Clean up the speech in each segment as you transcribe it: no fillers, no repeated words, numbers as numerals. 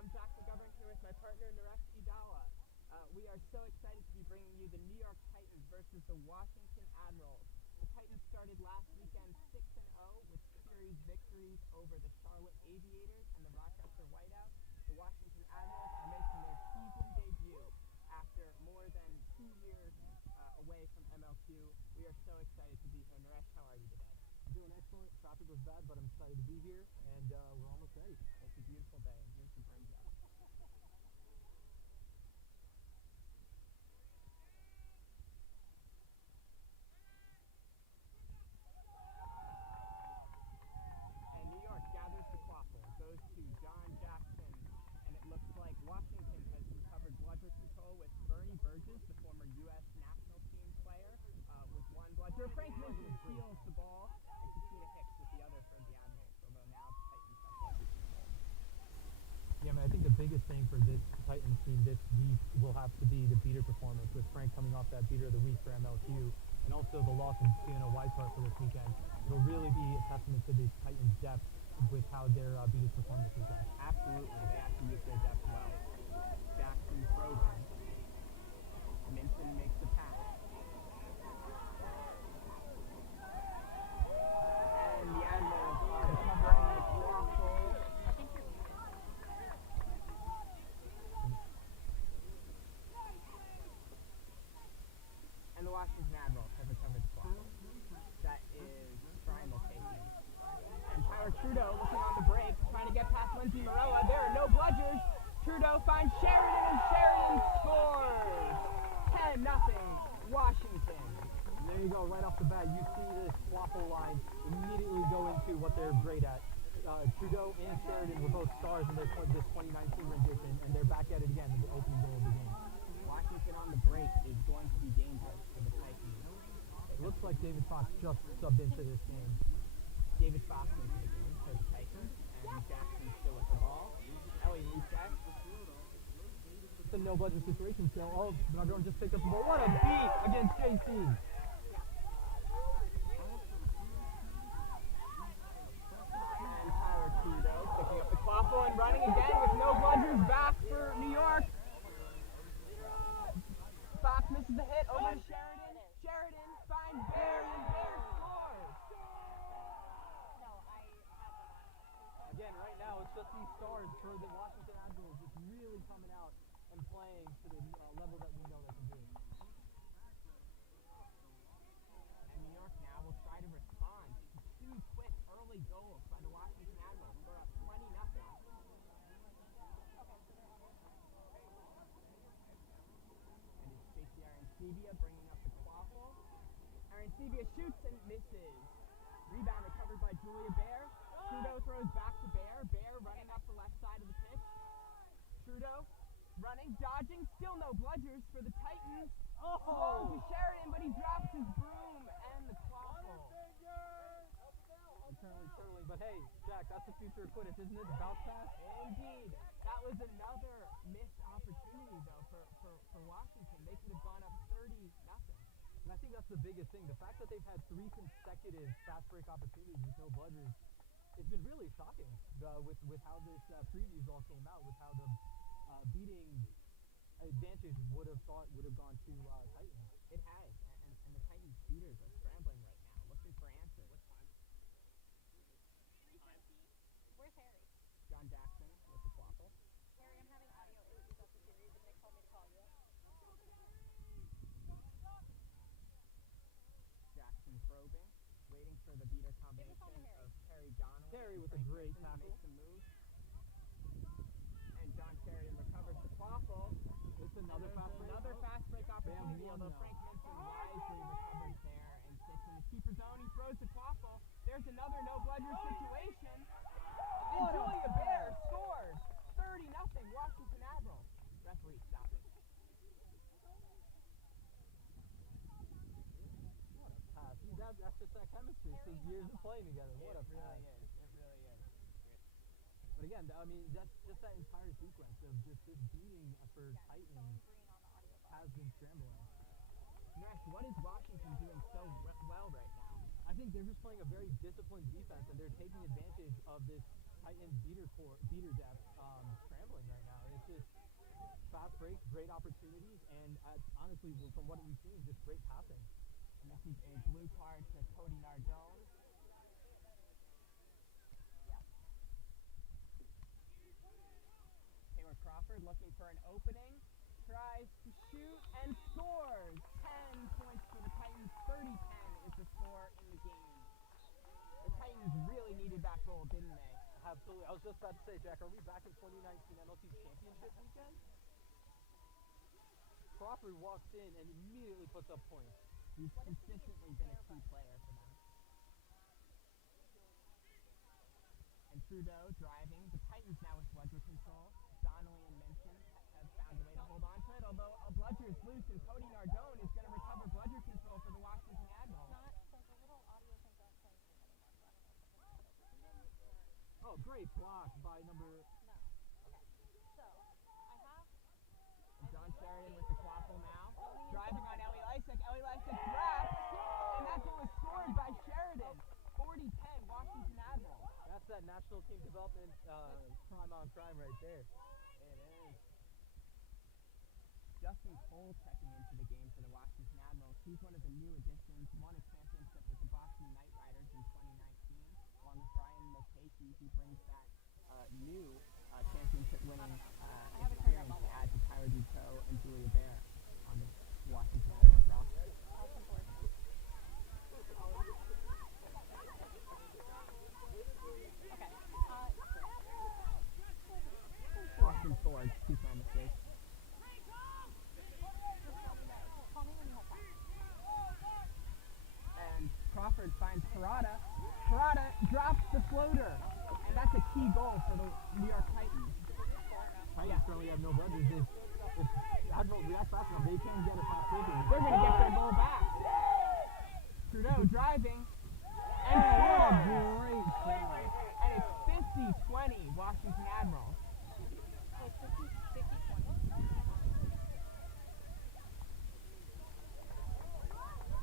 I'm Jack McGovern here with my partner Naresh Idala. We are so excited to be bringing you the New York Titans versus the Washington Admirals. The Titans started last weekend 6-0 with series victories over the Charlotte Aviators and the Rochester Whiteouts. The Washington Admirals are making their season debut after more than 2 years away from MLQ. We are so excited to be here. Naresh, how are you today? I'm doing excellent. Traffic was bad, but I'm excited to be here, and we're almost ready. It's a beautiful day, and here's the burn job. And New York gathers the quaffle, goes to John Jackson, and it looks like Washington has recovered bludger control with Bernie Burgess, the former U.S. national team player, with one bludger. Frank Minson steals the ball, and Katina Hicks with the other for the Admirals, although now the Titans have bludger control. Yeah, man, I think the biggest thing for this Titans team this week will have to be the beater performance, with Frank coming off that beater of the week for MLQ, and also the loss of Sienna Whitehart for this weekend. It'll really be a testament to the Titans' depth with how their beaters performed this weekend. Absolutely, they actually used their depth well. Jackson frozen. Minson makes the pass. And the Admirals are recovering the quaffle. And the Washington Admirals have recovered the quaffle. That is prime location. And Tyler Trudeau looking on the break, trying to get past Lindsay Morella. There are no bludgers. Trudeau finds Sheridan, and Sheridan scores! 10-0 Washington. And there you go, right off the bat, you see this quaffle line immediately go into what they're great at. Trudeau and Sheridan were both stars in this 2019 rendition, and they're back at it again in the opening goal of the game. Washington on the break is going to be dangerous for the Titans. It looks like David Fox just subbed into this game. David Fox into the game for the Titans, and Jackson still with the ball. Ellie resets. It's a no bludger situation still. Oh, Bernardone just picked up the ball. What a beat against JC. And Tyler Trudeau picking up the quaffle and running again with no bludgers back for New York. Fox misses the hit over to Sheridan. Sheridan finds Bear, and Bear scores. Again, right now, it's just these stars for the Washington Admirals just really coming out and playing to the level that we know they can do. And New York now will try to respond to two quick early goals by the Washington Admirals. They're up 20-0. And it's Stacey Arancibia bringing up the quaffle. Arancibia shoots and misses. Rebound recovered by Julia Bear. Trudeau throws back to Bear. Bear running up the left side of the pitch. Trudeau running, dodging, still no bludgers for the Titans. Ball to Sheridan, but he drops his broom and the quaffle. Curling, but hey, Jack, that's the future of Quidditch, isn't it? The bounce pass? Indeed. That was another missed opportunity, though, for Washington. They could have gone up 30-0. And I think that's the biggest thing. The fact that they've had 3 consecutive fast break opportunities with no bludgers, it's been really shocking with how this previews all came out, with how the beating advantage would have gone to Titans. It has, and the Titans beaters are scrambling right now, looking for answers. Where's Harry? John Jackson with the quaffle. Harry, I'm having audio issues up the series, and Nick told me to call you. Jackson probing, waiting for the beater combination of Terry Donald. Terry and with a Frank great Minson to tackle. make some moves. And John Sheridan recovers the quaffle. It's another And fast there's break. another fast break opportunity, one although now. Frank Minson wisely recovers there and sits in the keeper zone. He throws the quaffle. There's another no bludger situation. And Julia Bear scores 30-0 Washington Admirals. Referee, stop it. What a pass. See, that's just that chemistry. It's those years of playing together. What a It pass. really is. It really is. But again, I mean, that's just that entire sequence of just this beating for Titans has been scrambling. Naresh, what is Washington doing so well right now? I think they're just playing a very disciplined defense, and they're taking advantage of this Titans beater depth scrambling right now. It's just fast breaks, great opportunities, and honestly, from what we've seen, just great passing. And this is a blue card to Cody Nardone. Taylor Crawford looking for an opening, tries to shoot and scores. 10 points for the Titans. 30-10 is the score in the game. The Titans really needed that goal, didn't they? Absolutely. I was just about to say, Jack, are we back in 2019 MLT Championship weekend? Crawford walks in and immediately puts up points. He's consistently been a key player for them. And Trudeau driving. The Titans now with Bludger control. Donnelly and Minson have found a way to hold on to it, although a Bludger is loose and Cody Nardone is going to recover Bludger control for the Washington Admirals. Not, so the little audio things aren't playing through anymore, so I don't know if something's happening. Oh, great block by number... No. Okay. So, I have... And John Sheridan with the quaffle now. Driving on Ellie Lysak. Ellie Lysak grabs, and that goal is scored by Sheridan. 40-10, Washington Admirals. That's that national team development prime on crime right there. It is. Justin Cole checking into the game for the Washington Admirals. He's one of the new additions. Won a championship with the Boston Knight Riders in 2019. Along with Brian Mulcahy, he brings that new championship-winning experience to add to Tyler Ducot and Julia Bear on the Washington Admirals roster. Austin Ford. Okay. Austin Ford, excuse my mistake. Call me when you have time. And Crawford finds Parada. Parada drops the floater. And that's a key goal for the New York Titans. Titans currently have no Bludgers. If Admirals react fast enough, they can get a fast break. They're going to get their goal back. Trudeau driving. And Great save. And it's 50-20 Washington Admirals. Oh, 50-20.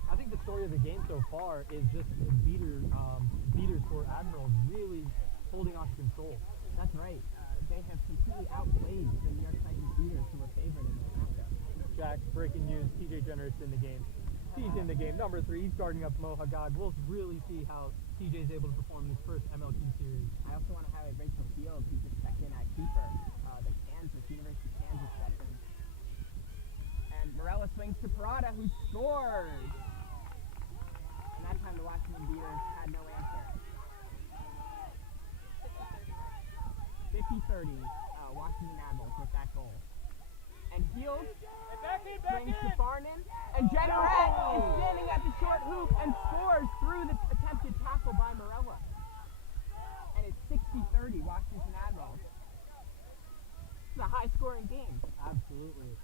I think the story of the game so far is just beaters for Admirals really holding on to control. That's right. They have completely outplayed the New York Titans beaters who were favored in this matchup. Jack, breaking news, TJ Jenner's in the game. He's in the game. Number 3, he's starting up Mo Haggad. We'll really see how TJ is able to perform in his first MLT series. I also want to highlight Rachel Fields, who just checked in at keeper, the University of Kansas veteran. And Morella swings to Parada, who scores! And that time the Washington Beaters had no answer. 50-30, Washington Admirals with that goal. And Fields swings to Farnan, and Jenneret is standing at the short hoop and scores through the attempted tackle by Morella. And it's 60-30, Washington Admirals. It's a high-scoring game. Absolutely.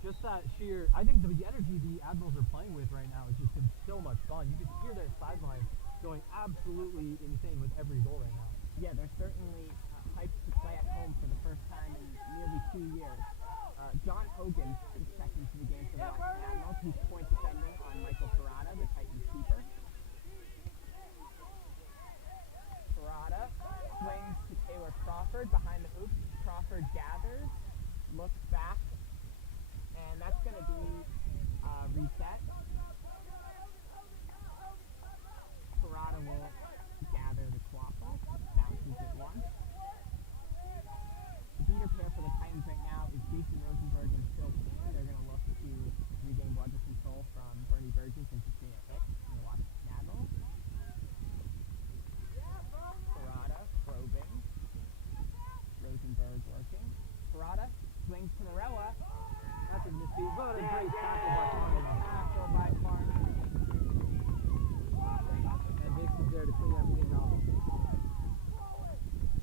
Just that sheer, I think the energy the Admirals are playing with right now has just been so much fun. You can hear their sideline going absolutely insane with every goal right now. Yeah, they're certainly hyped to play at home for the first time in nearly 2 years. John Hogan is checked into the game for the Washington Admirals. He's point defending on Michael Parada, the Titans keeper. Parada swings to Taylor Crawford behind the hoops. Crawford gathers, looks back, and that's going to be reset. Parada will gather the quaffle, bounces it once. The beater pair for the Titans right now is Jason Rosenberg and Phil King. They're going to look to regain Bludger control from Bernie Burgess and Katrina Hicks in the Washington Admirals. Parada probing. Rosenberg working. Parada swings to Morella. That's a misfeed. What a great tackle by Farnan. Tackle by Farnan. And this is there to clean everything up.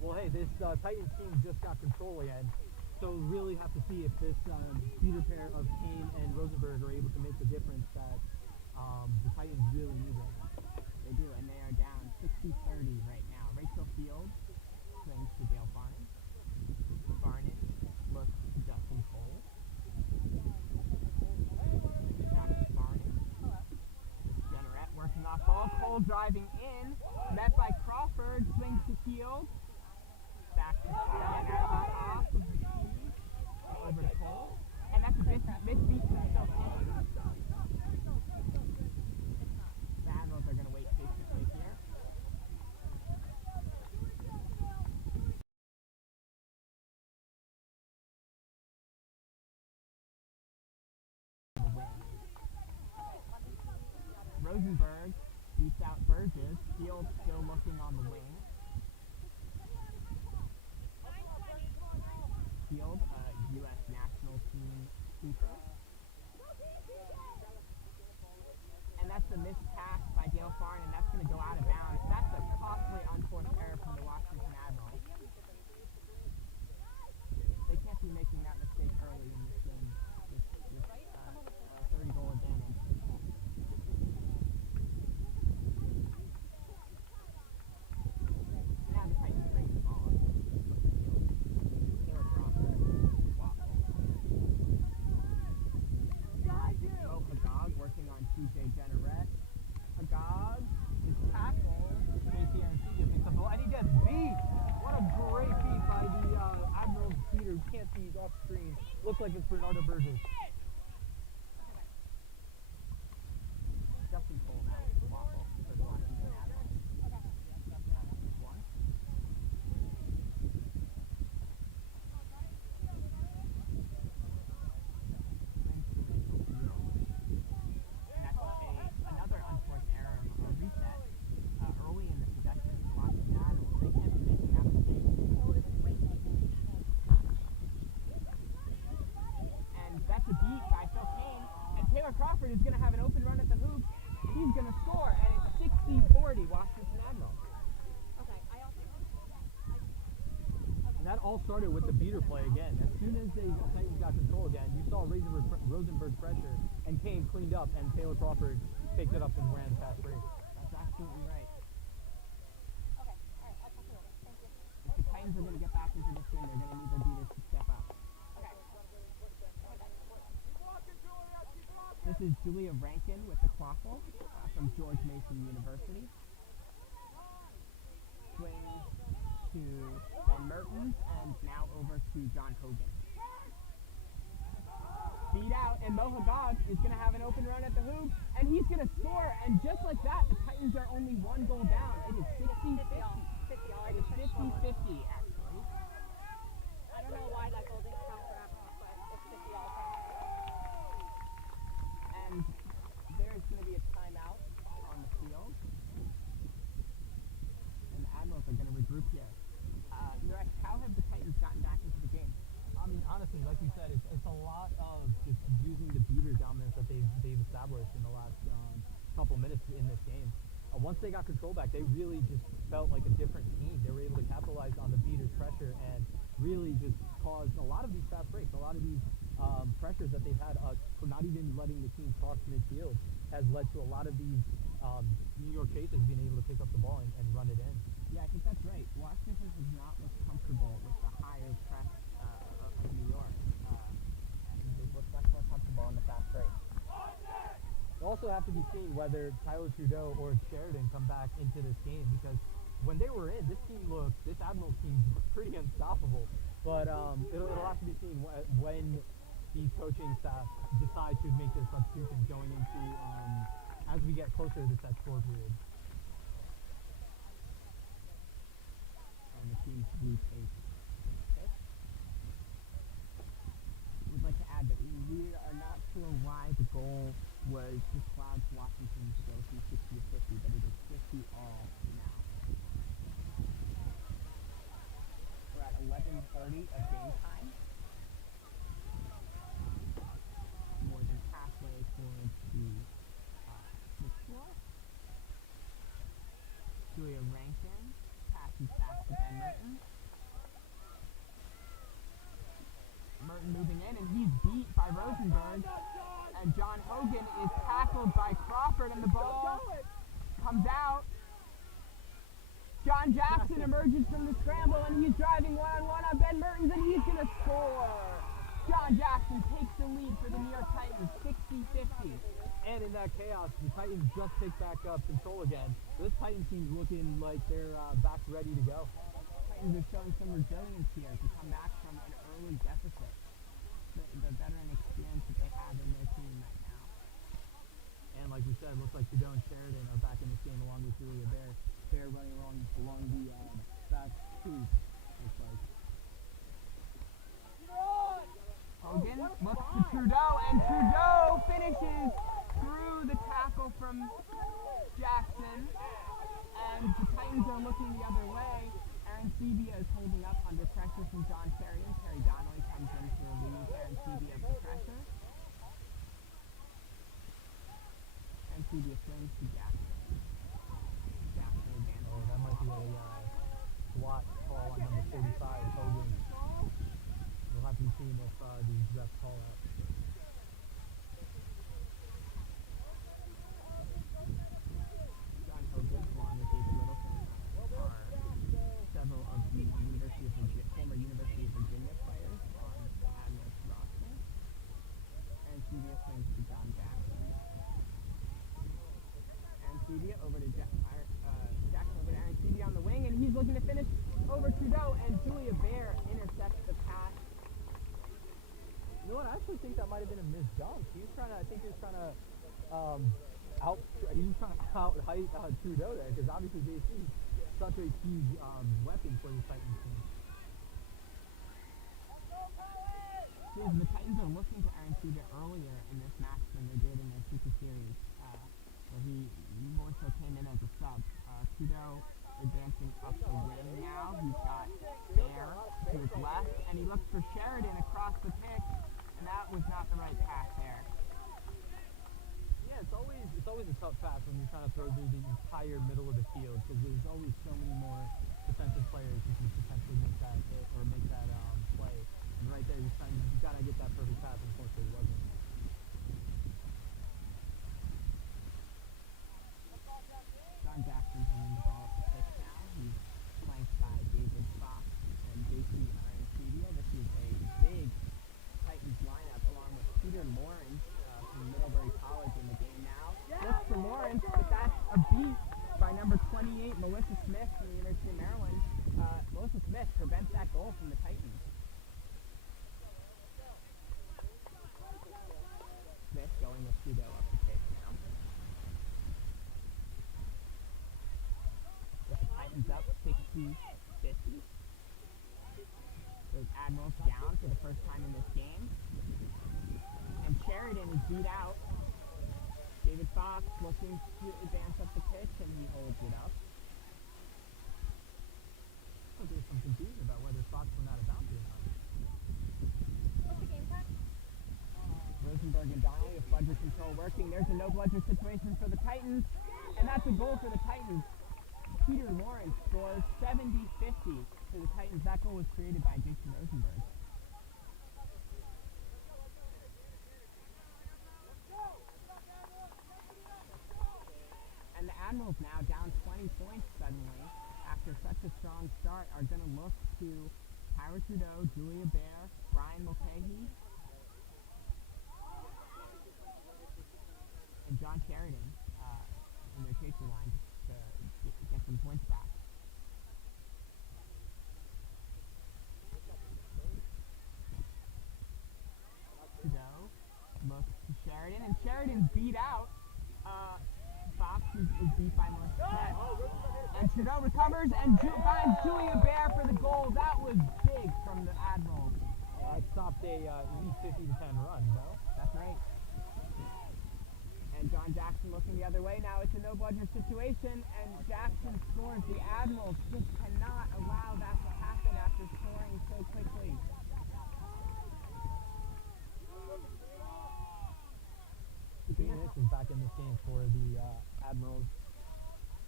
Well, hey, this Titans team just got control again, so really have to see if this beater pair of Kane and Rosenberg are able to make the difference that the Titans really need right now. They do, and they are down 60-30 right now. Rachel Fields swings to Dale Farnan. Farnan looks to Justin Cole. Back to Farnan. Jenneret working off ball. Cole driving in. Met by Crawford. Swings to Fields. back to Shannon off of the key over to Cole. And that's a misbeat from Silkane. The Admirals are going to wait patiently here. Rosenberg beats out Burgess. Field still looking on the wing. Field, U.S. national team keeper. And that's a missed pass by Dale Farn, and that's going to go out of bounds. That's a costly unforced error from the Washington Admirals. They can't be making that mistake early in this game. This 30-goal advantage. Now the Titans bring the ball up the field. Taylor Crawford, waffle. Oh, Hagog working on TJ Jennerette. Hagog is tackled. JC Arancibia picks up the ball, and he gets beat. What a great beat by the Admirals beater. You can't see he's off screen. Looks like it's Bernardo Burgess. Justin Cole now with the waffle for the Washington Admirals. One. Another unforced error, a reset early in the possession of the Washington Admirals. They can't be making that mistake. And that's a beat by Phil Kane. And Taylor Crawford is going to have an open run at the hoop. He's going to score, and it's 60-40 Washington Admirals. And that all started with the beater play again. As soon as the Titans got control again, you saw Rosenberg pressure, and Kane cleaned up, and Taylor Crawford picked it up and ran past break. That's absolutely right. Okay, alright, I'll talk to you later. Thank you. If the Titans are going to get back into this game, they're going to need their beaters to step up. Okay. This is Julia Rankin with the Quaffle from George Mason University. Swing to Ben Mertens, and now over to John Hogan. Beat out, and Mo Hagog is going to have an open run at the hoop, and he's going to score, and just like that, the Titans are only one goal down. It is 60-50. 50 all. 50 all. It is 50-50, actually. I don't know why that goal didn't count for Admirals, but it's 50 all. And there's going to be a timeout on the field. And the Admirals are going to regroup here. Rex, how have the Titans gotten back into the game? I mean, honestly, like you said, it's a lot of just using the beater dominance that they've established in the last couple minutes in this game. Once they got control back, they really just felt like a different team. They were able to capitalize on the beater's pressure and really just caused a lot of these fast breaks, a lot of these pressures that they've had for not even letting the team cross midfield has led to a lot of these New York Chasers being able to pick up the ball and run it in. Yeah, I think that's right. Washington has not looked comfortable with the higher press of New York. They've looked much more comfortable in the fast break. It'll also have to be seen whether Tyler Trudeau or Sheridan come back into this game, because when they were in, this Admirals team was pretty unstoppable. But it'll have to be seen when these coaching staff decide to make their substitutions going into as we get closer to that score period. And the team's blue tape. We'd like to add that we are not sure why the goal was disallowed to Washington to go from 60 to 50, but it is 50 all now. We're at 11:30 of game time. More than halfway towards the score. Julia Rankin passes back to Ben Mertens. Merton moving in, and he's beat by Rosenberg. And John Hogan is tackled by Crawford, and the ball comes out. John Jackson emerges from the scramble, and he's driving one-on-one on Ben Mertens, and he's going to score. John Jackson takes the lead for the New York Titans, 60-50. And in that chaos, the Titans just picked back up control again. This Titans team's looking like they're back ready to go. Titans Titans are showing some resilience here to come back from an early deficit. The veteran experience that they have in their team right now. And like we said, looks like Trudeau and Sheridan are back in this game along with Julia Bear. Bear running along the back two, looks like. Hogan looks to Trudeau, and Trudeau finishes through the tackle from Jackson. And the Titans are looking the other way. Aaron Sebia is holding up under pressure from John Sheridan. Terry Donnelly comes in to relieve Aaron Sebia of the pressure. Aaron Sebia swings to Jackson. Jackson advances. Oh, that might be a SWAT call on number 45, Hogan. We'll have to be seeing if these refs call out. John Hogan, along with David Littleton, are several of the former University of Virginia players on the Admirals roster. And Sebia swings to John Jackson. Aaron Sebia over to Jackson over to Aaron Sebia on the wing, and he's looking to finish over Trudeau, and Julia Bear intercepts the pass. You know what? I actually think that might have been a missed dunk. He was trying to out height Trudeau there, because obviously JC is such a huge weapon for the Titans team. The Titans are looking to Aaron Sebia earlier in this match than they did in their Super Series, where he more so came in as a sub. Trudeau advancing up the wing now. He's got Bear to his left, and he looks for Sheridan across the pitch, and that was not the right pass there. Yeah, it's always a tough pass when you're trying to throw through the entire middle of the field, because there's always so many more defensive players who can potentially make that hit or make that play. And right there, you gotta get that perfect pass. Unfortunately, it wasn't. John Jackson bringing the ball up the pitch now. He's flanked by David Fox and JC Arancibia. This is a big Titans lineup along with Peter Lawrence from Middlebury College in the game now. Looks for Lawrence, but that's a beat by number 28, Melissa Smith from the University of Maryland. Melissa Smith prevents that goal from the Titans. Smith going with Trudeau up the pitch now. With the Titans up 60-50. Those Admirals down for the first time in this game. And Sheridan is beat out. David Fox looking to advance up the pitch, and he holds it up. So there's some confusion about whether Fox went out of bounds or not. What's the game time? Rosenberg and Donnelly with bludger control working. There's a no bludger situation for the Titans, and that's a goal for the Titans. Peter Lawrence scores 70-50 for the Titans. That goal was created by Jason Rosenberg. And the Admirals now down 20 points suddenly after such a strong start are going to look to Tyler Trudeau, Julia Bear, Brian Mulcahy, and John Sheridan in their chaser line to get some points back. Trudeau looks to Sheridan, and Sheridan's beat out. Fox is beat by Melissa Smith. And Trudeau recovers and finds Julia Bear for the goal. That was big from the Admirals. That stopped a elite 50-10 run, no? That's right. And John Jackson looking the other way. Now it's a no bludger situation, and Jackson scores. The Admirals just cannot allow that to happen after scoring so quickly. Dean Hicks is back in this game for the Admirals.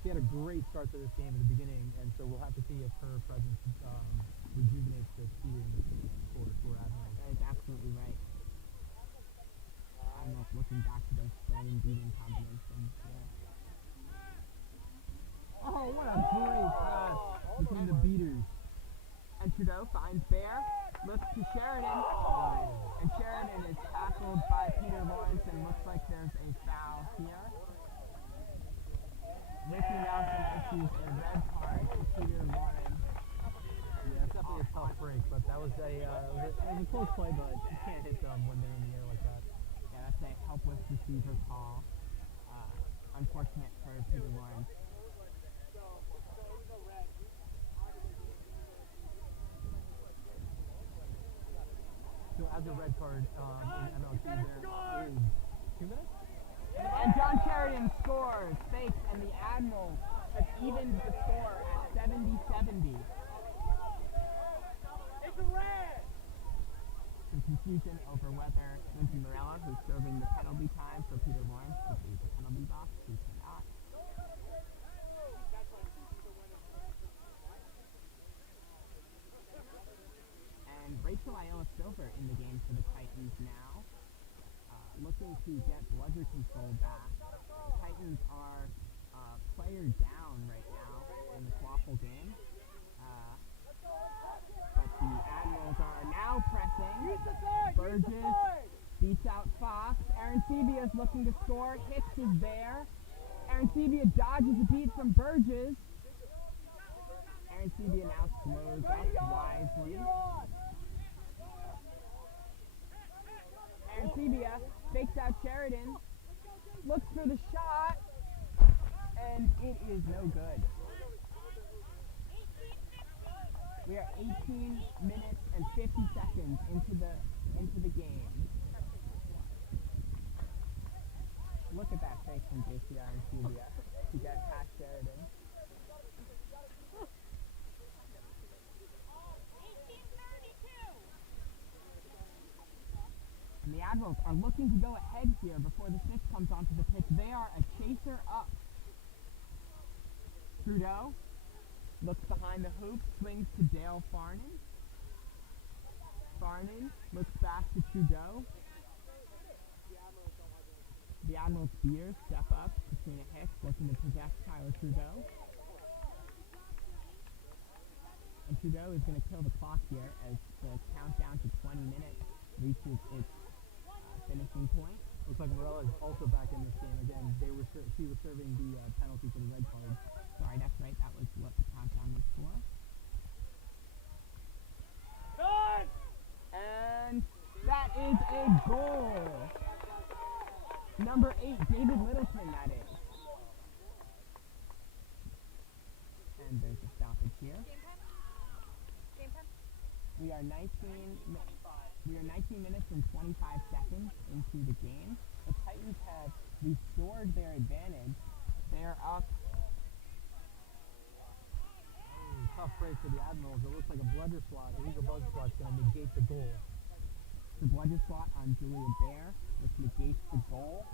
She had a great start to this game in the beginning, and so we'll have to see if her presence rejuvenates the speed in this game for Admirals. That is absolutely right. I'm not looking back to those starting beating combinations. Yeah. Oh, what a great pass between the beaters. And Trudeau finds Bear, looks to Sheridan, and Sheridan is tackled by Peter Lawrence, and looks like there's a foul here. Ricky Nelson issues a red card to Peter Lawrence. break, but that was a close play, but you can't hit them when they're in the air like that. Yeah, that's a helpless receiver call. Unfortunate for Peter Lawrence. So as a red card in MLT, there is 2 minutes? And John Sheridan scores, fakes, and the Admirals have evened the score at 70-70. It's a red! Some confusion over whether Lindsay Morella, who's serving the penalty time for Peter Lawrence, could leave the penalty box. He cannot. And Rachel Iola Silver in the game for the Titans now, looking to get bludger control back. The Titans are player down right now in the Quaffle game. But the Admirals are now pressing. Burgess beats out Fox. Aaron Sebia is looking to score. Hicks is there. Aaron Sebia dodges a beat from Burgess. Aaron Sebia now slows up wisely. Aaron Sebia fakes out Sheridan. Looks for the shot. And it is no good. We are 18 minutes and 50 seconds into the game. Look at that fake from JCR and Sebia to get past Sheridan. And the Admirals are looking to go ahead here before the six comes onto the pitch. They are a chaser up. Trudeau looks behind the hoop, swings to Dale Farnan. Farnan looks back to Trudeau. The Admirals Spears step up. Katrina Hicks looking to possess Tyler Trudeau. And Trudeau is going to kill the clock here as the countdown to 20 minutes reaches its finishing point. Looks like Morella is also back in this game. Again, she was serving the penalty for the red card. Sorry, that's right. That was what the countdown was for. Done! And that is a goal. Number 8, David Littleton, that is. And there's a stoppage here. Game time? We are 19 minutes and 25 seconds into the game. The Titans have restored their advantage. They are up. Tough break for the Admirals. It looks like a bludger slot. The Eagle Bug slot is going to negate the goal. The bludger slot on Julia Bear, which negates the goal.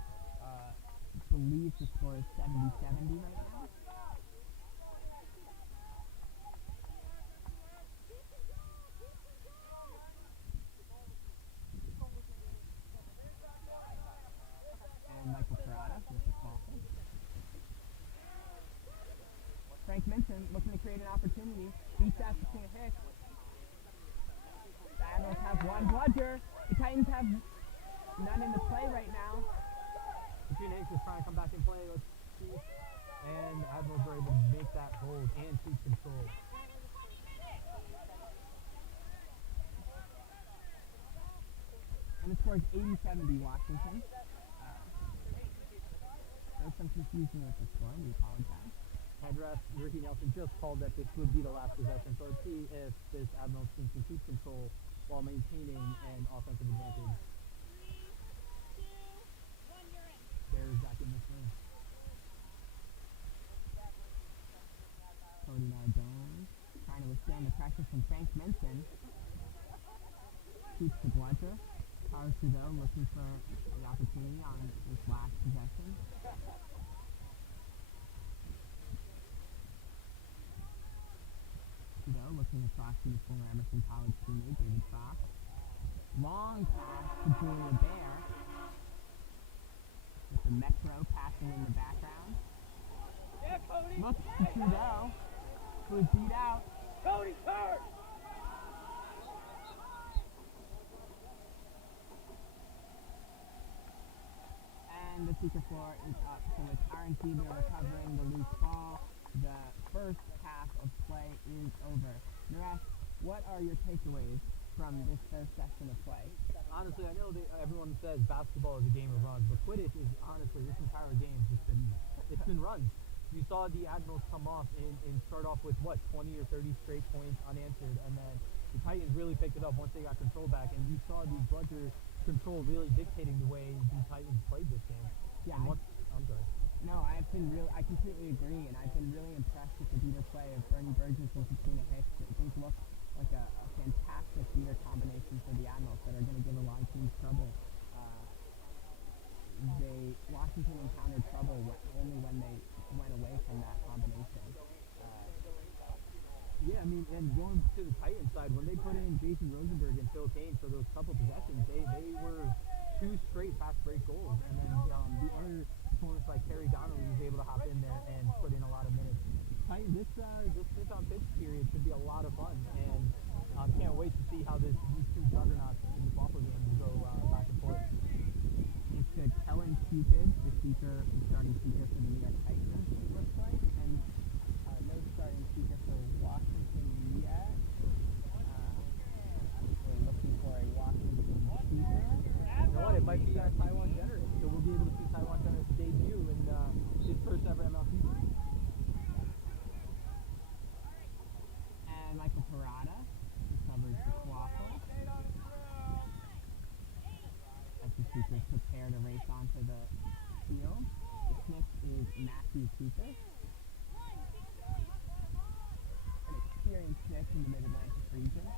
Believes the score is 70-70 right now. And Michael Parada with the call. Frank Minton looking to create an opportunity. Beats out Katrina Hicks. The Admirals have one bludger. The Titans have none in the play right now. Katrina Hicks is trying to come back and play. Let's see. And the Admirals were able to make that hold and keep control. And the score is 80-70 Washington. There's some confusion with the score. We apologize. Head ref Ricky Nelson just called that this would be the last possession. So let's see if this Admirals team can keep control while maintaining an offensive advantage. Bears back in this game. Cody Nardone trying to withstand the pressure from Frank Minton. Keeps the bludger. Tyler Trudeau looking for the opportunity on this last possession. Trudeau looking across to his former Emerson College teammate, David Fox. Long pass to Julia Bear. With the Metro passing in the background. Yeah, Cody! Looks to Trudeau, who is beat out. Cody's hurt! And the secret floor is up. So it's Aaron Seaver recovering the loose ball. The first half of play is over. Naresh, what are your takeaways from this first session of play? Honestly, I know that everyone says basketball is a game of runs, but Quidditch is honestly this entire game it's been runs. You saw the Admirals come off and start off with 20 or 30 straight points unanswered, and then the Titans really picked it up once they got control back, and you saw the Bludger control really dictating the way the Titans played this game. Yeah, I'm sorry. No, I completely agree, and I've been really impressed with the beater play of Bernie Burgess and Katrina Hicks. Things look like a fantastic beater combination for the Admirals that are going to give a lot of teams trouble. Washington encountered trouble only when they went away from that combination. Yeah, I mean, and going to the Titans side, when they put in Jason Rosenberg and Phil Kane for those couple possessions, they were 2 straight fast break goals, and then the other opponents like Kerry Donnelly was able to hop in there and put in a lot of minutes. Titans, this pitch on pitch period should be a lot of fun, and can't wait to see how these two juggernauts in the Buffalo game will go back and forth. It's good. Kellen Cupid, the starting keeper for the New York Titans, it looks like, and no starting keeper for Washington yet. We're looking for a Washington keeper. You know what? It might be Taiwan Generous, so we'll be able to see Taiwan Generous debut in his first ever ML season. And Michael Parada, who covers the Quaffle. As the keepers prepare to race onto the field. The snitch is Matthew Cooper. An experienced snitch in the Mid-Atlantic region.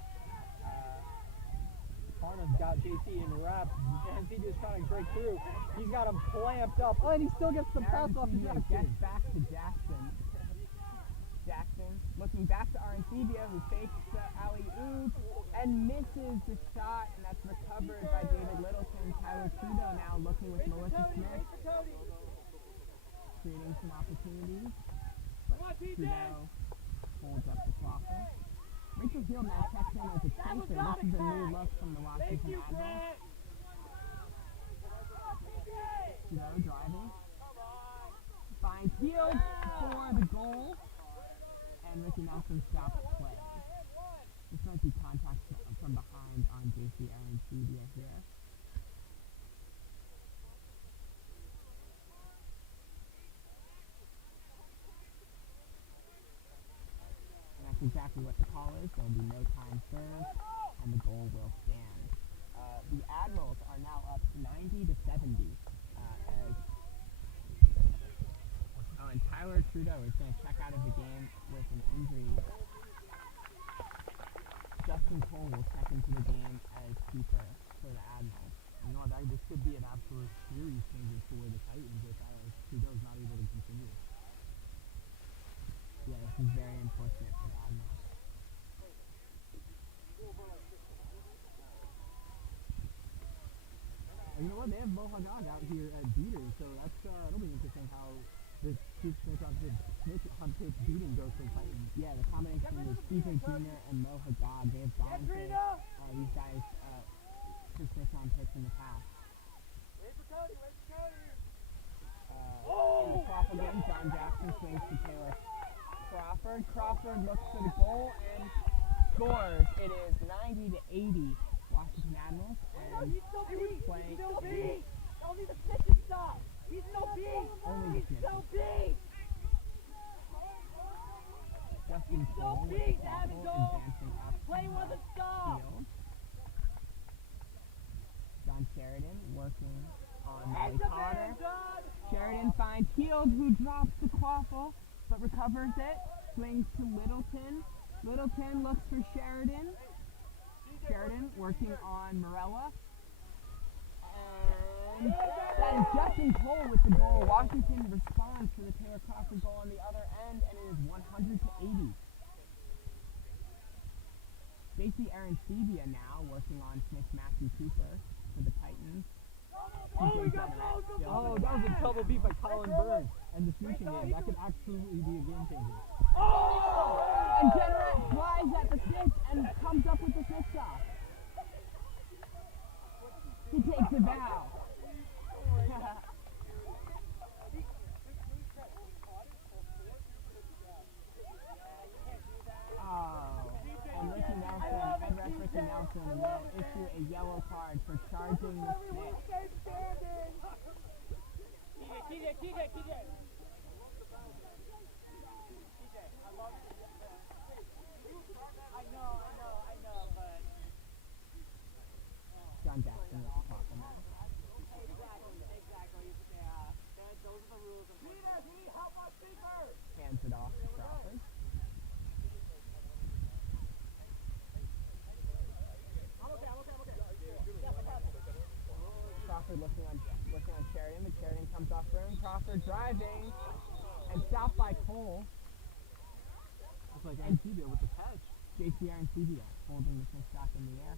Farnham's got JC in wraps, and he just trying to break through. He's got him clamped up, and he still gets the pass off to Jackson. Gets back to Jackson. Jackson looking back to Arancibia, who fakes the alley-oop and misses the shot, and that's recovered by David Littleton. Tyler Trudeau now looking with Melissa Smith, creating some opportunities, but Trudeau holds up the Quaffle. Rachel Hill now checks in as a chaser. This is a new look from the Washington Admirals. Trudeau driving. Finds Fields for the goal. And Ricky Nelson stops play. This might be contact from behind on JC Arancibia here. And that's exactly what the call is. There will be no time served, and the goal will stand. The Admirals are now up 90-70. And Tyler Trudeau is going to check out of the game with an injury. Justin Cole will check into the game as keeper for the Admirals. You know what, this could be an absolute series changer for the Titans if Trudeau's not able to continue. Yeah, this is very unfortunate for the Admirals. You know what, they have Mo Hagag out here at beater, so that'll be interesting how this snitch on pitch beating goes for the Titans. Yeah, the combination of CJ Jr. and Mo Hagag, they have gone to these guys to snitch on pitch in the past. Wait for Cody, wait for Cody. In the Crawford game, John Jackson swings to Taylor Crawford. Crawford looks for the goal and scores. It is 90-80 Washington Admirals. And He's still beat. playing. He's still beat. Only the pitch is stopped. He's still beat. Only the He's pitch. still beat. Justin Still Cole with the beat. Quaffle Have it go. advancing up Play the wasn't stopped. field. John Sheridan working on Molly That's a Carter. man, John. Sheridan finds Field, who drops the Quaffle, but recovers it. Swings to Littleton. Littleton looks for Sheridan. Sheridan working on Morella. And that is Justin Cole with the goal. Washington responds to the Taylor Crawford goal on the other end, and it is 100-80. JC Arancibia now working on Smith Matthew Cooper for the Titans. We got those. Oh, that was a double beat by Colin Burns and the snitching game. That could absolutely be a game changer. And Generette flies at the snitch and comes up with the snitch shot. He takes a bow. Oh, and Ricky a yellow card for charging the snitch. Stay standing. TJ. I know, but John Jackson was talking now. exactly. Yeah, those are the rules. Hands it off to Crawford. Crawford looking on Sheridan, but Sheridan comes off room. Crawford driving and stopped by Cole. Looks like Ancibia with the catch. JCR and CBS holding the snitch back in the air.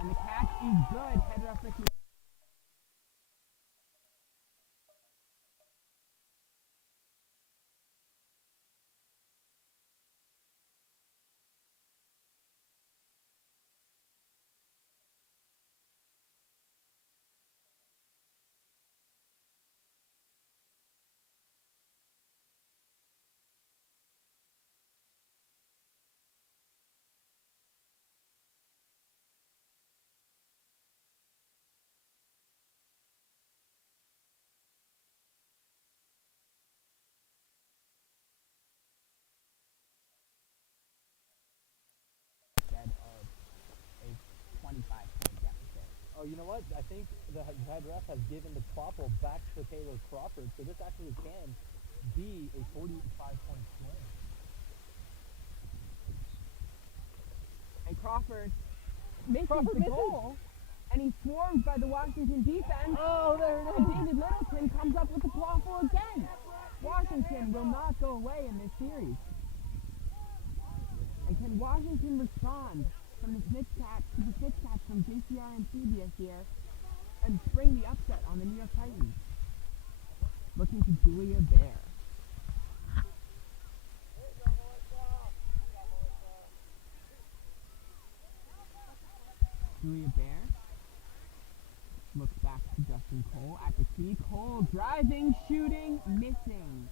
And the catch is good. Header up Ricky. Instead of a 25-point deficit. Oh, you know what? I think the head ref has given the quaffle back to Taylor Crawford, so this actually can be a 45-point swing. And Crawford misses the goal, and he's swarmed by the Washington defense. Oh, there it And David Littleton comes up with the quaffle again. Washington will not go away in this series. And can Washington respond from the snitch catch to the snitch catch from JCR and CBS here and spring the upset on the New York Titans? Looking to Julia Bear. Julia Bear looks back to Justin Cole at the key. Cole driving, shooting, missing.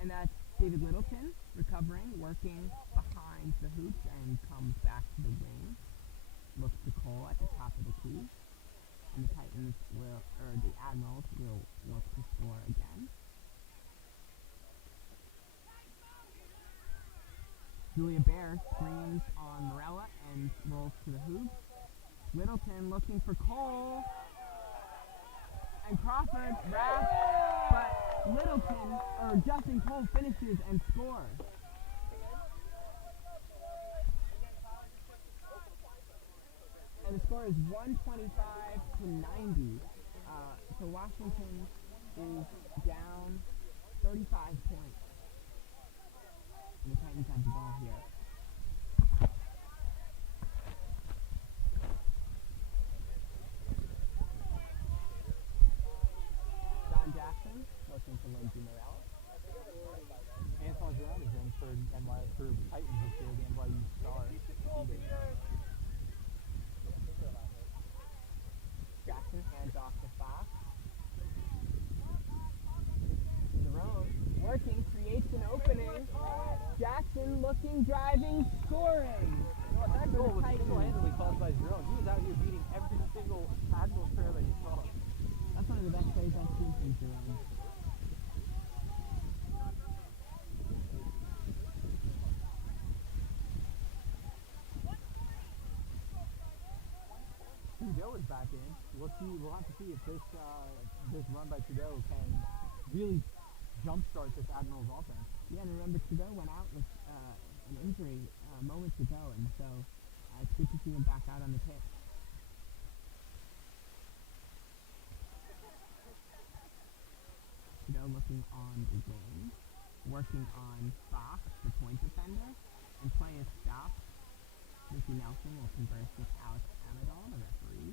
And that's David Littleton recovering, working behind the hoops and comes back to the wing. Looks to Cole at the top of the key. And the Titans will, or the Admirals will look to score again. Julia Bear screams on Morella and rolls to the hoop. Littleton looking for Cole. And Crawford wraps, but Littleton, or Justin Cole finishes and scores. And the score is 125 to 90. So Washington is down 35 points. And the Titans have the ball here. John Jackson looking for Lindsay Morella. Antoine Giron is in for the Titans this year, the NYU star. Jackson hands off to Fox. Jerome working, creates an opening. Jackson looking, driving, scoring. That goal was single-handedly caused by Giron. He was out here beating every single Admirals player that he saw. That's one of the best plays I've seen from Jerome. Trudeau is back in. We'll have to see if this run by Trudeau can really jumpstart this Admirals offense. Yeah, and remember Trudeau went out with an injury moments ago, and so it's good to see him back out on the pitch. Trudeau looking on the wing, working on Fox, the point defender, and play a stop. Ricky Nelson will converse with Alex Amador, the referee.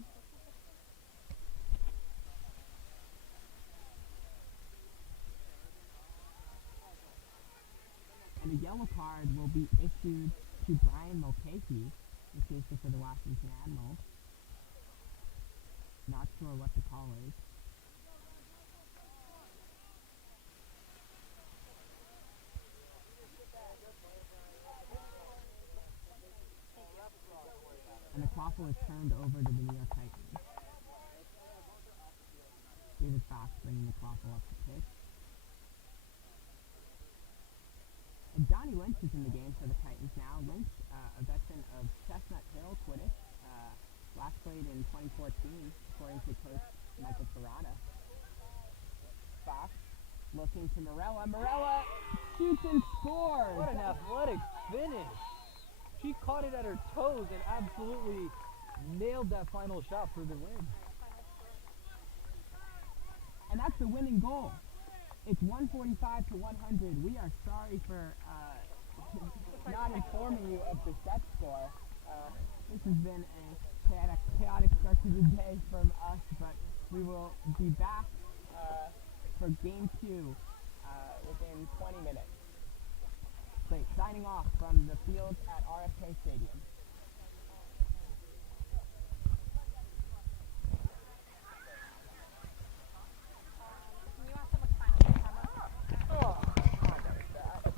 And a yellow card will be issued to Brian Mulcahy, the safety for the Washington Admirals. Not sure what the call is. And the quaffle is turned over to the New York Titans. David Fox bringing the quaffle up the pitch. And Johnny Lynch is in the game for the Titans now. Lynch, a veteran of Chestnut Hill Quidditch, last played in 2014, according to Coach Michael Parada. Fox looking to Morella. Morella shoots and scores! What an athletic finish. She caught it at her toes and absolutely nailed that final shot for the win. And that's the winning goal. It's 145 to 100. We are sorry for not informing you of the set score. This has been a chaotic start to the day from us, but we will be back for game 2 within 20 minutes. Great. Signing off from the field at RFK Stadium. Can you ask how much time on the camera? Oh, that was bad.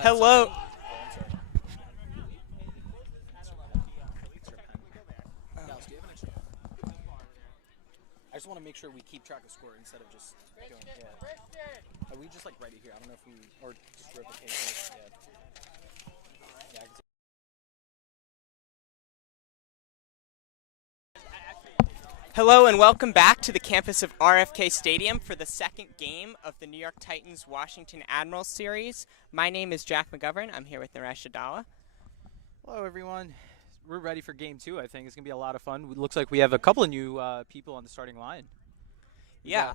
Hello. I just want to make sure we keep track of score instead of just going. Yeah. Are we just like ready here? I don't know if we or just rip the paper. Yeah. I can see. Hello and welcome back to the campus of RFK Stadium for the second game of the New York Titans Washington Admirals series. My name is Jack McGovern. I'm here with Naresh Adala. Hello, everyone. We're ready for game 2. I think it's gonna be a lot of fun. It looks like we have a couple of new people on the starting line. Yeah.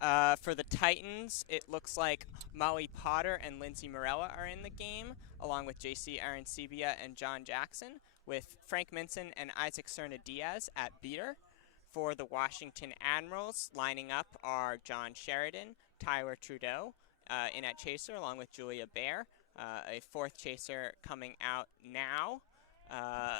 For the Titans, it looks like Molly Potter and Lindsay Morella are in the game, along with JC Arancibia and John Jackson, with Frank Minson and Isaac Cerna-Diaz at beater. For the Washington Admirals, lining up are John Sheridan, Tyler Trudeau in at chaser, along with Julia Baer, a fourth chaser coming out now.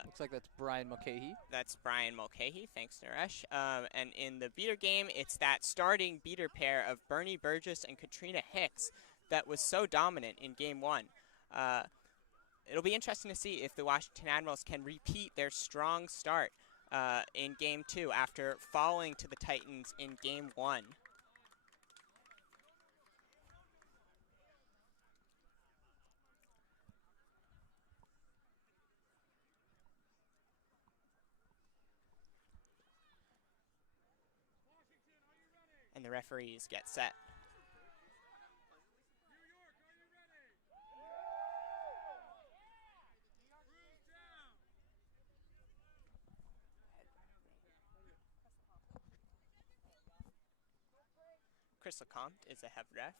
Looks like that's Brian Mulcahy. That's Brian Mulcahy. Thanks, Naresh. And in the beater game, it's that starting beater pair of Bernie Burgess and Katrina Hicks that was so dominant in Game 1. It'll be interesting to see if the Washington Admirals can repeat their strong start in Game 2 after falling to the Titans in Game 1. And the referees get set. Chris Lecomte is a head ref.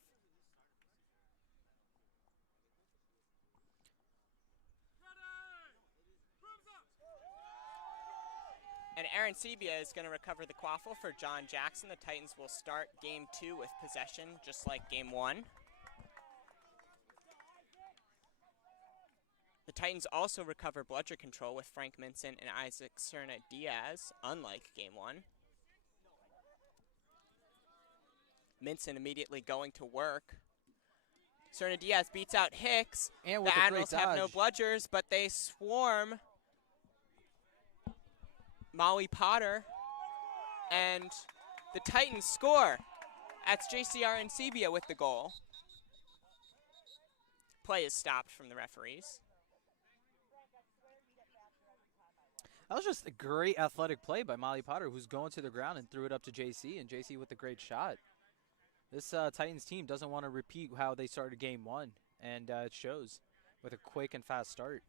And Arancibia is going to recover the quaffle for John Jackson. The Titans will start Game 2 with possession, just like Game 1. The Titans also recover bludger control with Frank Minson and Isaac Cerna-Diaz, unlike Game 1. Minson immediately going to work. Cerna-Diaz beats out Hicks. And with the a Admirals great have no dodge. bludgers, but they swarm Molly Potter. And the Titans score. That's JCR and Sebia with the goal. Play is stopped from the referees. That was just a great athletic play by Molly Potter, who's going to the ground and threw it up to JC, and JC with a great shot. This Titans team doesn't want to repeat how they started Game 1, and it shows with a quick and fast start.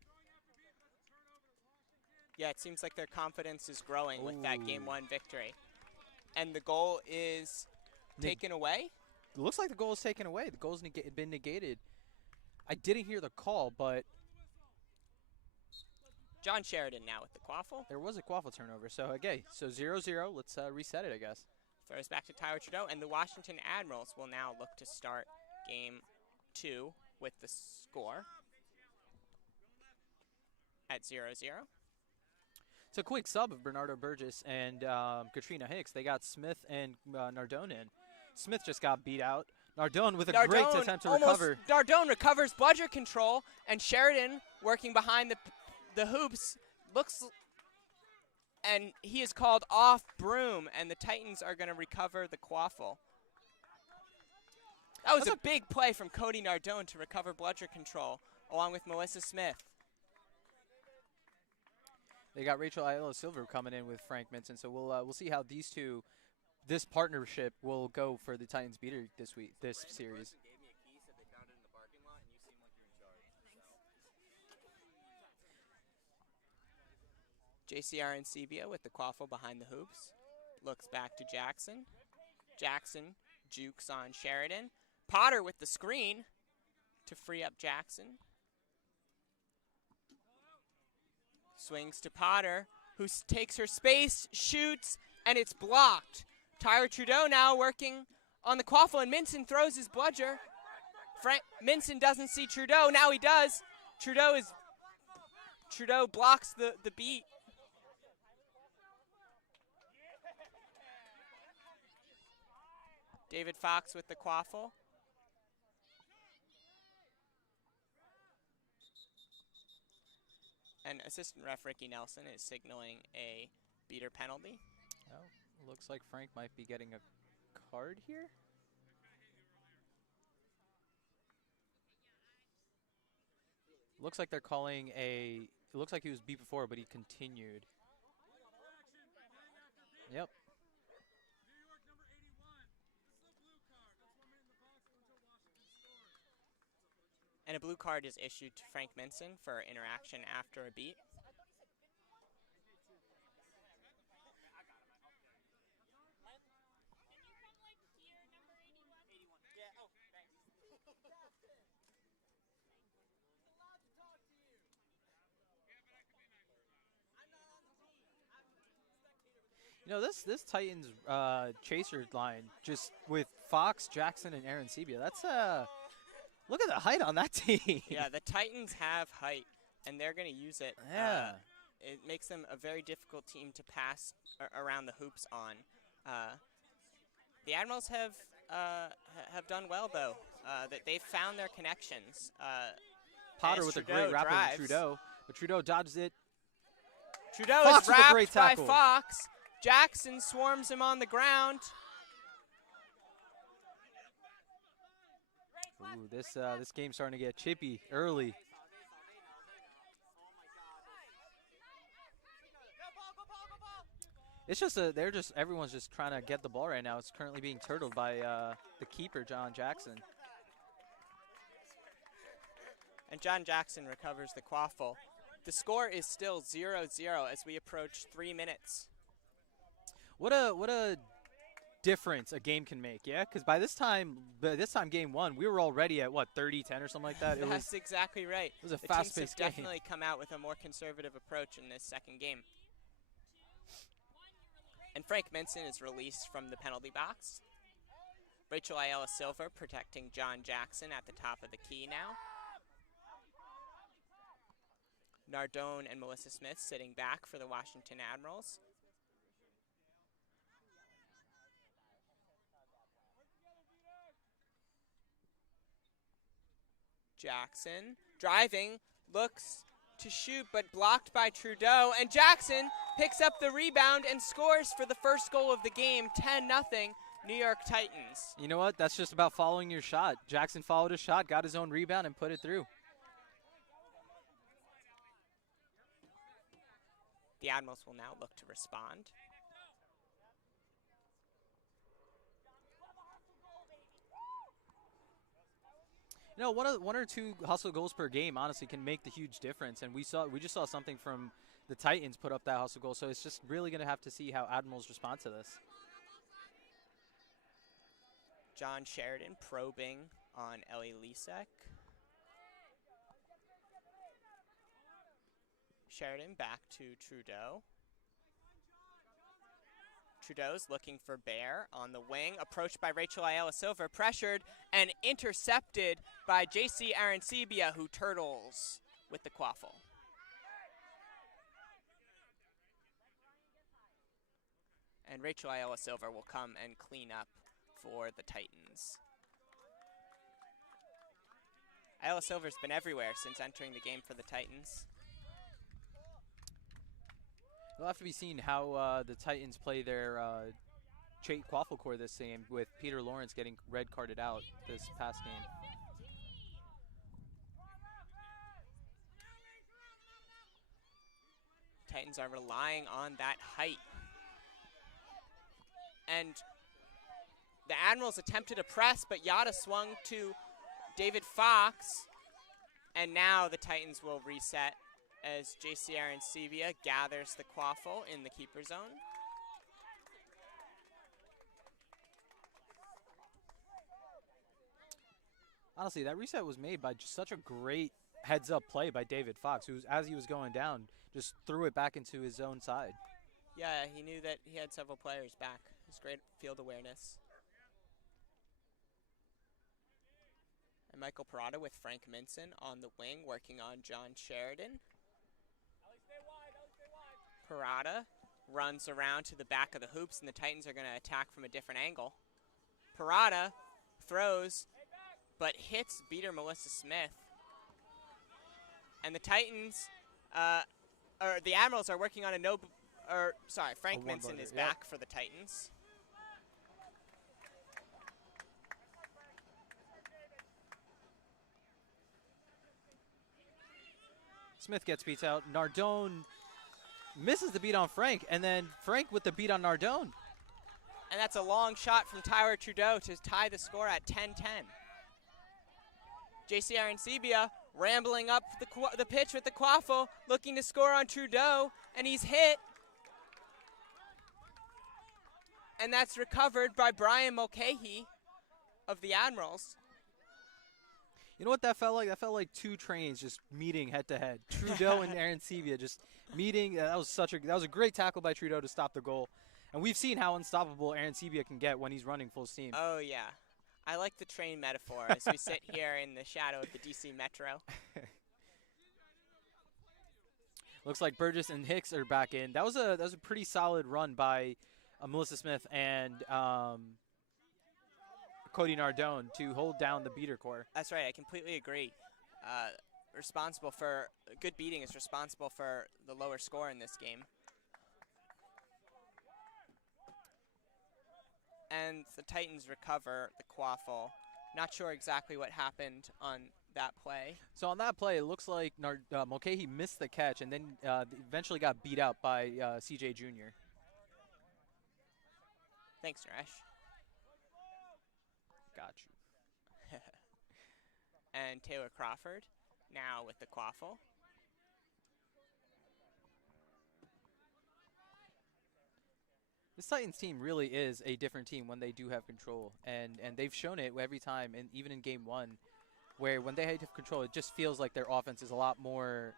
Yeah, it seems like their confidence is growing with that Game 1 victory. And the goal is taken away? It looks like the goal is taken away. The goal's been negated. I didn't hear the call, but John Sheridan now with the quaffle. there was a quaffle turnover. So, okay, so 0-0. Let's reset it, I guess. Throws back to Tyler Trudeau, and the Washington Admirals will now look to start Game 2 with the score at 0-0. It's a quick sub of Bernardo Burgess and Katrina Hicks. They got Smith and Nardone in. Smith just got beat out. Nardone with a great attempt to recover. Nardone recovers bludger control, and Sheridan working behind the hoops looks, and he is called off broom, and the Titans are going to recover the quaffle. That was a big play from Cody Nardone to recover bludger control, along with Melissa Smith. They got Rachel Ayala Silver coming in with Frank Minson, so we'll see how this partnership will go for the Titans beater this series. JCR and Sebia with the quaffle behind the hoops. Looks back to Jackson. Jackson jukes on Sheridan. Potter with the screen to free up Jackson. Swings to Potter, who takes her space, shoots, and it's blocked. Tyler Trudeau now working on the quaffle, and Minson throws his bludger. Minson doesn't see Trudeau. Now he does. Trudeau blocks the beat. David Fox with the quaffle. And assistant ref Ricky Nelson is signaling a beater penalty. Oh, looks like Frank might be getting a card here. Looks like they're calling a. It looks like he was beat before, but he continued. Yep. And a blue card is issued to Frank Minson for interaction after a beat. You know, this Titans chaser line, just with Fox, Jackson, and Aaron Sebia, that's look at the height on that team. Yeah, the Titans have height, and they're going to use it. Yeah. It makes them a very difficult team to pass around the hoops on. The Admirals have done well, though. That they've found their connections. Potter as with Trudeau a great wrap on drives. Trudeau, but Trudeau dodges it. Trudeau Fox is with a great wrapped by tackle. Fox. Jackson swarms him on the ground. Ooh, this game's starting to get chippy early. It's just everyone's just trying to get the ball right now. It's currently being turtled by the keeper, John Jackson. And John Jackson recovers the quaffle. The score is still 0-0 as we approach 3 minutes. What a difference a game can make, yeah? Because by this time game one, we were already at what 30-10 or something like that. That's exactly right. It was a the teams have fast-paced game. definitely come out with a more conservative approach in this second game. And Frank Minson is released from the penalty box. Rachel Ayala Silver protecting John Jackson at the top of the key now. Nardone and Melissa Smith sitting back for the Washington Admirals. Jackson driving, looks to shoot, but blocked by Trudeau. And Jackson picks up the rebound and scores for the first goal of the game, 10-0, New York Titans. You know what? That's just about following your shot. Jackson followed his shot, got his own rebound, and put it through. The Admirals will now look to respond. You know, one or two hustle goals per game honestly can make the huge difference, and we just saw something from the Titans put up that hustle goal. So it's just really going to have to see how Admirals respond to this. John Sheridan probing on Ellie Lisek. Sheridan back to Trudeau. Trudeau's looking for Bear on the wing, approached by Rachel Ayala Silver, pressured and intercepted by JC Arancibia, who turtles with the quaffle. And Rachel Ayala Silver will come and clean up for the Titans. Ayala Silver's been everywhere since entering the game for the Titans. It'll have to be seen how the Titans play their quaffle core this game, with Peter Lawrence getting red carded out this past game. Titans are relying on that height. And the Admirals attempted a press, but Yada swung to David Fox. And now the Titans will reset as JC Arancibia gathers the quaffle in the keeper zone. Honestly, that reset was made by just such a great heads-up play by David Fox, who, as he was going down, just threw it back into his own side. Yeah, he knew that he had several players back. It was great field awareness. And Michael Parada with Frank Minson on the wing, working on John Sheridan. Parada runs around to the back of the hoops, and the Titans are going to attack from a different angle. Parada throws, but hits beater Melissa Smith. And the Titans or the Admirals are working on Frank one Minson buzzer, is yep. back for the Titans. Smith gets beats out. Nardone misses the beat on Frank, and then Frank with the beat on Nardone. And that's a long shot from Tyler Trudeau to tie the score at 10-10. JC Arancibia rambling up the pitch with the quaffle, looking to score on Trudeau, and he's hit. And that's recovered by Brian Mulcahy of the Admirals. You know what that felt like? That felt like two trains just meeting head to head. Trudeau and Arancibia just meeting. That was a great tackle by Trudeau to stop the goal. And we've seen how unstoppable Arancibia can get when he's running full steam. Oh yeah, I like the train metaphor as we sit here in the shadow of the DC Metro. Looks like Burgess and Hicks are back in. That was a pretty solid run by Melissa Smith and Cody Nardone to hold down the beater core. That's right. I completely agree. Good beating is responsible for the lower score in this game. And the Titans recover the quaffle. Not sure exactly what happened on that play. So on that play, it looks like Mulcahy missed the catch and then eventually got beat out by CJ Jr. Thanks, Naresh. Got you. And Taylor Crawford now with the quaffle. This Titans team really is a different team when they do have control, and they've shown it every time, and even in game one, where when they have control, it just feels like their offense is a lot more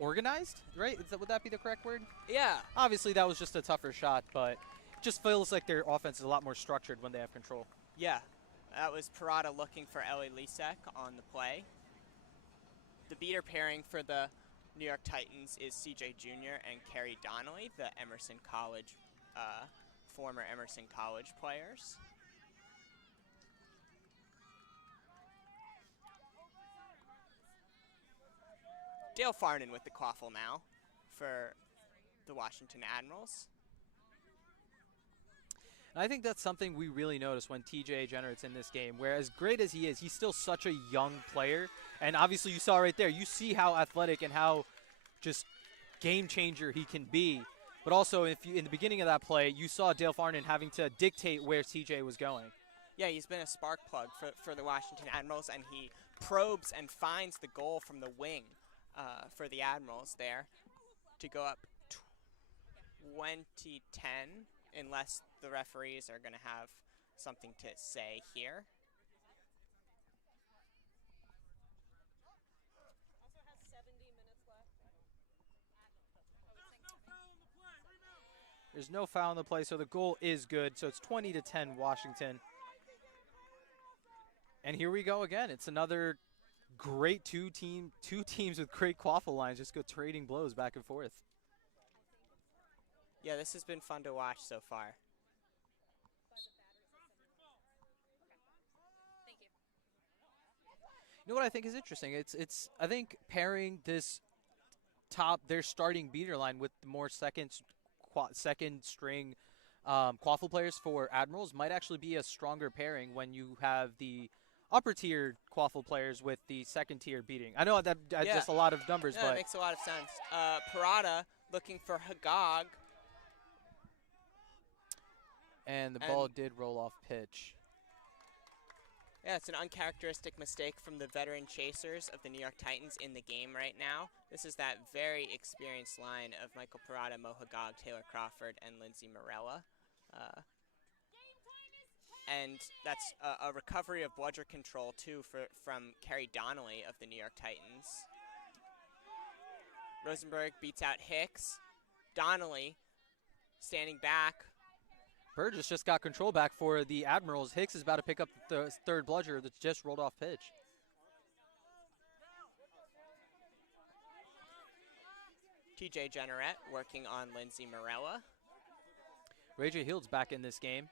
organized, right? Would that be the correct word? Yeah. Obviously, that was just a tougher shot, but it just feels like their offense is a lot more structured when they have control. Yeah. That was Parada looking for Ellie Lisek on the play. The beater pairing for the New York Titans is CJ Jr. and Kerry Donnelly, the Emerson College, former Emerson College players. Dale Farnan with the quaffle now for the Washington Admirals. And I think that's something we really notice when TJ Jenner's in this game, where as great as he is, he's still such a young player. And obviously you saw right there, you see how athletic and how just game changer he can be. But also, in the beginning of that play, you saw Dale Farnan having to dictate where TJ was going. Yeah, he's been a spark plug for the Washington Admirals, and he probes and finds the goal from the wing for the Admirals there to go up 20-10, unless the referees are going to have something to say here. Also has 70 minutes left. There's no foul in the play, so the goal is good. So it's 20-10 Washington. And here we go again. It's another great two teams with great quaffle lines just go trading blows back and forth. Yeah, this has been fun to watch so far. Thank you. You know what I think is interesting? It's I think pairing this their starting beater line with the more second string quaffle players for Admirals might actually be a stronger pairing when you have the upper tier quaffle players with the second tier beating. I know that just a lot of numbers, Yeah, but that makes a lot of sense. Parada looking for Hagag. and the ball did roll off pitch. Yeah, it's an uncharacteristic mistake from the veteran chasers of the New York Titans in the game right now. This is that very experienced line of Michael Parada, Mo Hagag, Taylor Crawford, and Lindsay Morella. And that's a recovery of bludger control, too, from Kerry Donnelly of the New York Titans. Rosenberg beats out Hicks. Donnelly standing back. Burgess just got control back for the Admirals. Hicks is about to pick up the third bludger that's just rolled off pitch. TJ Jenneret working on Lindsay Morella. Ray J. Hield's back in this game.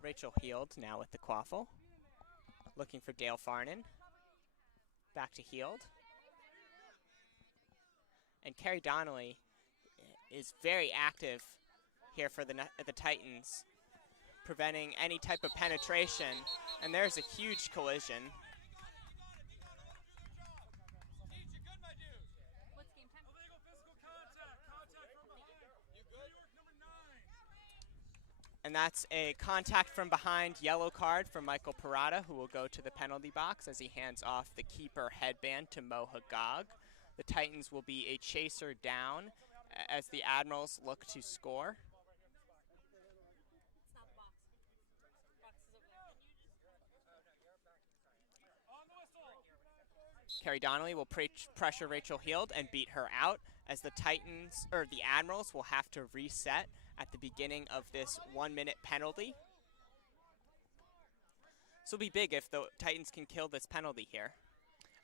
Rachel Heald now with the quaffle. looking for Dale Farnan. Back to Heald. And Carrie Donnelly is very active here for the Titans, preventing any type of penetration. And there's a huge collision. What's game time? And that's a contact from behind yellow card from Michael Parada, who will go to the penalty box as he hands off the keeper headband to Mo Hagag. The Titans will be a chaser down as the Admirals look to score. It's not the box. Box is over there. Carrie Donnelly will pressure Rachel Heald and beat her out as the Admirals will have to reset at the beginning of this 1-minute penalty. This will be big if the Titans can kill this penalty here.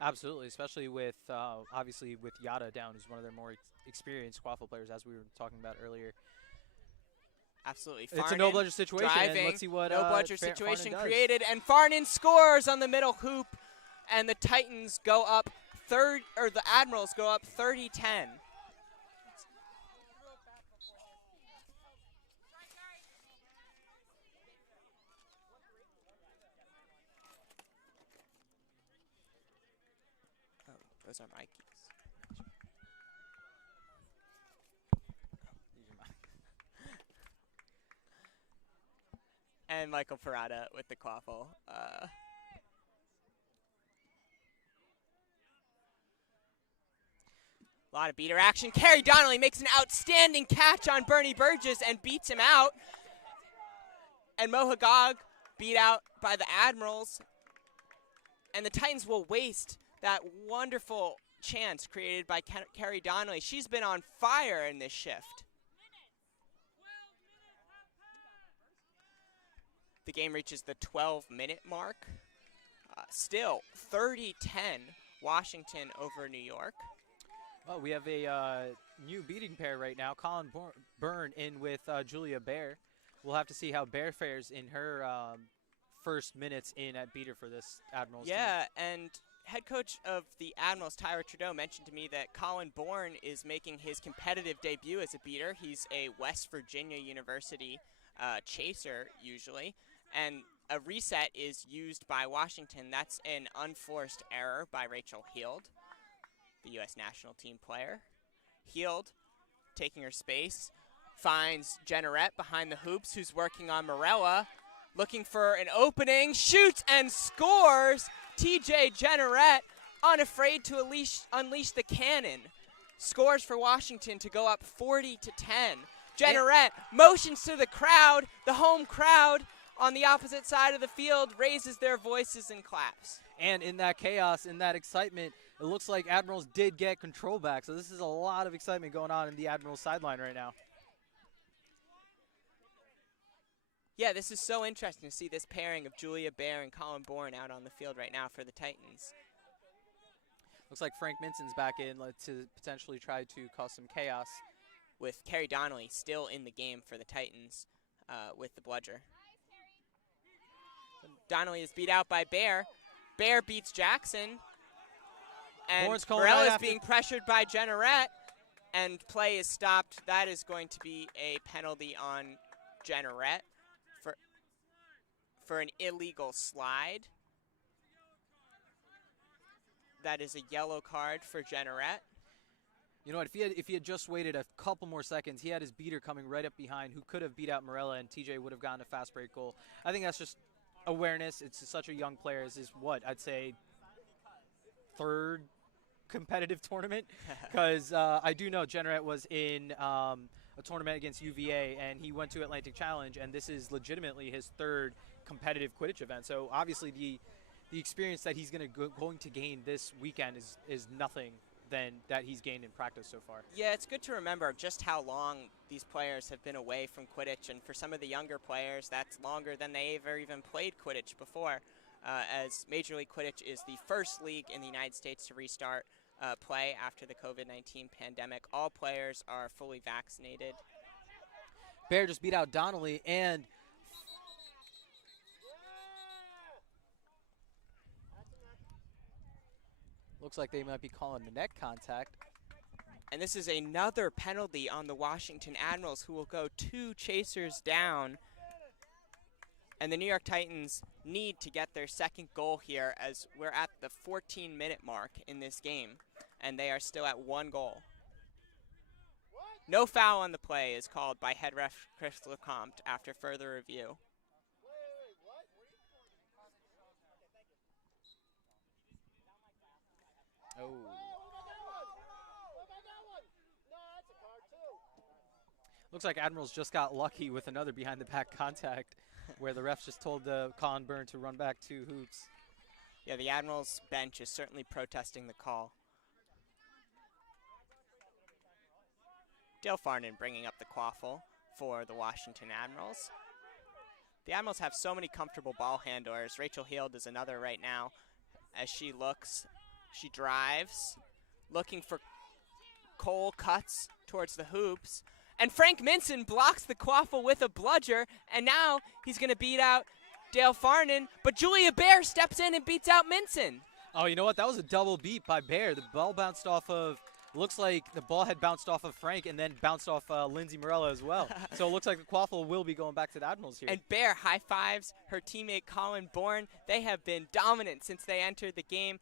Absolutely, especially with obviously with Yada down, who's one of their more experienced quaffle players, as we were talking about earlier. Absolutely. It's a Farnan no-bludger situation, driving, and let's see what no-bludger Farnan situation does. created, and Farnan scores on the middle hoop, and the Titans go up the Admirals go up 30-10. Oh, those are my keys. And Michael Parada with the quaffle. A lot of beater action. Carrie Donnelly makes an outstanding catch on Bernie Burgess and beats him out. And Mo Hagag beat out by the Admirals. And the Titans will waste that wonderful chance created by Carrie Donnelly. She's been on fire in this shift. The game reaches the 12-minute mark. Still 30-10 Washington over New York. Well, we have a new beating pair right now. Colin Byrne in with Julia Bear. We'll have to see how Bear fares in her first minutes in at beater for this Admirals team. Yeah, and head coach of the Admirals, Tyra Trudeau, mentioned to me that Colin Bourne is making his competitive debut as a beater. He's a West Virginia University chaser, usually. And a reset is used by Washington. That's an unforced error by Rachel Heald, the U.S. national team player. Heald, taking her space, finds Jenneret behind the hoops, who's working on Morella, looking for an opening, shoots and scores. TJ Jenneret, unafraid to unleash the cannon, scores for Washington to go up 40-10. Jenneret motions to the crowd, the home crowd on the opposite side of the field, raises their voices and claps. And in that chaos, in that excitement, it looks like Admirals did get control back. So this is a lot of excitement going on in the Admirals sideline right now. Yeah, this is so interesting to see this pairing of Julia Bear and Colin Bourne out on the field right now for the Titans. Looks like Frank Minson's back in to potentially try to cause some chaos. With Carrie Donnelly still in the game for the Titans with the bludger. Donnelly is beat out by Bear. Bear beats Jackson. And Morella's being pressured by Jenneret. And play is stopped. That is going to be a penalty on Jenneret for an illegal slide. That is a yellow card for Jenneret. You know what, if he had just waited a couple more seconds, he had his beater coming right up behind who could have beat out Morella, and TJ would have gotten a fast break goal. I think that's just awareness. It's such a young player. This is what, I'd say third competitive tournament, because I do know Jenneret was in a tournament against UVA, and he went to Atlantic Challenge, and this is legitimately his third competitive Quidditch event. So obviously the experience that he's going to gain this weekend is nothing than that he's gained in practice so far. Yeah, it's good to remember just how long these players have been away from Quidditch, and for some of the younger players, that's longer than they ever even played Quidditch before, as Major League Quidditch is the first league in the United States to restart play after the COVID-19 pandemic. All players are fully vaccinated. Bear just beat out Donnelly, and Looks like they might be calling the neck contact. And this is another penalty on the Washington Admirals, who will go 2 chasers down. And the New York Titans need to get their second goal here, as we're at the 14-minute mark in this game, and they are still at 1 goal. No foul on the play is called by head ref Chris Lecomte after further review. Oh. Looks like Admirals just got lucky with another behind-the-back contact where the refs just told Colin Byrne to run back 2 hoops. Yeah, the Admirals bench is certainly protesting the call. Dale Farnan bringing up the quaffle for the Washington Admirals. The Admirals have so many comfortable ball handlers. Rachel Heald is another right now. As she looks, she drives, looking for Cole, cuts towards the hoops. And Frank Minson blocks the quaffle with a bludger, and now he's going to beat out Dale Farnan, but Julia Bear steps in and beats out Minson. Oh, you know what? That was a double beat by Bear. The ball bounced off of, looks like the ball had bounced off of Frank and then bounced off Lindsay Morella as well. So it looks like the quaffle will be going back to the Admirals here. And Bear high fives her teammate Colin Bourne. They have been dominant since they entered the game.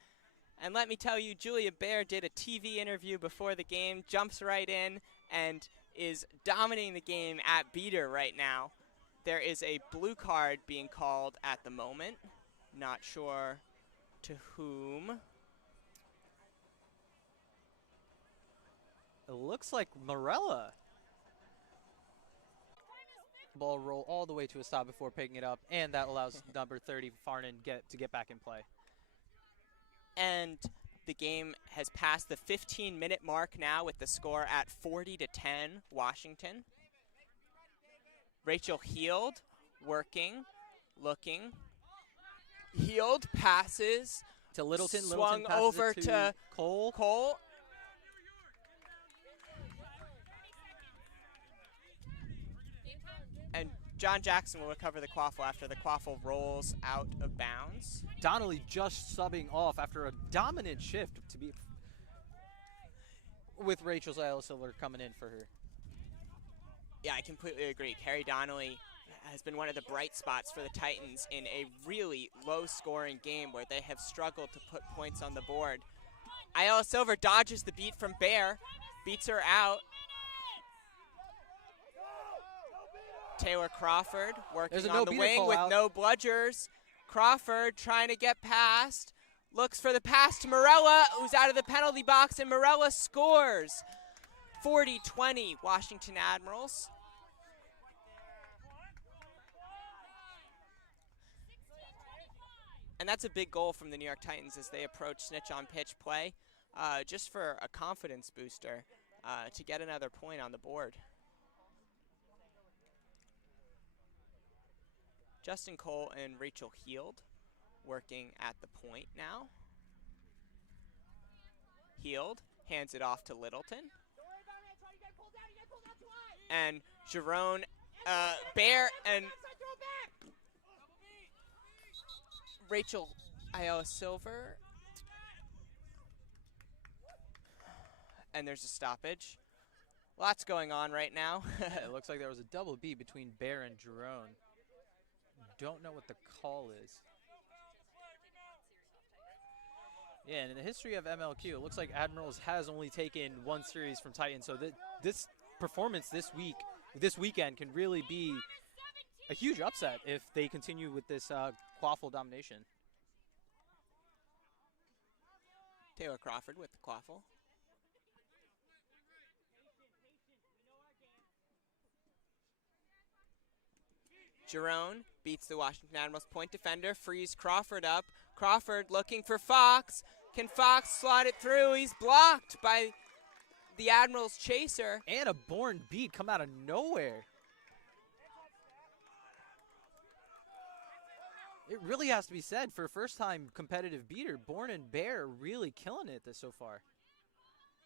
And let me tell you, Julia Bear did a TV interview before the game, jumps right in, and is dominating the game at beater right now. There is a blue card being called at the moment. Not sure to whom. It looks like Morella. Ball roll all the way to a stop before picking it up, and that allows number 30 Farnan to get back in play. And the game has passed the 15-minute mark now with the score at 40-10 Washington. Rachel Heald working, looking. Heald passes To Littleton. Swung Littleton passes over it to Cole. Cole. And John Jackson will recover the quaffle after the quaffle rolls out of bounds. Donnelly just subbing off after a dominant shift to be with Rachel Silver coming in for her. Yeah, I completely agree. Carrie Donnelly has been one of the bright spots for the Titans in a really low-scoring game where they have struggled to put points on the board. Ayala Silver dodges the beat from Bear, beats her out. Taylor Crawford working on the wing with no bludgers. Crawford trying to get past. Looks for the pass to Morella, who's out of the penalty box, and Morella scores. 40-20 Washington Admirals. And that's a big goal from the New York Titans as they approach snitch on pitch play, just for a confidence booster to get another point on the board. Justin Cole and Rachel Heald working at the point now. Heald hands it off to Littleton. And Jerome, Bear and Rachel Ayala Silver. And there's a stoppage. Lots going on right now. Yeah, it looks like there was a double B between Bear and Jerome. Don't know what the call is. Yeah, and in the history of MLQ, it looks like Admirals has only taken 1 series from Titans, so this performance this weekend can really be a huge upset if they continue with this quaffle domination. Taylor Crawford with the quaffle. Jerome beats the Washington Admirals point defender, frees Crawford up. Crawford looking for Fox. Can Fox slot it through? He's blocked by the Admirals chaser. And a Bourne beat come out of nowhere. It really has to be said, for a first-time competitive beater, Bourne and Bear are really killing it so far.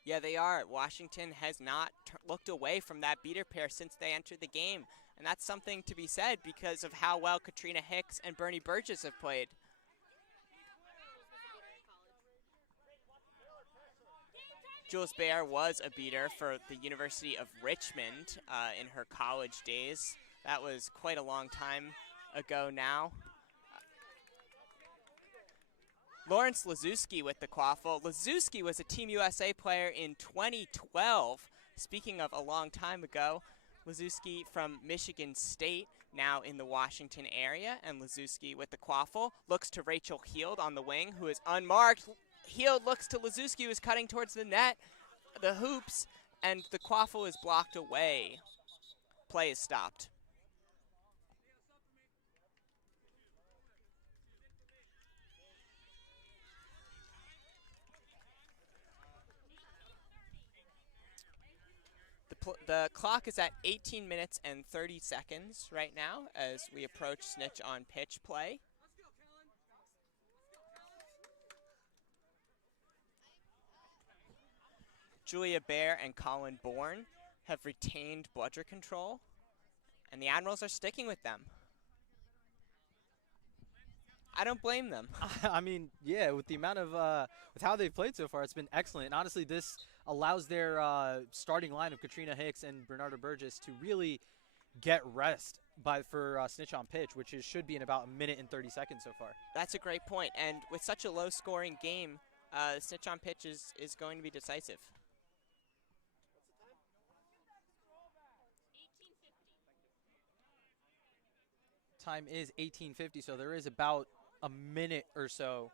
Yeah, they are. Washington has not looked away from that beater pair since they entered the game. And that's something to be said because of how well Katrina Hicks and Bernie Burgess have played. Jules Baer was a beater for the University of Richmond in her college days. That was quite a long time ago now. Lawrence Lazuski with the quaffle. Lazuski was a Team USA player in 2012. Speaking of a long time ago, Lazuski from Michigan State, now in the Washington area. And Lazuski with the quaffle looks to Rachel Heald on the wing, who is unmarked. Heald looks to Lazuski, who is cutting towards the net, the hoops, and the quaffle is blocked away. Play is stopped. The clock is at 18 minutes and 30 seconds right now as we approach snitch on pitch play. Julia Baer and Colin Bourne have retained bludger control, and the Admirals are sticking with them. I don't blame them. I mean, yeah, with the amount of with how they've played so far, it's been excellent. And honestly, this allows their starting line of Katrina Hicks and Bernarda Burgess to really get rest for snitch on pitch, which should be in about a minute and 30 seconds so far. That's a great point. And with such a low-scoring game, snitch on pitch is going to be decisive. Time is 18:50, so there is about a minute or so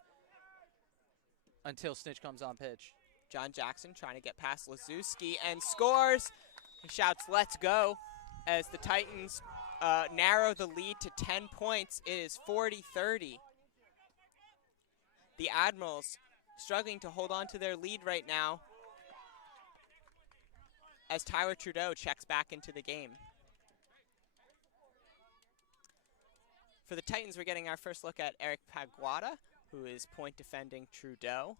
until snitch comes on pitch. John Jackson trying to get past Lazuski and scores. He shouts, "Let's go," as the Titans narrow the lead to 10 points. It is 40-30. The Admirals struggling to hold on to their lead right now as Tyler Trudeau checks back into the game. For the Titans, we're getting our first look at Eric Paguada, who is point defending Trudeau.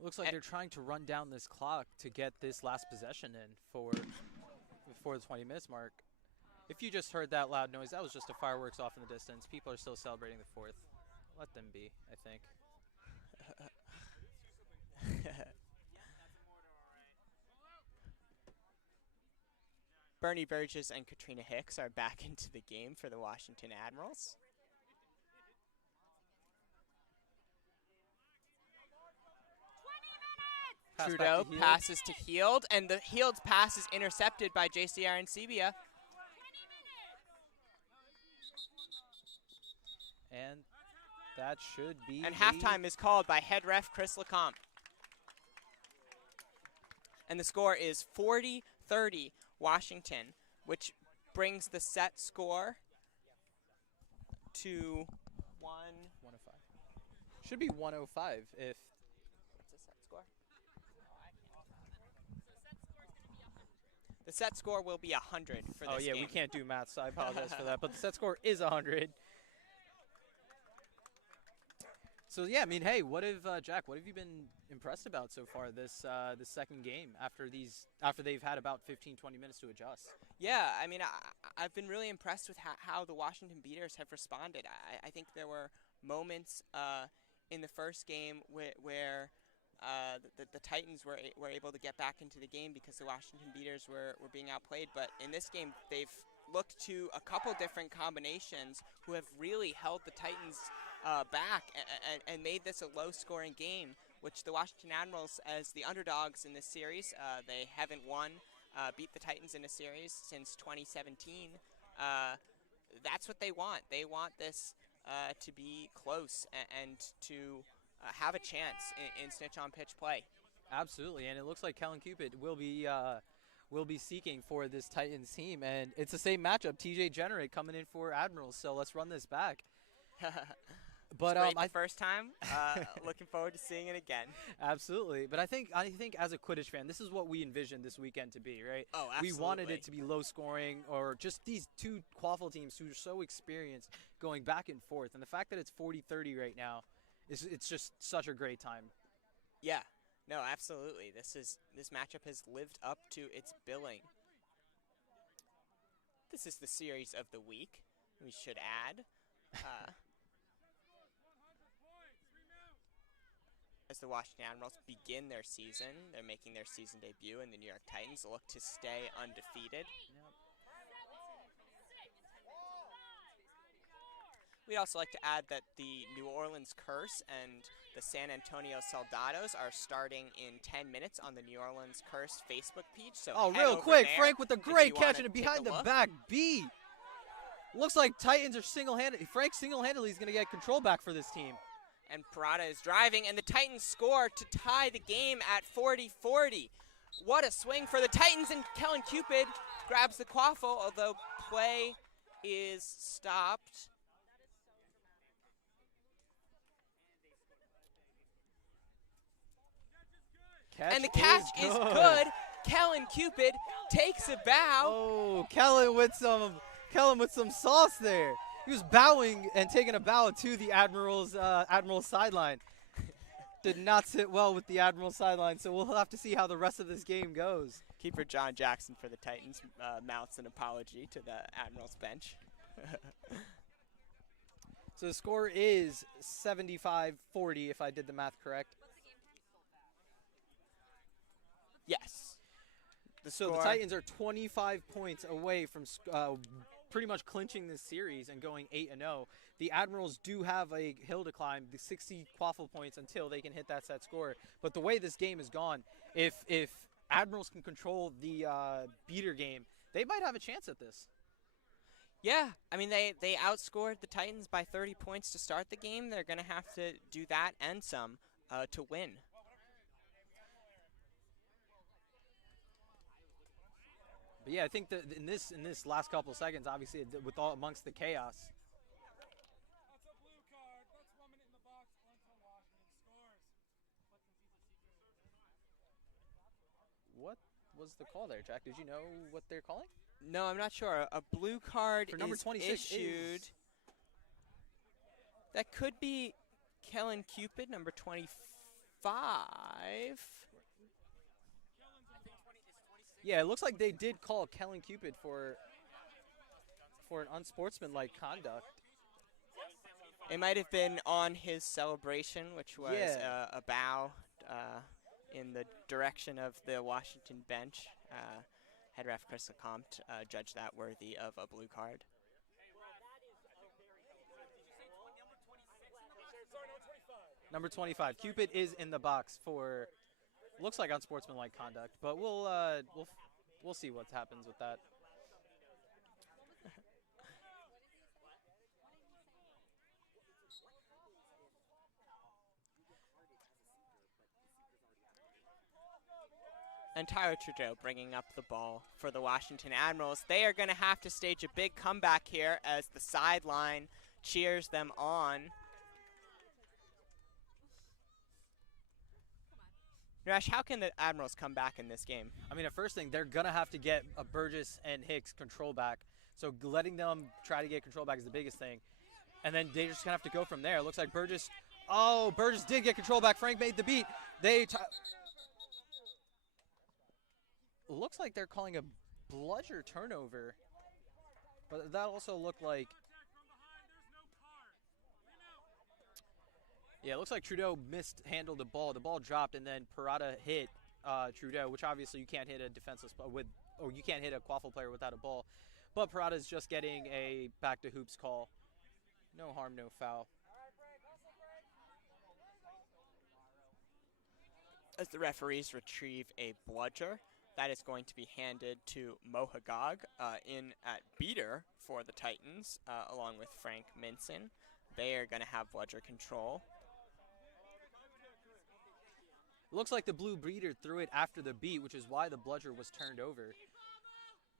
Looks like they're trying to run down this clock to get this last possession in before the 20 minutes mark. If you just heard that loud noise, that was just a fireworks off in the distance. People are still celebrating the 4th. Let them be, I think. Bernie Burgess and Katrina Hicks are back into the game for the Washington Admirals. Trudeau passes to Heald, and the Heald's pass is intercepted by JCR and Sebia. And that should be. And halftime is called by head ref Chris Lecomte. And the score is 40-30 Washington, which brings the set score to 105. Should be 105 if. What's the set score? The set score will be 100 for this game. We can't do math, so I apologize for that. But the set score is 100. So yeah, I mean, hey, Jack? What have you been impressed about so far this second game after they've had about 15-20 minutes to adjust? Yeah, I mean, I've been really impressed with how the Washington Beaters have responded. I think there were moments in the first game where the Titans were able to get back into the game because the Washington Beaters were being outplayed. But in this game, they've looked to a couple different combinations who have really held the Titans back and made this a low-scoring game, which the Washington Admirals, as the underdogs in this series, they haven't beat the Titans in a series since 2017. That's what they want. They want this to be close and to have a chance in snitch on pitch play. Absolutely, and it looks like Kellen Cupid will be seeking for this Titans team, and it's the same matchup. TJ Generate coming in for Admirals, so let's run this back. But the first time, looking forward to seeing it again. Absolutely, but I think as a Quidditch fan, this is what we envisioned this weekend to be, right? Oh, absolutely. We wanted it to be low scoring, or just these two quaffle teams who are so experienced going back and forth, and the fact that it's 40-30 right now, it's just such a great time. Yeah, no, absolutely. This matchup has lived up to its billing. This is the series of the week. We should add. as the Washington Admirals begin their season. They're making their season debut, and the New York Titans look to stay undefeated. We'd also like to add that the New Orleans Curse and the San Antonio Soldados are starting in 10 minutes on the New Orleans Curse Facebook page. So Oh, head real over quick, there Frank with a if great you wanna catch and a take behind the look. back beat. Looks like Titans are single-handed. Frank single-handedly is going to get control back for this team. And Parada is driving, and the Titans score to tie the game at 40-40. What a swing for the Titans, and Kellen Cupid grabs the quaffle, although play is stopped. And the catch is good. Kellen Cupid takes a bow. Oh, Kellen with some sauce there. He was bowing and taking a bow to the Admirals sideline. Did not sit well with the Admirals sideline, so we'll have to see how the rest of this game goes. Keeper John Jackson for the Titans mounts an apology to the Admirals bench. So the score is 75-40, if I did the math correct. Yes. So the Titans are 25 points away from pretty much clinching this series and going 8-0. The Admirals do have a hill to climb, the 60 quaffle points until they can hit that set score. But the way this game has gone, if Admirals can control the beater game, they might have a chance at this. Yeah, I mean, they outscored the Titans by 30 points to start the game. They're going to have to do that and some to win. But yeah, I think that in this last couple seconds, obviously, with all amongst the chaos. What was the call there, Jack? Did you know what they're calling? No, I'm not sure. A blue card For number is 26 issued. That could be Kellen Cupid, number 25. Yeah, it looks like they did call Kellen Cupid for an unsportsmanlike conduct. It might have been on his celebration, which was a bow in the direction of the Washington bench. Head ref Chris Lecomte judged that worthy of a blue card. Number 25. Cupid is in the box for looks like unsportsmanlike conduct, but we'll see what happens with that. And Tyler Trudeau bringing up the ball for the Washington Admirals. They are going to have to stage a big comeback here as the sideline cheers them on. Naresh, how can the Admirals come back in this game? I mean, the first thing, they're going to have to get Burgess and Hicks control back. So letting them try to get control back is the biggest thing. And then they just going to have to go from there. It looks like Burgess did get control back. Frank made the beat. Looks like they're calling a bludger turnover. But that also looked like... Yeah, it looks like Trudeau mishandled the ball. The ball dropped, and then Parada hit Trudeau, which obviously you can't hit a defenseless you can't hit a quaffle player without a ball. But Parada's just getting a back to hoops call. No harm, no foul. As the referees retrieve a bludger, that is going to be handed to Mohagog in at beater for the Titans, along with Frank Minson. They are going to have bludger control. Looks like the blue breeder threw it after the beat, which is why the bludger was turned over.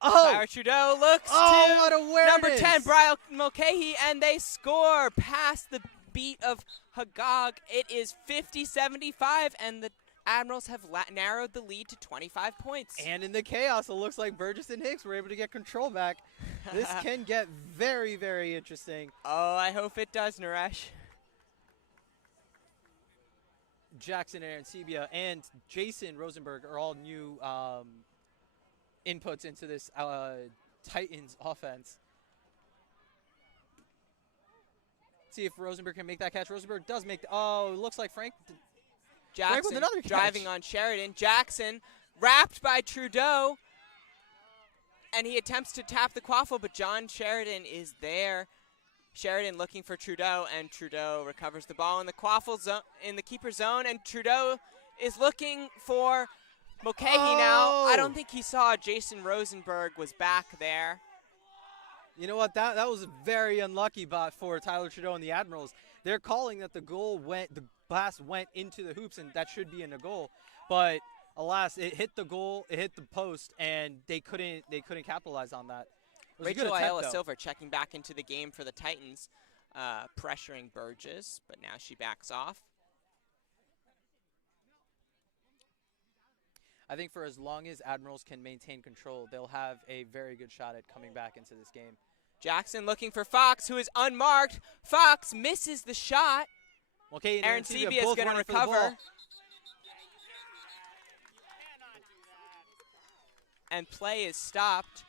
Tyler Trudeau looks to what awareness. number 10, Brian Mulcahy, and they score past the beat of Hagog. It is 50-75, and the Admirals have narrowed the lead to 25 points. And in the chaos, it looks like Burgess and Hicks were able to get control back. This can get very, very interesting. Oh, I hope it does, Naresh. Jackson Arancibia and Jason Rosenberg are all new inputs into this Titans offense. See if Rosenberg can make that catch. Rosenberg does make it looks like Frank Jackson another catch. driving on Sheridan. Jackson wrapped by Trudeau. And he attempts to tap the quaffle, but John Sheridan is there. Sheridan looking for Trudeau, and Trudeau recovers the ball in the quaffle zone, in the keeper zone, and Trudeau is looking for Mulcahy now. I don't think he saw Jason Rosenberg was back there. You know what? That was a very unlucky bot for Tyler Trudeau and the Admirals. They're calling that the pass went into the hoops, and that should be in a goal. But alas, it hit the goal, it hit the post, and they couldn't capitalize on that. It was a good Rachel attempt, Ayala though. Silver checking back into the game for the Titans, pressuring Burgess, but now she backs off. I think for as long as Admirals can maintain control, they'll have a very good shot at coming back into this game. Jackson looking for Fox, who is unmarked. Fox misses the shot. Okay, and Aaron Arancibia Sebia is both going to running for the ball. recover. And play is stopped.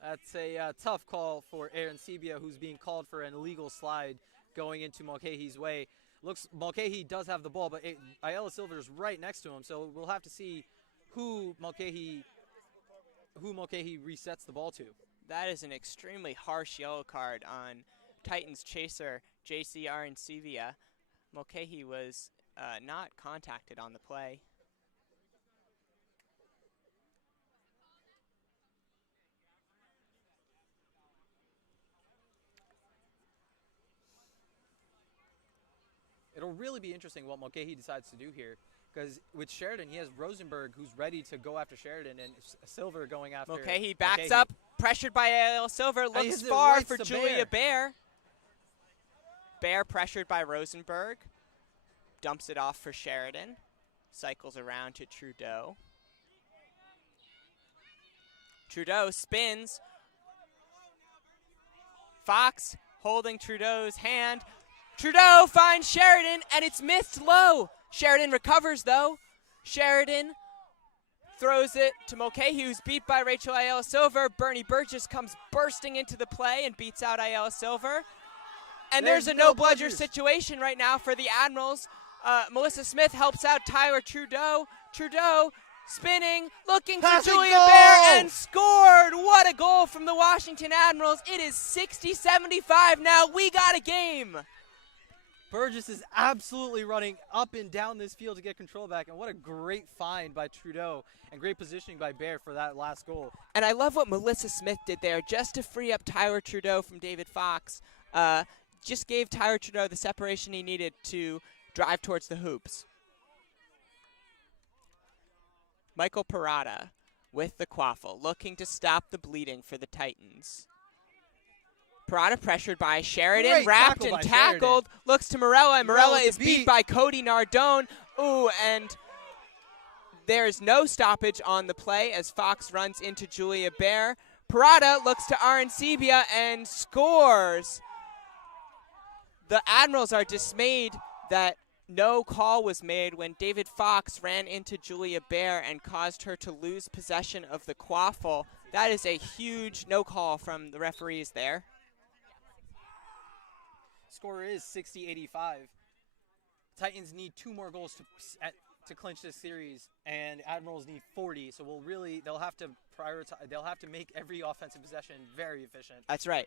That's a tough call for Aaron Sebia, who's being called for an illegal slide going into Mulcahy's way. Looks Mulcahy does have the ball, but Ayala Silver is right next to him, so we'll have to see who Mulcahy resets the ball to. That is an extremely harsh yellow card on Titans chaser JC Arancibia. Mulcahy was not contacted on the play. It'll really be interesting what Mulcahy decides to do here, because with Sheridan, he has Rosenberg, who's ready to go after Sheridan, and Silver going after Mulcahy backs up, pressured by AL Silver, looks hits it far right for to Julia Bear. Bear pressured by Rosenberg, dumps it off for Sheridan, cycles around to Trudeau. Trudeau spins. Fox holding Trudeau's hand. Trudeau finds Sheridan, and it's missed low. Sheridan recovers, though. Sheridan throws it to Mulcahy, who's beat by Rachel Ayala Silver. Bernie Burgess comes bursting into the play and beats out Ayala Silver. And there's a no-bludger situation right now for the Admirals. Melissa Smith helps out Tyler Trudeau. Trudeau spinning, looking for Julia Bear, and scored. What a goal from the Washington Admirals. It is 60-75 now. We got a game. Burgess is absolutely running up and down this field to get control back, and what a great find by Trudeau and great positioning by Bear for that last goal. And I love what Melissa Smith did there just to free up Tyler Trudeau from David Fox. Just gave Tyler Trudeau the separation he needed to drive towards the hoops. Michael Parada with the quaffle, looking to stop the bleeding for the Titans. Parada pressured by Sheridan, Great wrapped tackle and by tackled, Sheridan. looks to Morella, and Morella with is the beat beat. by Cody Nardone. Ooh, and there's no stoppage on the play as Fox runs into Julia Bear. Parada looks to Arancibia and scores. The Admirals are dismayed that no call was made when David Fox ran into Julia Bear and caused her to lose possession of the quaffle. That is a huge no call from the referees there. Score is 60-85. Titans need 2 more goals to clinch this series, and Admirals need 40. So they'll have to prioritize. They'll have to make every offensive possession very efficient. That's right.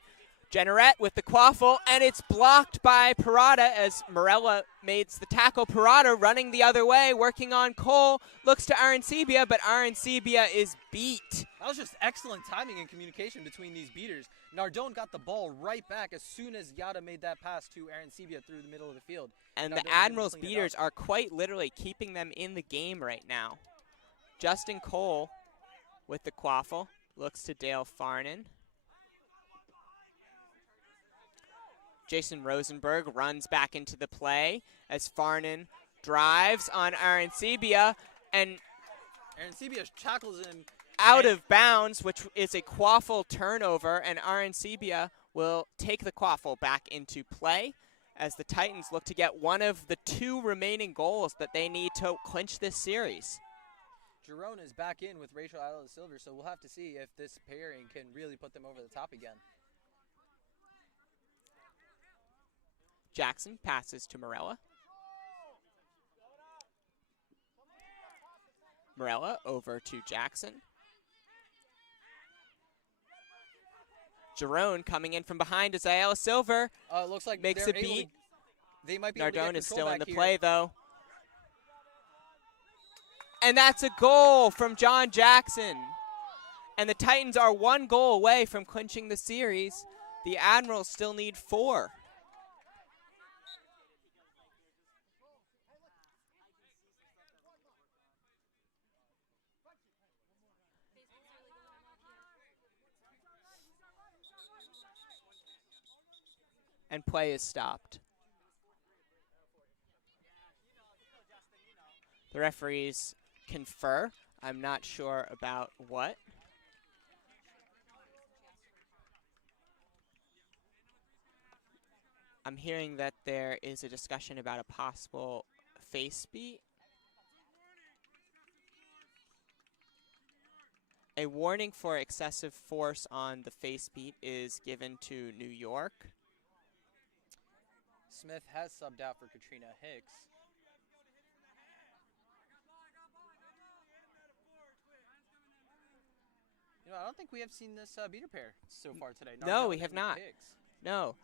Jenneret with the quaffle, and it's blocked by Parada as Morella makes the tackle. Parada running the other way, working on Cole, looks to Arancibia, but Arancibia is beat. That was just excellent timing and communication between these beaters. Nardone got the ball right back as soon as Yada made that pass to Arancibia through the middle of the field. And Nardone the didn't Admirals clean it beaters up. are quite literally keeping them in the game right now. Justin Cole with the quaffle, looks to Dale Farnan. Jason Rosenberg runs back into the play as Farnan drives on Arancibia and Arancibia tackles him out of bounds, which is a quaffle turnover, and Arancibia will take the quaffle back into play as the Titans look to get one of the 2 remaining goals that they need to clinch this series. Jerome is back in with Rachel Ayala Silver, so we'll have to see if this pairing can really put them over the top again. Jackson passes to Morella. Morella over to Jackson. Jerome coming in from behind as Ayala Silver Looks like makes they're a beat. They might be able to get Nardone is control still in back the here. play, though. And that's a goal from John Jackson. And the Titans are 1 goal away from clinching the series. The Admirals still need 4. And play is stopped. The referees confer. I'm not sure about what. I'm hearing that there is a discussion about a possible face beat. A warning for excessive force on the face beat is given to New York. Smith has subbed out for Katrina Hicks. You know, I don't think we have seen this beater pair so far today. No, we Nardone have and not. Hicks. No,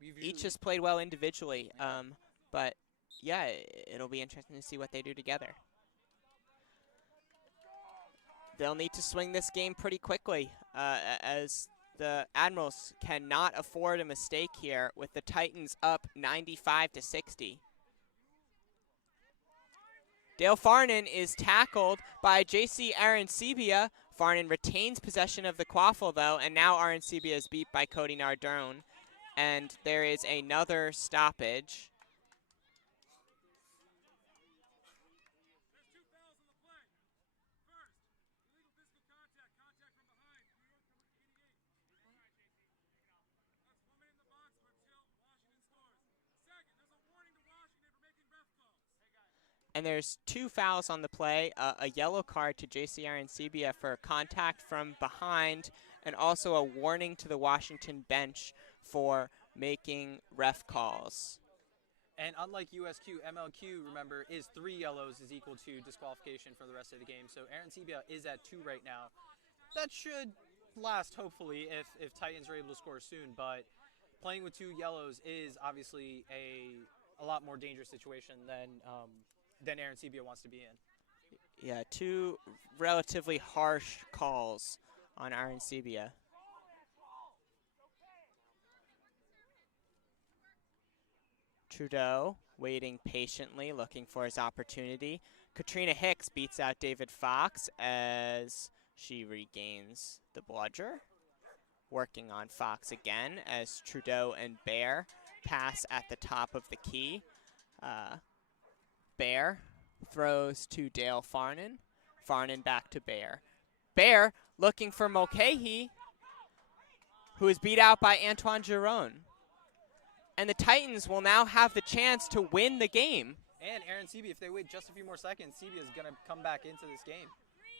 We've each usually- has played well individually, Yeah. but yeah, it'll be interesting to see what they do together. They'll need to swing this game pretty quickly, as the Admirals cannot afford a mistake here with the Titans up 95-60. Dale Farnan is tackled by JC Arancibia. Farnan retains possession of the quaffle, though, and now Arancibia is beat by Cody Nardone. And there is another stoppage. And there's 2 fouls on the play, a yellow card to JC Arancibia for contact from behind, and also a warning to the Washington bench for making ref calls. And unlike USQ, MLQ, remember, is 3 yellows is equal to disqualification for the rest of the game. So Arancibia is at 2 right now. That should last, hopefully, if Titans are able to score soon. But playing with 2 yellows is obviously a lot more dangerous situation than Arancibia wants to be in. Yeah, 2 relatively harsh calls on Arancibia. Trudeau waiting patiently, looking for his opportunity. Katrina Hicks beats out David Fox as she regains the bludger. Working on Fox again as Trudeau and Bear pass at the top of the key. Bear throws to Dale Farnan. Farnan back to Bear. Bear looking for Mulcahy, who is beat out by Antoine Giron. And the Titans will now have the chance to win the game. And Arancibia, if they wait just a few more seconds, Sebia is going to come back into this game.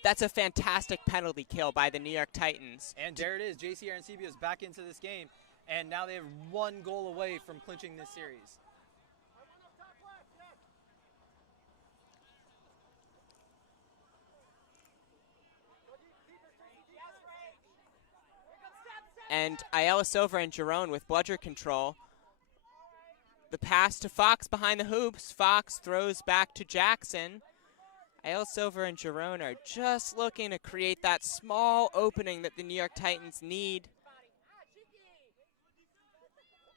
That's a fantastic penalty kill by the New York Titans. And there it is. JC Arancibia is back into this game. And now they have 1 goal away from clinching this series. And Ayala Silva and Giron with bludger control. The pass to Fox behind the hoops. Fox throws back to Jackson. Ayala Silva and Giron are just looking to create that small opening that the New York Titans need.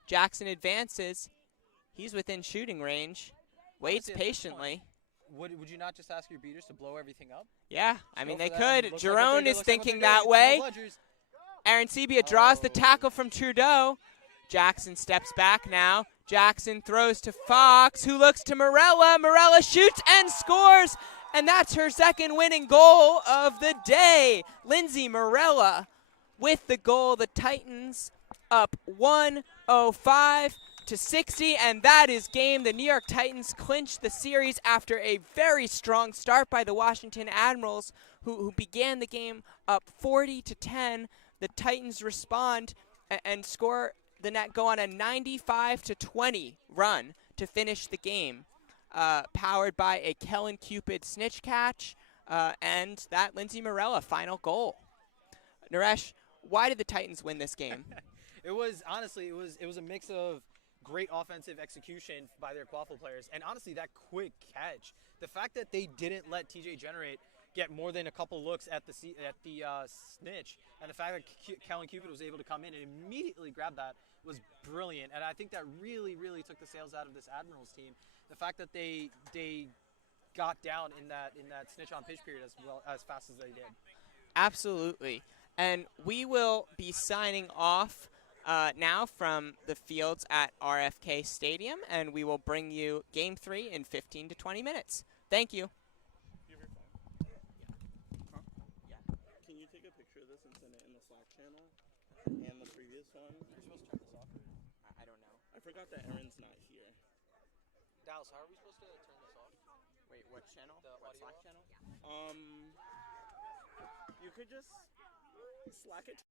Jackson advances. He's within shooting range. Waits Honestly, at this patiently. Would you not just ask your beaters to blow everything up? Yeah, I mean, Go they for that. could. Looks like what Giron they do, is looks like what thinking they're that doing. way. No bludgers. Arancibia draws the Oh. tackle from Trudeau. Jackson steps back now. Jackson throws to Fox, who looks to Morella. Morella shoots and scores, and that's her second winning goal of the day. Lindsay Morella with the goal. The Titans up 105-60, and that is game. The New York Titans clinch the series after a very strong start by the Washington Admirals, who began the game up 40-10. The Titans respond and score the net, go on a 95-20 run to finish the game. powered by a Kellen Cupid snitch catch and that Lindsay Morella final goal. Naresh, why did the Titans win this game? It was honestly, it was a mix of great offensive execution by their Quaffle players, and honestly, that quick catch. The fact that they didn't let TJ Generate get more than a couple looks at the snitch, and the fact that Kellen Cupid was able to come in and immediately grab that was brilliant. And I think that really, really took the sails out of this Admirals team. The fact that they got down in that snitch on pitch period as fast as they did. Absolutely. And we will be signing off now from the fields at RFK Stadium, and we will bring you Game 3 in 15 to 20 minutes. Thank you. Can you take a picture of this and send it in the Slack channel? And the previous one? You're supposed to turn this off. I don't know. I forgot that Aaron's not here. Dallas, how are we supposed to turn this off? Wait, what channel? The What audio Slack channel? You could just Slack it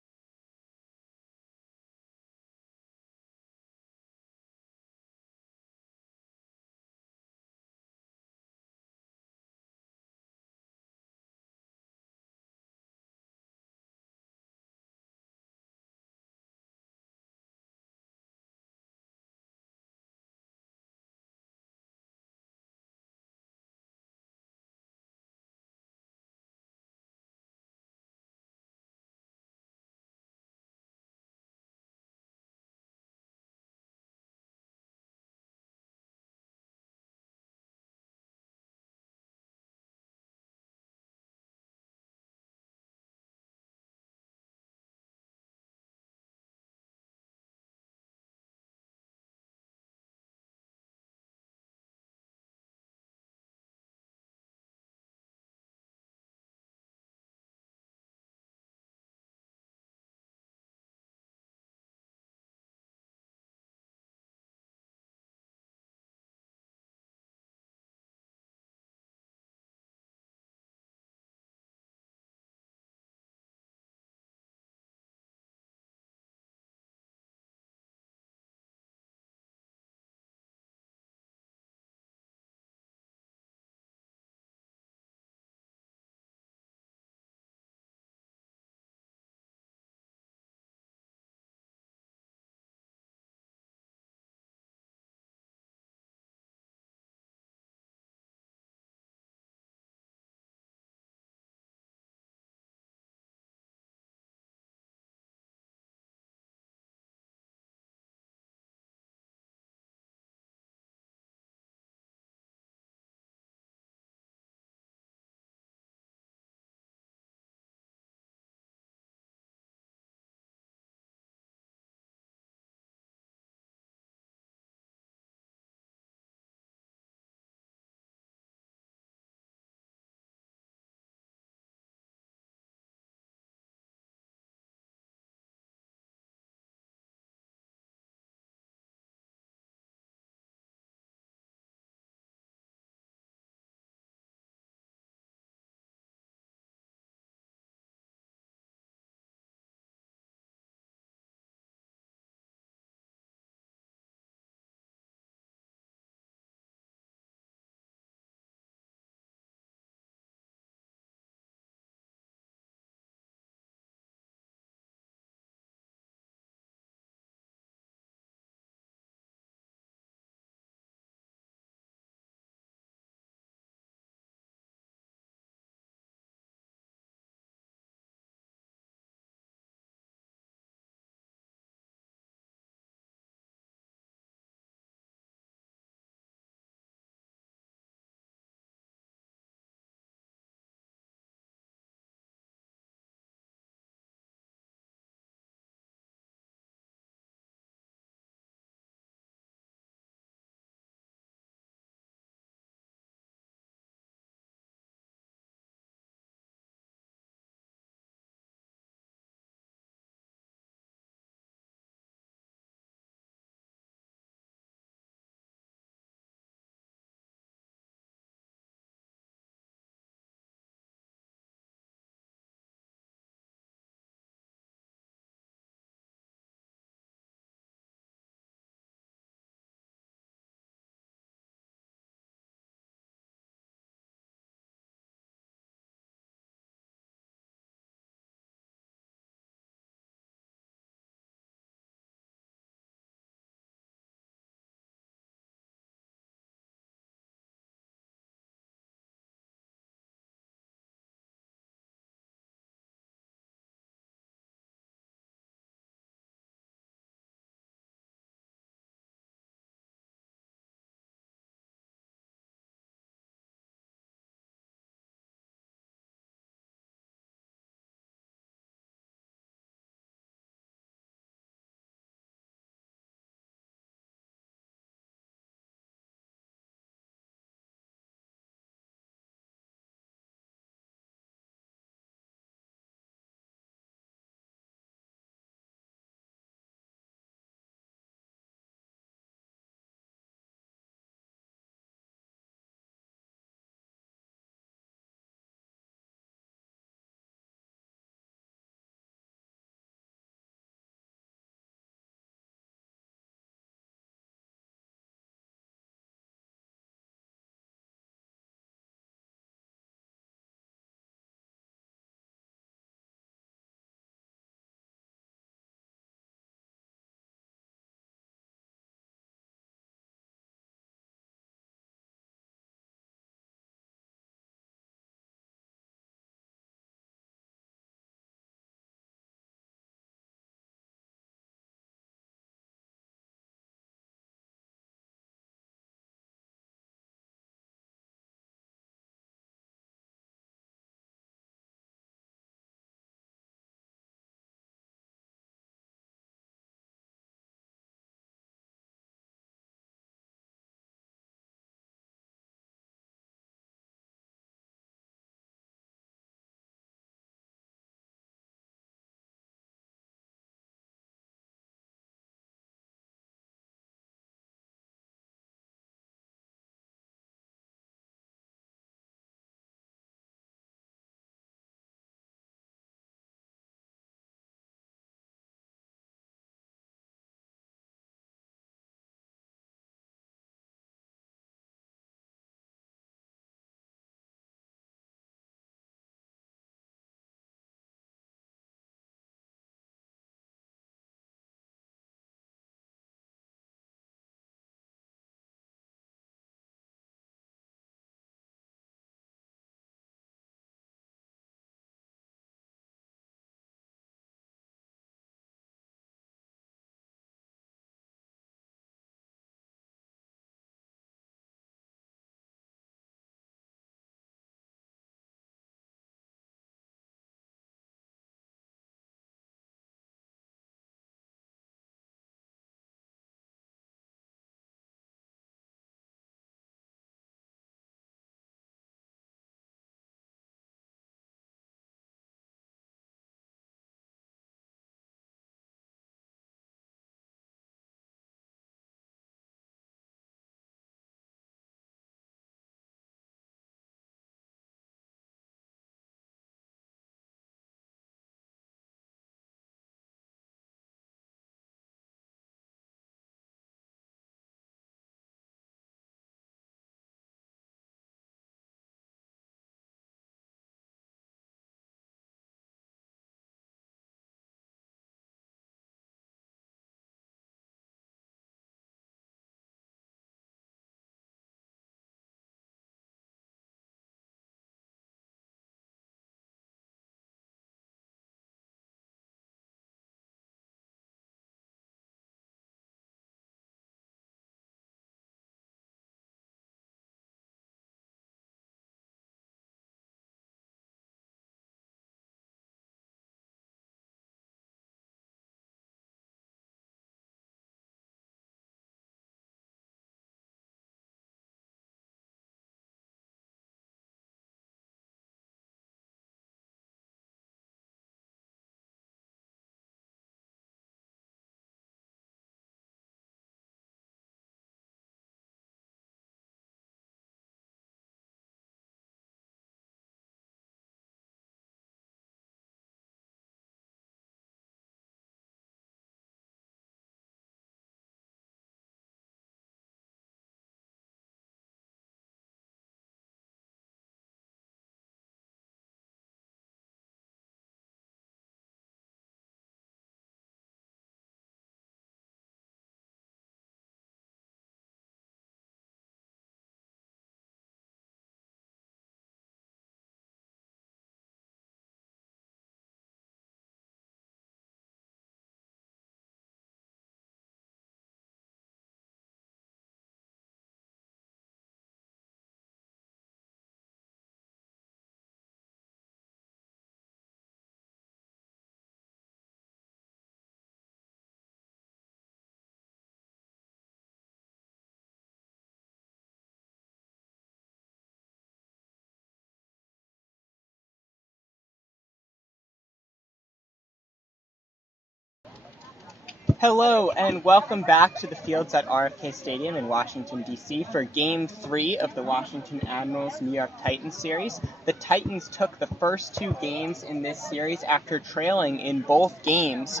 Hello and welcome back to the fields at RFK Stadium in Washington, D.C. for Game 3 of the Washington Admirals New York Titans series. The Titans took the first 2 games in this series after trailing in both games,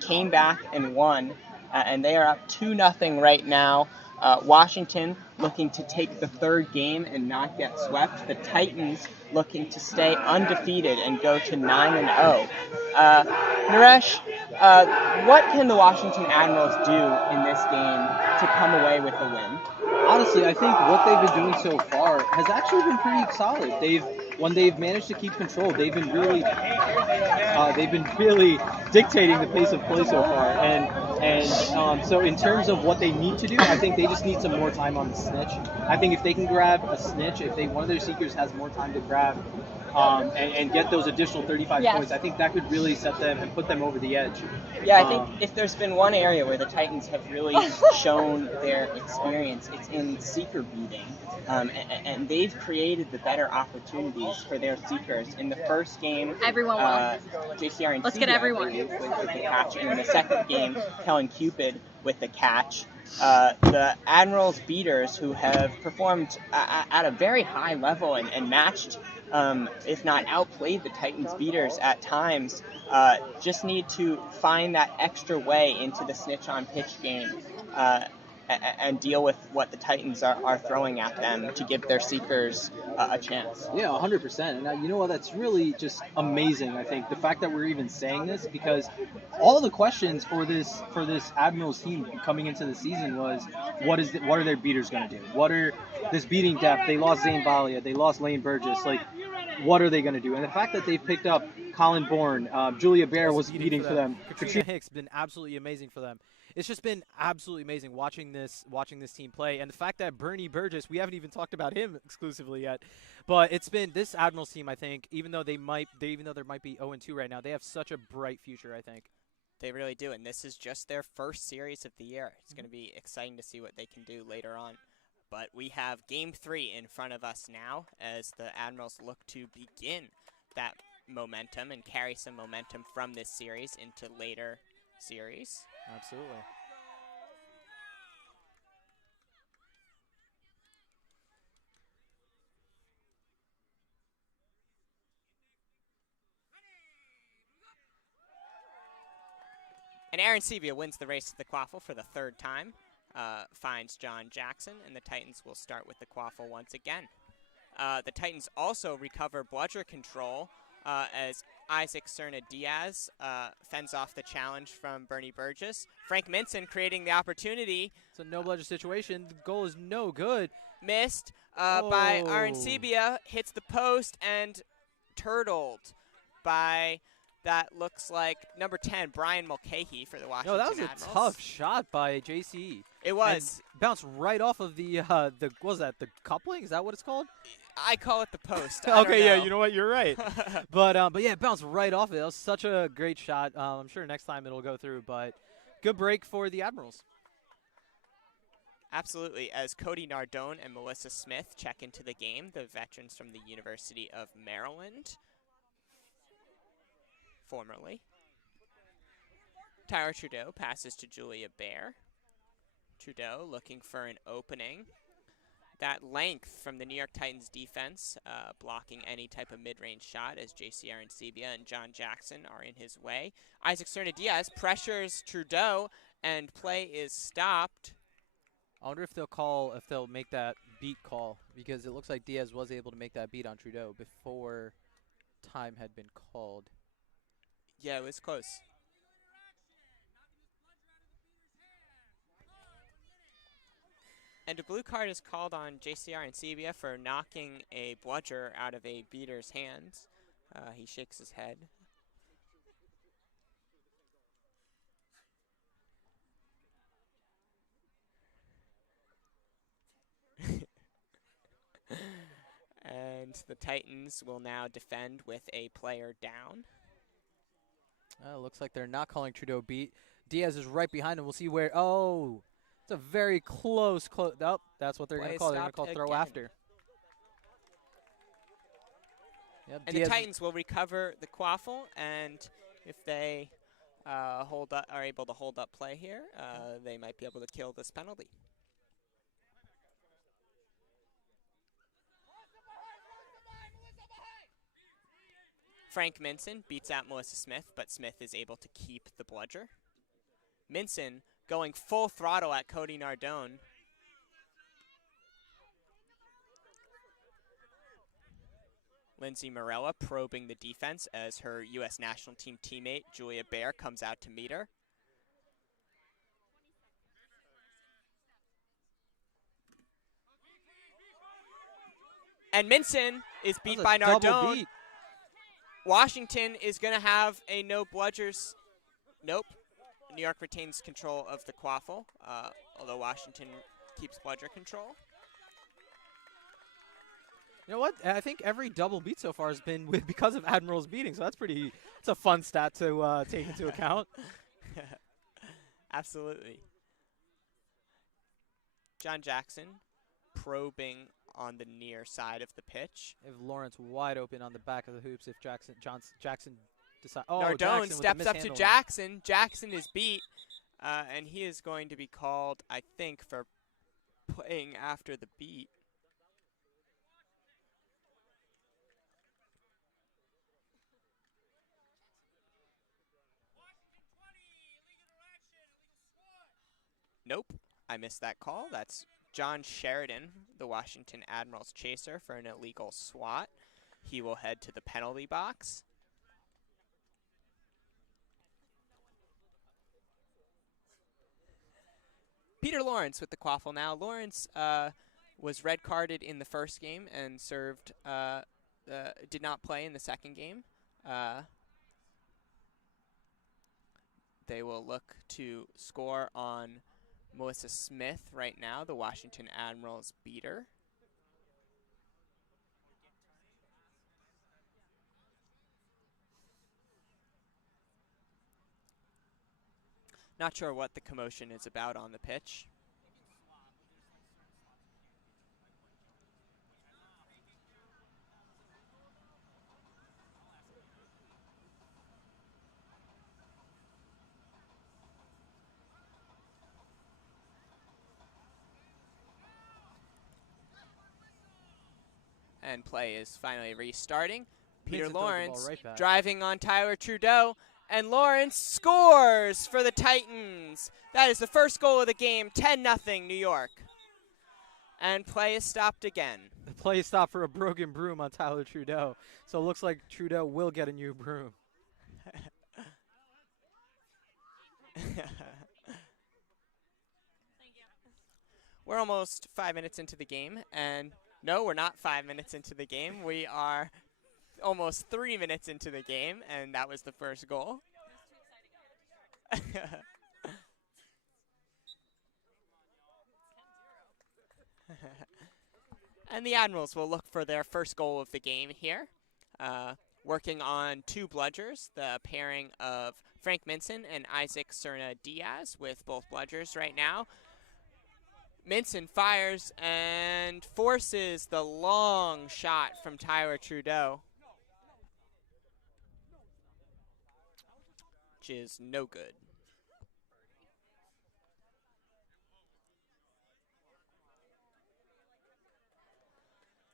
came back and won, and they are up 2-0 right now. Washington looking to take the 3rd game and not get swept. The Titans looking to stay undefeated and go to 9-0. Naresh, what can the Washington Admirals do in this game to come away with the win? Honestly, I think what they've been doing so far has actually been pretty solid. When they've managed to keep control, they've been really dictating the pace of play so far. And so in terms of what they need to do, I think they just need some more time on the snitch. I think if they can grab a snitch, one of their seekers has more time to grab and get those additional 35 points, I think that could really set them and put them over the edge. Yeah, I think if there's been one area where the Titans have really shown their experience, it's in seeker beating. And they've created the better opportunities for their seekers. In the first game, Everyone won. JCR and Let's get everyone. with the catch. And in the second game, Kellen Cupid with the catch. The Admirals beaters, who have performed at a very high level and matched, if not outplayed, the Titans beaters at times, just need to find that extra way into the snitch on pitch game and deal with what the Titans are throwing at them to give their seekers a chance. Yeah, 100%. And you know what? That's really just amazing. I think the fact that we're even saying this, because all the questions for this Admirals team coming into the season was, what are their beaters going to do? What are this beating depth? They lost Zane Balia, they lost Lane Burgess. Like, what are they going to do? And the fact that they've picked up Colin Bourne, Julia Bear was beating for them. Katrina Hicks been absolutely amazing for them. It's just been absolutely amazing watching this team play, and the fact that Bernie Burgess, we haven't even talked about him exclusively yet, but it's been this Admirals team. I think even though there might be 0-2 right now, they have such a bright future. I think They really do, and this is just their first series of the year. It's going to be exciting to see what they can do later on. But we have Game 3 in front of us now as the Admirals look to begin that momentum and carry some momentum from this series into later series. absolutely. And Aaron Sevia wins the race to the quaffle for the 3rd time, finds John Jackson, and the Titans will start with the quaffle once again. The Titans also recover bludger control as Isaac Cerna Diaz fends off the challenge from Bernie Burgess. Frank Minson creating the opportunity. It's a no bludger situation. The goal is no good. Missed by Aaron Sebia, hits the post and turtled by, that looks like, number 10, Brian Mulcahy for the Washington No, that was Admirals. a tough shot by JC. It was. And bounced right off of the what was that, the coupling? Is that what it's called? I call it the post. Okay, yeah, you know what, you're right. but yeah, it bounced right off it. That was such a great shot. I'm sure next time it'll go through, but good break for the Admirals. Absolutely. As Cody Nardone and Melissa Smith check into the game, the veterans from the University of Maryland, formerly. Tyler Trudeau passes to Julia Bear. Trudeau looking for an opening. That length from the New York Titans defense, blocking any type of mid-range shot as J.C. Arancibia and John Jackson are in his way. Isaac Cerna Diaz pressures Trudeau, and play is stopped. I wonder if they'll make that beat call, because it looks like Diaz was able to make that beat on Trudeau before time had been called. Yeah, it was close. And a blue card is called on JCR and Sebia for knocking a bludger out of a beater's hands. He shakes his head. And the Titans will now defend with a player down. Looks like they're not calling Trudeau beat. Diaz is right behind him. We'll see where. Oh, it's a very close. Oh, that's what they're going to call. They're going to call throw again. after. Yep, And Diaz the Titans will recover the quaffle, and if they are able to hold up play here, they might be able to kill this penalty. Frank Minson beats out Melissa Smith, but Smith is able to keep the bludger. Minson going full throttle at Cody Nardone. Lindsay Morella probing the defense as her U.S. national team teammate Julia Baer comes out to meet her. And Minson is beat by Nardone. Beat. Washington is going to have a no bludgers. Nope. New York retains control of the quaffle, although Washington keeps bludger control. You know what? I think every double beat so far has been because of Admirals beating, so it's a fun stat to take into account. Absolutely. John Jackson probing on the near side of the pitch. If Lawrence wide open on the back of the hoops, if Jackson decides. Oh, Nardone Jackson steps up to mishandling. Jackson. Jackson is beat, and he is going to be called, I think, for playing after the beat. Nope, I missed that call. That's John Sheridan, the Washington Admirals chaser, for an illegal swat. He will head to the penalty box. Peter Lawrence with the quaffle now. Lawrence was red carded in the first game and did not play in the second game. They will look to score on Melissa Smith right now, the Washington Admirals beater. Not sure what the commotion is about on the pitch. And play is finally restarting. Peter Minson throws the ball Lawrence right back. driving on Tyler Trudeau, and Lawrence scores for the Titans. That is the first goal of the game, 10-0 New York. And play is stopped again. The play stopped for a broken broom on Tyler Trudeau, so it looks like Trudeau will get a new broom. We're almost 5 minutes into the game, and no, we're not 5 minutes into the game. We are almost 3 minutes into the game, and that was the first goal. And the Admirals will look for their first goal of the game here. Working on two bludgers, the pairing of Frank Minson and Isaac Serna Diaz with both bludgers right now. Minson fires and forces the long shot from Tyler Trudeau, which is no good.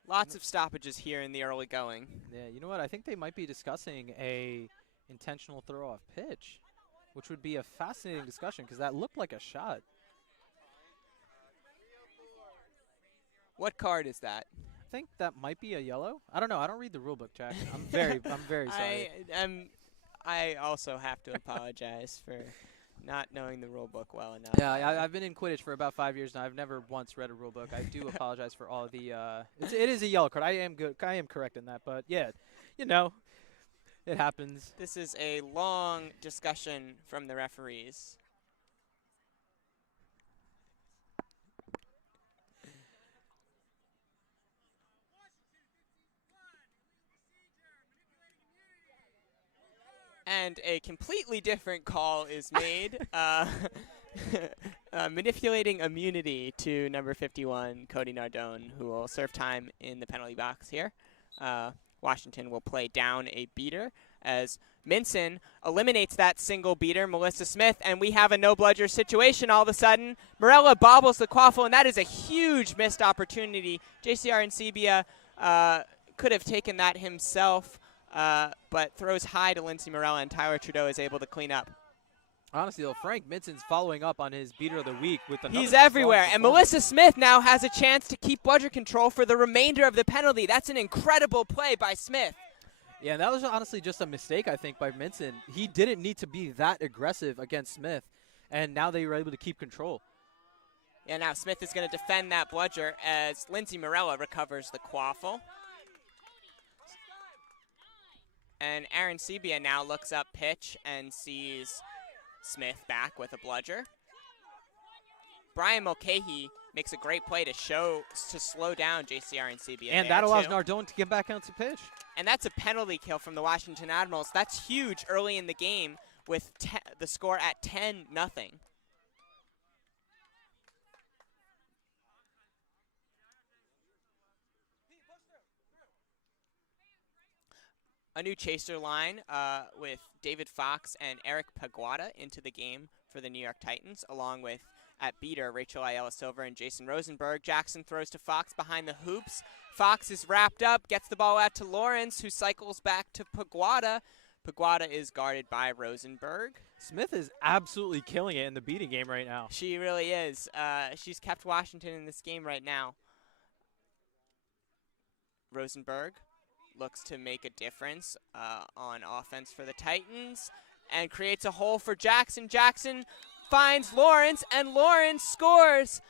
Lots of stoppages here in the early going. Yeah, you know what? I think they might be discussing a intentional throw off pitch, which would be a fascinating discussion because that looked like a shot. What card is that? I think that might be a yellow. I don't know. I don't read the rule book, Jack. I'm very sorry. I also have to apologize for not knowing the rule book well enough. Yeah, I've been in Quidditch for about 5 years now. I've never once read a rule book. I do apologize for all of the. It is a yellow card. I am good. I am correct in that. But yeah, you know, it happens. This is a long discussion from the referees. And a completely different call is made, manipulating immunity to number 51, Cody Nardone, who will serve time in the penalty box here. Washington will play down a beater. as Minson eliminates that single beater, Melissa Smith, and we have a no-bludger situation all of a sudden. Morella bobbles the quaffle, and that is a huge missed opportunity. JCR and Sebia could have taken that himself, but throws high to Lindsay Morella, and Tyler Trudeau is able to clean up. Honestly, though, Frank Minson's following up on his beater of the week with another He's strong everywhere, and performance. Melissa Smith now has a chance to keep bludger control for the remainder of the penalty. That's an incredible play by Smith. Yeah, that was honestly just a mistake, I think, by Minson. He didn't need to be that aggressive against Smith, and now they were able to keep control. Yeah, now Smith is going to defend that bludger as Lindsay Morella recovers the quaffle. And Aaron Sebia now looks up pitch and sees Smith back with a bludger. Brian Mulcahy makes a great play to slow down JCR and Sebia. And that allows Nardone to get back out to pitch. And that's a penalty kill from the Washington Admirals. That's huge early in the game with the score at 10-0. A new chaser line with David Fox and Eric Paguada into the game for the New York Titans, along with at beater Rachel Ayala Silver and Jason Rosenberg. Jackson throws to Fox behind the hoops. Fox is wrapped up, gets the ball out to Lawrence, who cycles back to Paguada. Paguada is guarded by Rosenberg. Smith is absolutely killing it in the beating game right now. She really is. She's kept Washington in this game right now. Rosenberg looks to make a difference on offense for the Titans and creates a hole for Jackson. Jackson finds Lawrence, and Lawrence scores.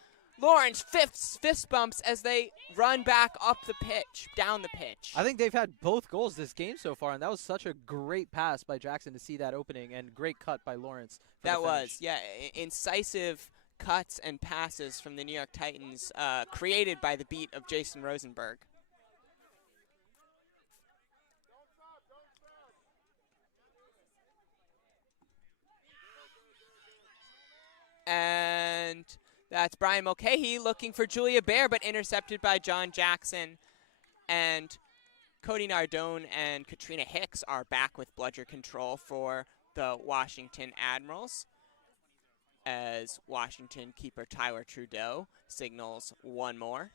Lawrence fist bumps as they run back up the pitch, down the pitch. I think they've had both goals this game so far, and that was such a great pass by Jackson to see that opening, and great cut by Lawrence. That was, yeah, incisive cuts and passes from the New York Titans created by the beat of Jason Rosenberg. And that's Brian Mulcahy looking for Julia Baer, but intercepted by John Jackson. And Cody Nardone and Katrina Hicks are back with bludger control for the Washington Admirals, as Washington keeper Tyler Trudeau signals one more.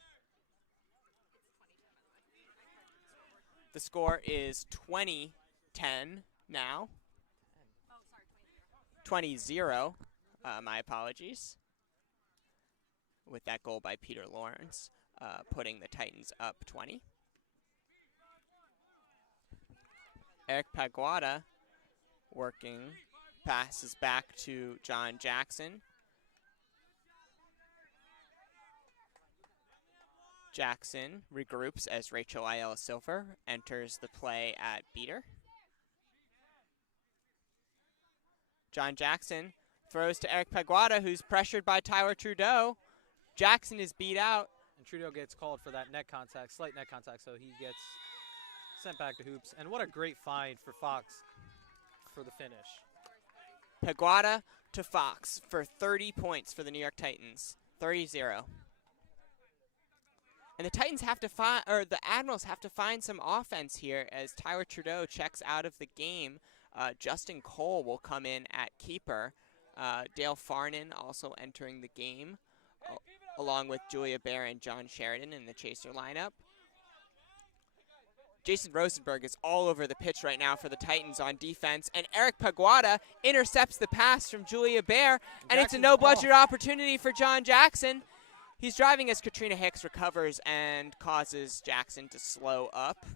The score is 20-10 now. 20-0. My apologies. With that goal by Peter Lawrence, putting the Titans up 20. Eric Paguada working, passes back to John Jackson. Jackson regroups as Rachel Ayala Silver enters the play at beater. John Jackson throws to Eric Paguada, who's pressured by Tyler Trudeau. Jackson is beat out. And Trudeau gets called for that net contact, slight net contact, so he gets sent back to hoops. And what a great find for Fox for the finish. Paguada to Fox for 30 points for the New York Titans. 30-0. And the Titans have to find, or the Admirals have to find some offense here as Tyler Trudeau checks out of the game. Justin Cole will come in at keeper. Dale Farnan also entering the game, along with Julia Baer and John Sheridan in the chaser lineup. Jason Rosenberg is all over the pitch right now for the Titans on defense, and Eric Paguada intercepts the pass from Julia Baer, and it's a no-bludger opportunity for John Jackson. He's driving as Katrina Hicks recovers and causes Jackson to slow up.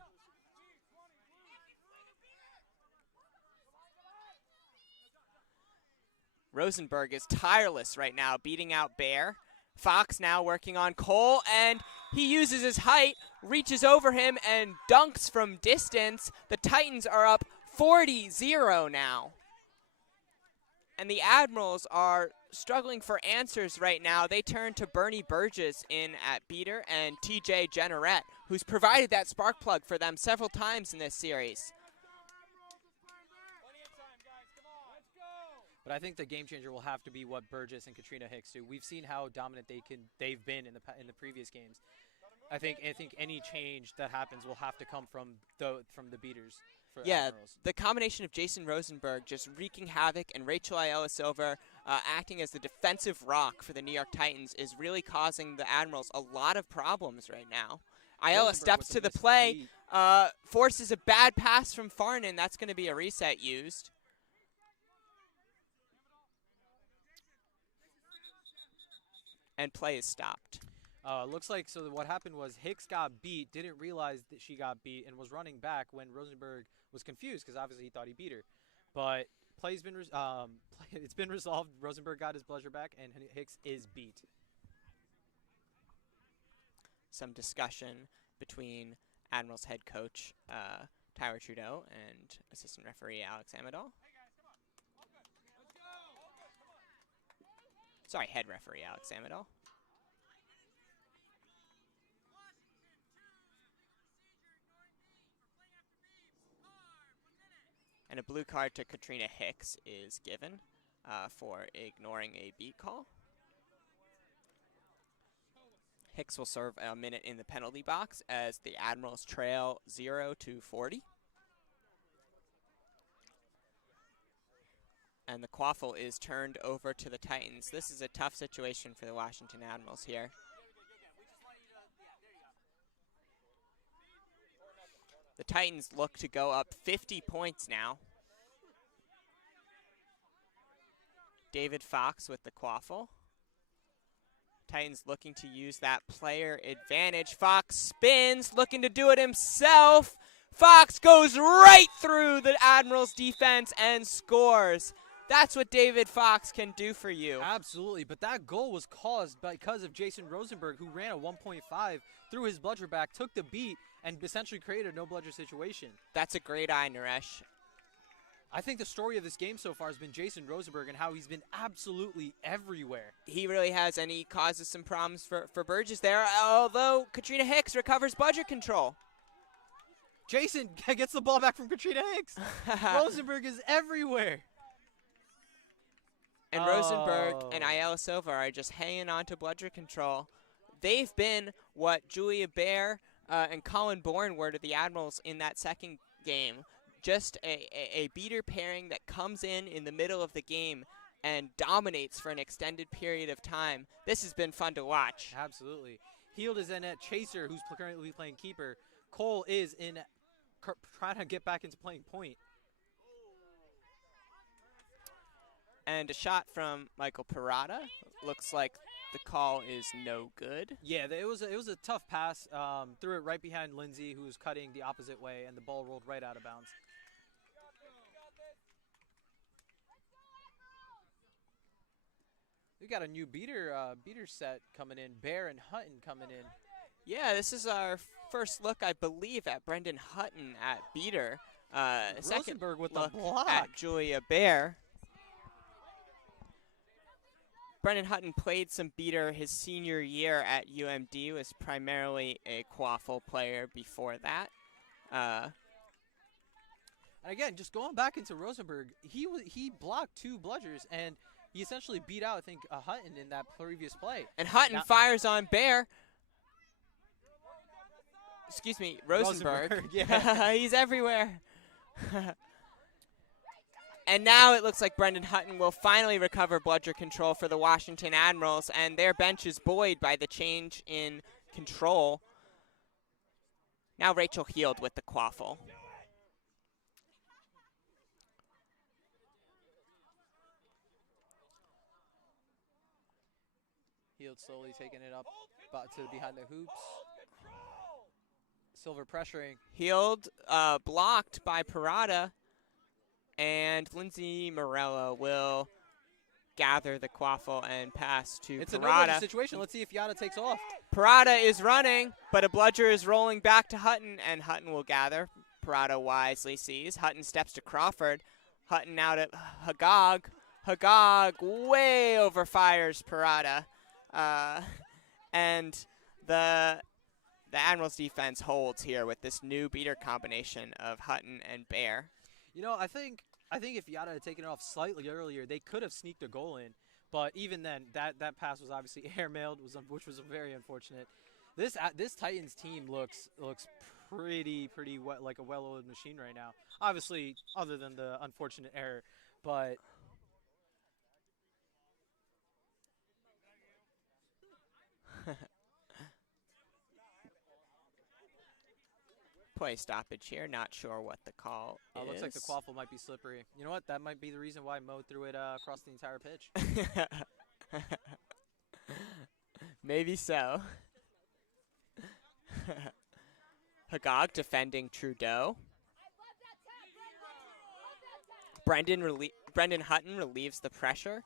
Rosenberg is tireless right now, beating out Baer. Fox now working on Cole, and he uses his height, reaches over him, and dunks from distance. The Titans are up 40-0 now. And the Admirals are struggling for answers right now. They turn to Bernie Burgess in at beater and TJ Jenneret, who's provided that spark plug for them several times in this series. But I think the game changer will have to be what Burgess and Katrina Hicks do. We've seen how dominant they've been in the previous games. I think any change that happens will have to come from the beaters. for Yeah, Admirals. the combination of Jason Rosenberg just wreaking havoc and Rachel Ayala Silver acting as the defensive rock for the New York Titans is really causing the Admirals a lot of problems right now. Ayala Rosenberg steps with to the the missed play, beat. forces a bad pass from Farnan. That's going to be a reset used. And play is stopped. Looks like so what happened was Hicks got beat, didn't realize that she got beat, and was running back when Rosenberg was confused because obviously he thought he beat her. But play's been it's been resolved. Rosenberg got his bludger back, and Hicks is beat. Some discussion between Admirals head coach Tyler Trudeau and assistant referee Alex Amador. Sorry, head referee Alex Amador. And a blue card to Katrina Hicks is given for ignoring a beat call. Hicks will serve a minute in the penalty box as the Admirals trail 0-40. And the quaffle is turned over to the Titans. This is a tough situation for the Washington Admirals here. The Titans look to go up 50 points now. David Fox with the quaffle. Titans looking to use that player advantage. Fox spins, looking to do it himself. Fox goes right through the Admirals defense and scores. That's what David Fox can do for you. Absolutely, but that goal was caused because of Jason Rosenberg, who ran a 1.5 through his bludger back, took the beat, and essentially created a no bludger situation. That's a great eye, Naresh. I think the story of this game so far has been Jason Rosenberg and how he's been absolutely everywhere. He really has, and he causes some problems for Burgess there, although Katrina Hicks recovers budget control. Jason gets the ball back from Katrina Hicks. Rosenberg is everywhere. And Rosenberg and Ayala Silva are just hanging on to bludger control. They've been what Julia Baer and Colin Bourne were to the Admirals in that second game. Just a beater pairing that comes in the middle of the game and dominates for an extended period of time. This has been fun to watch. Absolutely. Heald is in at Chaser, who's currently playing keeper. Cole is in trying to get back into playing point. And a shot from Michael Parada. Looks like the call is no good. Yeah, it was a tough pass. Threw it right behind Lindsay, who was cutting the opposite way, and the ball rolled right out of bounds. We got a new beater set coming in. Bear and Hutton coming in. Yeah, this is our first look, I believe, at Brendan Hutton at beater. Second Rosenberg with the look block. at Julia Baer. Brendan Hutton played some beater his senior year at UMD, was primarily a quaffle player before that. And again, just going back into Rosenberg, he blocked 2 bludgers, and he essentially beat out, I think, Hutton in that previous play. And Hutton fires on Baer. Excuse me, Rosenberg. Yeah. He's everywhere. And now it looks like Brendan Hutton will finally recover bludger control for the Washington Admirals, and their bench is buoyed by the change in control. Now Rachel Heald with the quaffle. Heald slowly taking it up to behind the hoops. Silver pressuring. Heald blocked by Parada, and Lindsay Morello will gather the quaffle and pass to It's a Parada. no-bludger situation. Let's see if Yada takes off. Parada is running, but a bludger is rolling back to Hutton, and Hutton will gather. Parada wisely sees. Hutton steps to Crawford. Hutton out at Hagag. Hagag way overfires Parada. And the Admirals defense holds here with this new beater combination of Hutton and Baer. You know, I think if Yada had taken it off slightly earlier, they could have sneaked a goal in. But even then, that pass was obviously airmailed, which was very unfortunate. This Titans team looks pretty like a well-oiled machine right now. Obviously, other than the unfortunate error, but Play stoppage here. Not sure what the call is. looks like the quaffle might be slippery. You know what? That might be the reason why Mo threw it across the entire pitch. Maybe so. Hagag defending Trudeau. Brendan Hutton relieves the pressure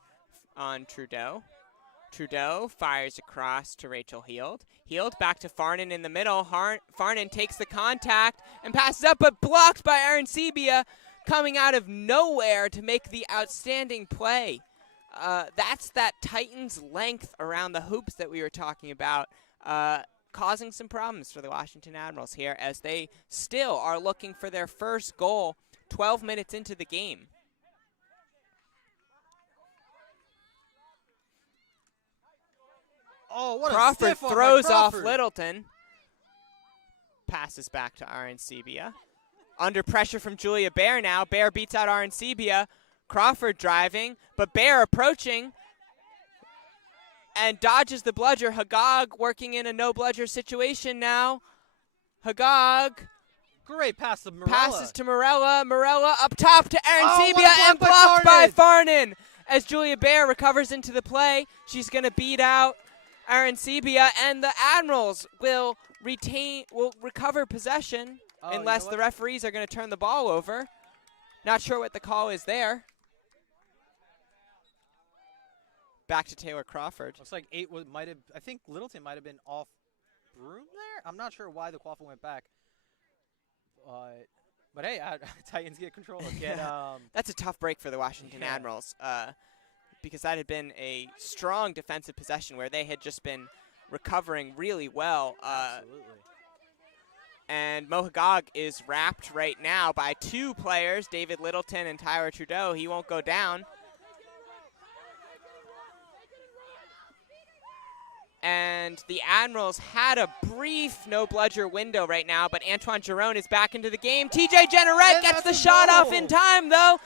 on Trudeau. Trudeau fires across to Rachel Heald. Heald back to Farnan in the middle. Farnan takes the contact and passes up, but blocked by Aaron Sebia, coming out of nowhere to make the outstanding play. That's that Titans length around the hoops that we were talking about, causing some problems for the Washington Admirals here as they still are looking for their first goal 12 minutes into the game. Oh, what Crawford a stiff one by throws off Crawford. Littleton. Passes back to Arancibia. Under pressure from Julia Bear now. Bear beats out Arancibia. Crawford driving, but Bear approaching and dodges the bludger. Hagag working in a no bludger situation now. Hagag Great pass to Morella. passes to Morella. Morella up top to Arancibia what a and block by blocked by Farnan. As Julia Bear recovers into the play, she's going to beat out Arancibia, and the Admirals will recover possession unless the referees are going to turn the ball over. Not sure what the call is there. Back to Taylor Crawford. Looks like I think Littleton might have been off broom there. I'm not sure why the quaffle went back. But hey, Titans get control. That's a tough break for the Washington Admirals because that had been a strong defensive possession where they had just been recovering really well. Absolutely. And Mo Hagag is wrapped right now by two players, David Littleton and Tyler Trudeau. He won't go down. And the Admirals had a brief no-bludger window right now, but Antoine Giron is back into the game. TJ Jennerette gets the shot off in time, though,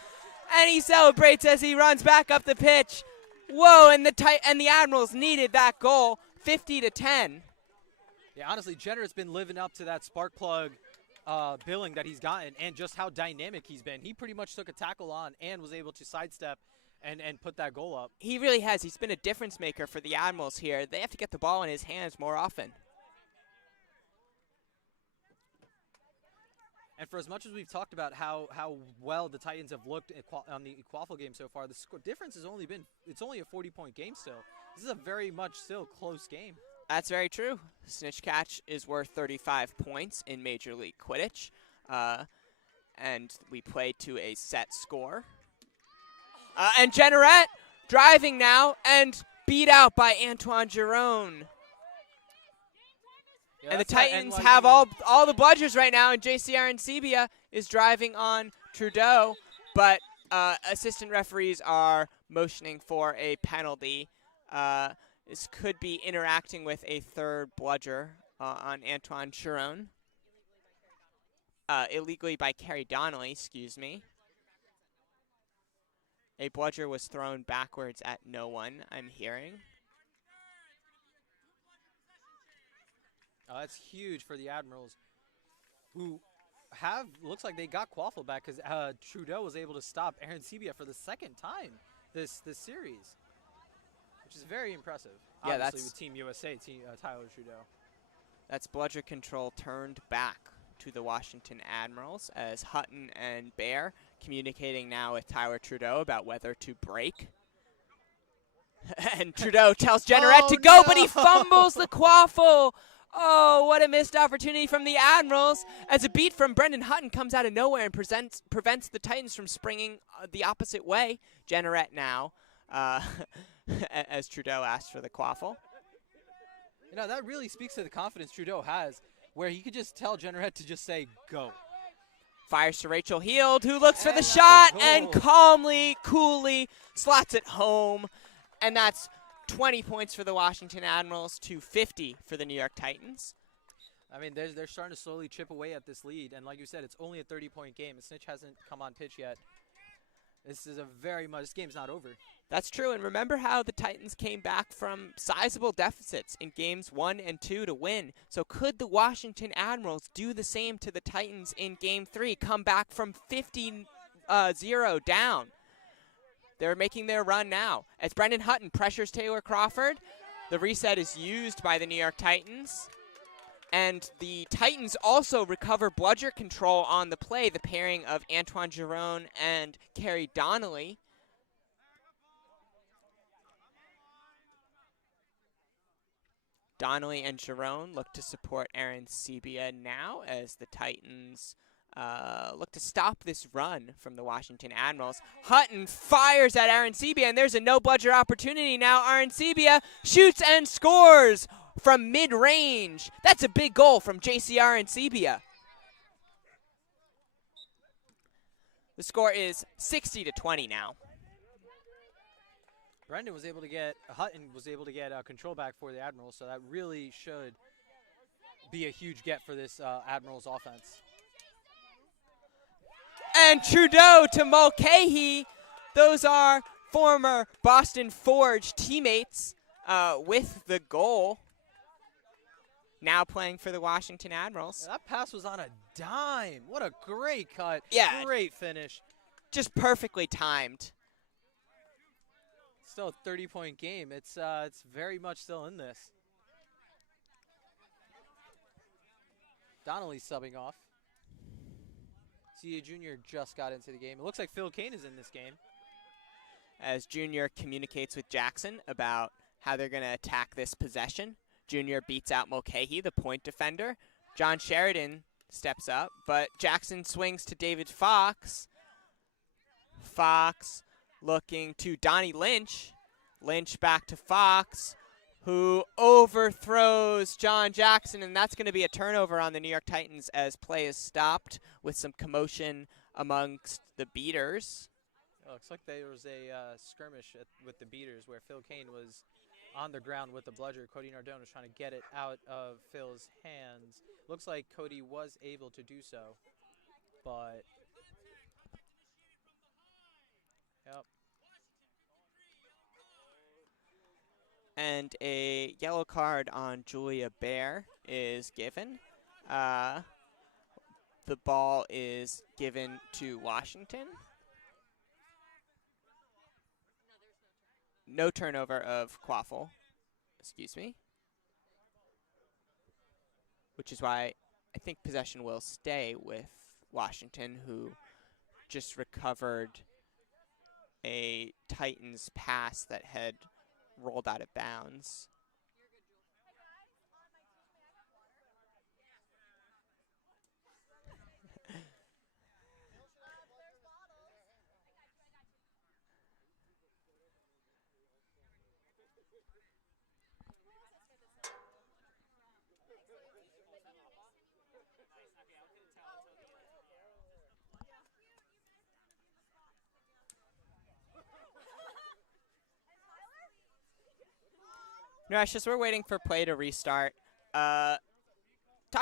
and he celebrates as he runs back up the pitch. Whoa, and the Admirals needed that goal, 50-10. Yeah, honestly, Jenner's been living up to that spark plug billing that he's gotten and just how dynamic he's been. He pretty much took a tackle on and was able to sidestep and put that goal up. He really has. He's been a difference maker for the Admirals here. They have to get the ball in his hands more often. And for as much as we've talked about how well the Titans have looked on the quaffle game so far, the difference has only been, it's only a 40-point game still. This is a very much still close game. That's very true. Snitch Catch is worth 35 points in Major League Quidditch. And we play to a set score. And Jennerette driving now and beat out by Antoine Giron. Yeah, and the that's how Titans NYU have all the bludgers right now, and JC Arancibia is driving on Trudeau, but assistant referees are motioning for a penalty. This could be interacting with a third bludger on Antoine Giron. Illegally by Kerry Donnelly, excuse me. A bludger was thrown backwards at no one, I'm hearing. That's huge for the Admirals, who looks like they got quaffle back because Trudeau was able to stop Arancibia for the second time this series, which is very impressive. Yeah, obviously that's with Team USA, Tyler Trudeau. That's bludger control turned back to the Washington Admirals as Hutton and Bear communicating now with Tyler Trudeau about whether to break. And Trudeau tells Jennerette to go, but he fumbles the quaffle. Oh, what a missed opportunity from the Admirals as a beat from Brendan Hutton comes out of nowhere and prevents the Titans from springing the opposite way. Jennerette now, as Trudeau asks for the quaffle. You know, that really speaks to the confidence Trudeau has, where he could just tell Jennerette to just say, go. Fires to Rachel Heald, who looks for the shot and calmly, coolly slots it home. And that's 20 points for the Washington Admirals to 50 for the New York Titans. I mean, they're starting to slowly chip away at this lead, and like you said, it's only a 30-point game. And Snitch hasn't come on pitch yet. This game's not over. That's true, and remember how the Titans came back from sizable deficits in games 1 and 2 to win. So could the Washington Admirals do the same to the Titans in game 3, come back from 50-0 down? They're making their run now. As Brendan Hutton pressures Taylor Crawford, the reset is used by the New York Titans. And the Titans also recover bludger control on the play, the pairing of Antoine Giron and Kerry Donnelly. Donnelly and Giron look to support Aaron Sebia now as the Titans look to stop this run from the Washington Admirals. Hutton fires at Aaron Sebia, and there's a no-bludger opportunity now. Aaron Sebia shoots and scores from mid-range. That's a big goal from JCR and Sebia. The score is 60-20 now. Hutton was able to get control back for the Admirals, so that really should be a huge get for this Admirals offense. And Trudeau to Mulcahy. Those are former Boston Forge teammates with the goal. Now playing for the Washington Admirals. That pass was on a dime. What a great cut. Yeah. Great finish. Just perfectly timed. Still a 30-point game. It's very much still in this. Donnelly subbing off. CA Jr. just got into the game. It looks like Phil Kane is in this game. As Jr. communicates with Jackson about how they're going to attack this possession. Jr. beats out Mulcahy, the point defender. John Sheridan steps up, but Jackson swings to David Fox. Fox looking to Donnie Lynch. Lynch back to Fox, who overthrows John Jackson, and that's going to be a turnover on the New York Titans as play is stopped with some commotion amongst the beaters. Oh, looks like there was a skirmish with the beaters where Phil Kane was on the ground with the bludger. Cody Nardone was trying to get it out of Phil's hands. Looks like Cody was able to do so, but yep. And a yellow card on Julia Bear is given. The ball is given to Washington. No turnover of Quaffle. Excuse me. Which is why I think possession will stay with Washington, who just recovered a Titans pass that had rolled out of bounds. No, just we're waiting for play to restart. Talk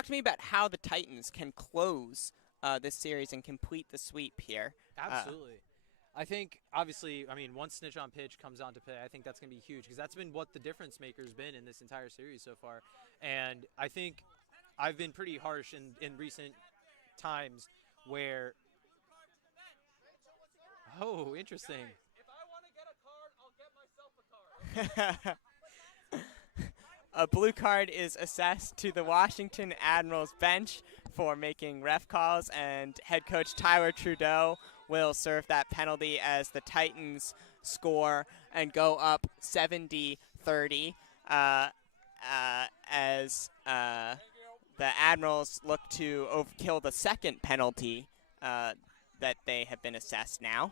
to me about how the Titans can close this series and complete the sweep here. Absolutely. I think, obviously, once Snitch on pitch comes on to play, I think that's going to be huge because that's been what the difference maker has been in this entire series so far. And I think I've been pretty harsh in recent times where... Oh, interesting. If I want to get a card, I'll get myself a card. A blue card is assessed to the Washington Admirals bench for making ref calls, and head coach Tyler Trudeau will serve that penalty as the Titans score and go up 70-30 as the Admirals look to kill the second penalty that they have been assessed now.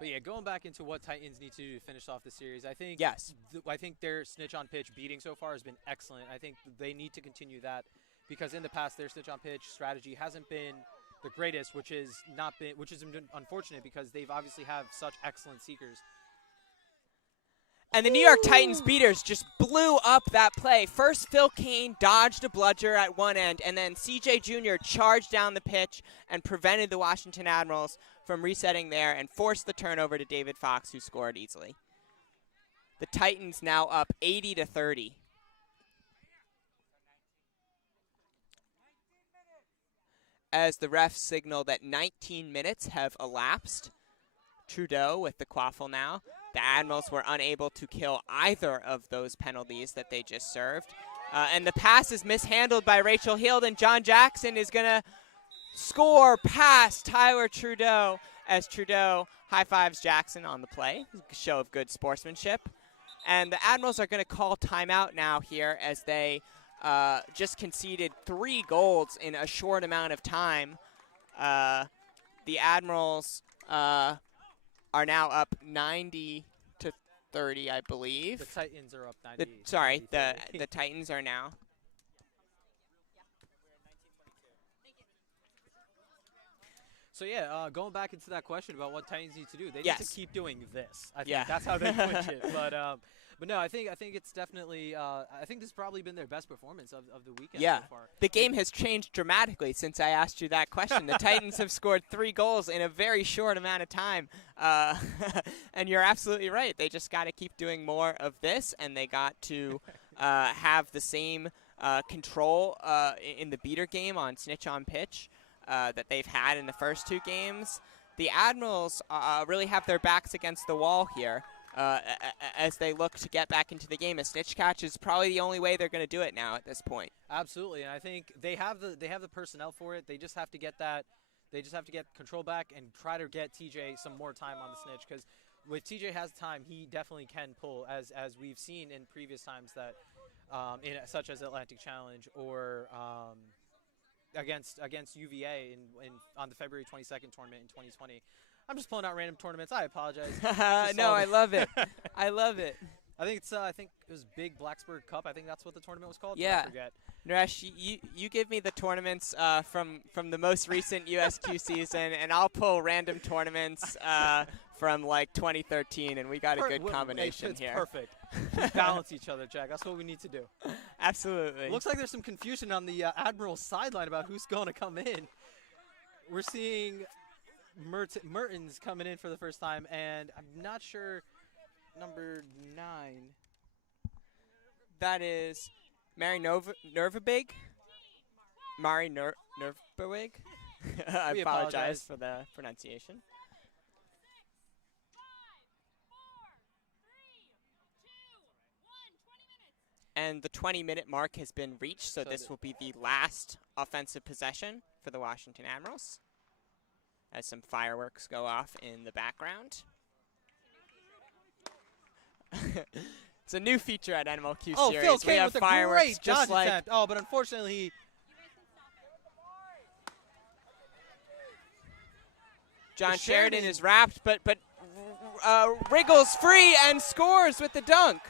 But yeah, going back into what Titans need to do to finish off the series, I think Yes. I think their snitch on pitch beating so far has been excellent. I think they need to continue that because in the past their snitch on pitch strategy hasn't been the greatest, which has been unfortunate because they've obviously have such excellent seekers. And the New York Titans beaters just blew up that play. First, Phil Kane dodged a bludger at one end, and then CJ Jr. charged down the pitch and prevented the Washington Admirals from resetting there and forced the turnover to David Fox, who scored easily. The Titans now up 80-30. As the refs signal that 19 minutes have elapsed. Trudeau with the quaffle now. The Admirals were unable to kill either of those penalties that they just served. And the pass is mishandled by Rachel Heald, and John Jackson is going to score past Tyler Trudeau as Trudeau high-fives Jackson on the play. A show of good sportsmanship. And the Admirals are going to call timeout now here as they just conceded 3 goals in a short amount of time. The Admirals are now up 90-30, I believe. The Titans are up 90. The Titans are now. So yeah, going back into that question about what Titans need to do, they Yes. need to keep doing this. I think Yeah. that's how they clinch it. But no, I think it's definitely. I think this has probably been their best performance of the weekend Yeah. so far. The game has changed dramatically since I asked you that question. The Titans have scored 3 goals in a very short amount of time. And you're absolutely right. They just got to keep doing more of this, and they got to have the same control in the beater game on snitch on pitch that they've had in the first 2 games. The Admirals really have their backs against the wall here. As they look to get back into the game. A snitch catch is probably the only way they're going to do it now at this point. Absolutely, and I think they have the personnel for it. They just have to get that. They just have to get control back and try to get TJ some more time on the snitch, because if TJ has time, he definitely can pull, as we've seen in previous times that, such as Atlantic Challenge or against UVA on the February 22nd tournament in 2020. I'm just pulling out random tournaments. I apologize. No, I love it. I love it. I think it was Big Blacksburg Cup. I think that's what the tournament was called. Yeah. I forget. Naresh, you give me the tournaments from the most recent USQ season, and I'll pull random tournaments from like 2013, and we got a good combination it's here. Perfect. Just balance each other, Jack. That's what we need to do. Absolutely. Looks like there's some confusion on the Admirals sideline about who's going to come in. We're seeing Mertens coming in for the first time, and I'm not sure number 9. That is Mari Nervabig. Mari Nervabig. I apologize for the pronunciation. And the 20-minute mark has been reached, so this will be the last offensive possession for the Washington Admirals, as some fireworks go off in the background. It's a new feature at MLQ Oh, series. Phil We Kane have with a fireworks great just dodge like attempt. Oh, but unfortunately, John Sheridan Sheridan- is wrapped, but wriggles free and scores with the dunk.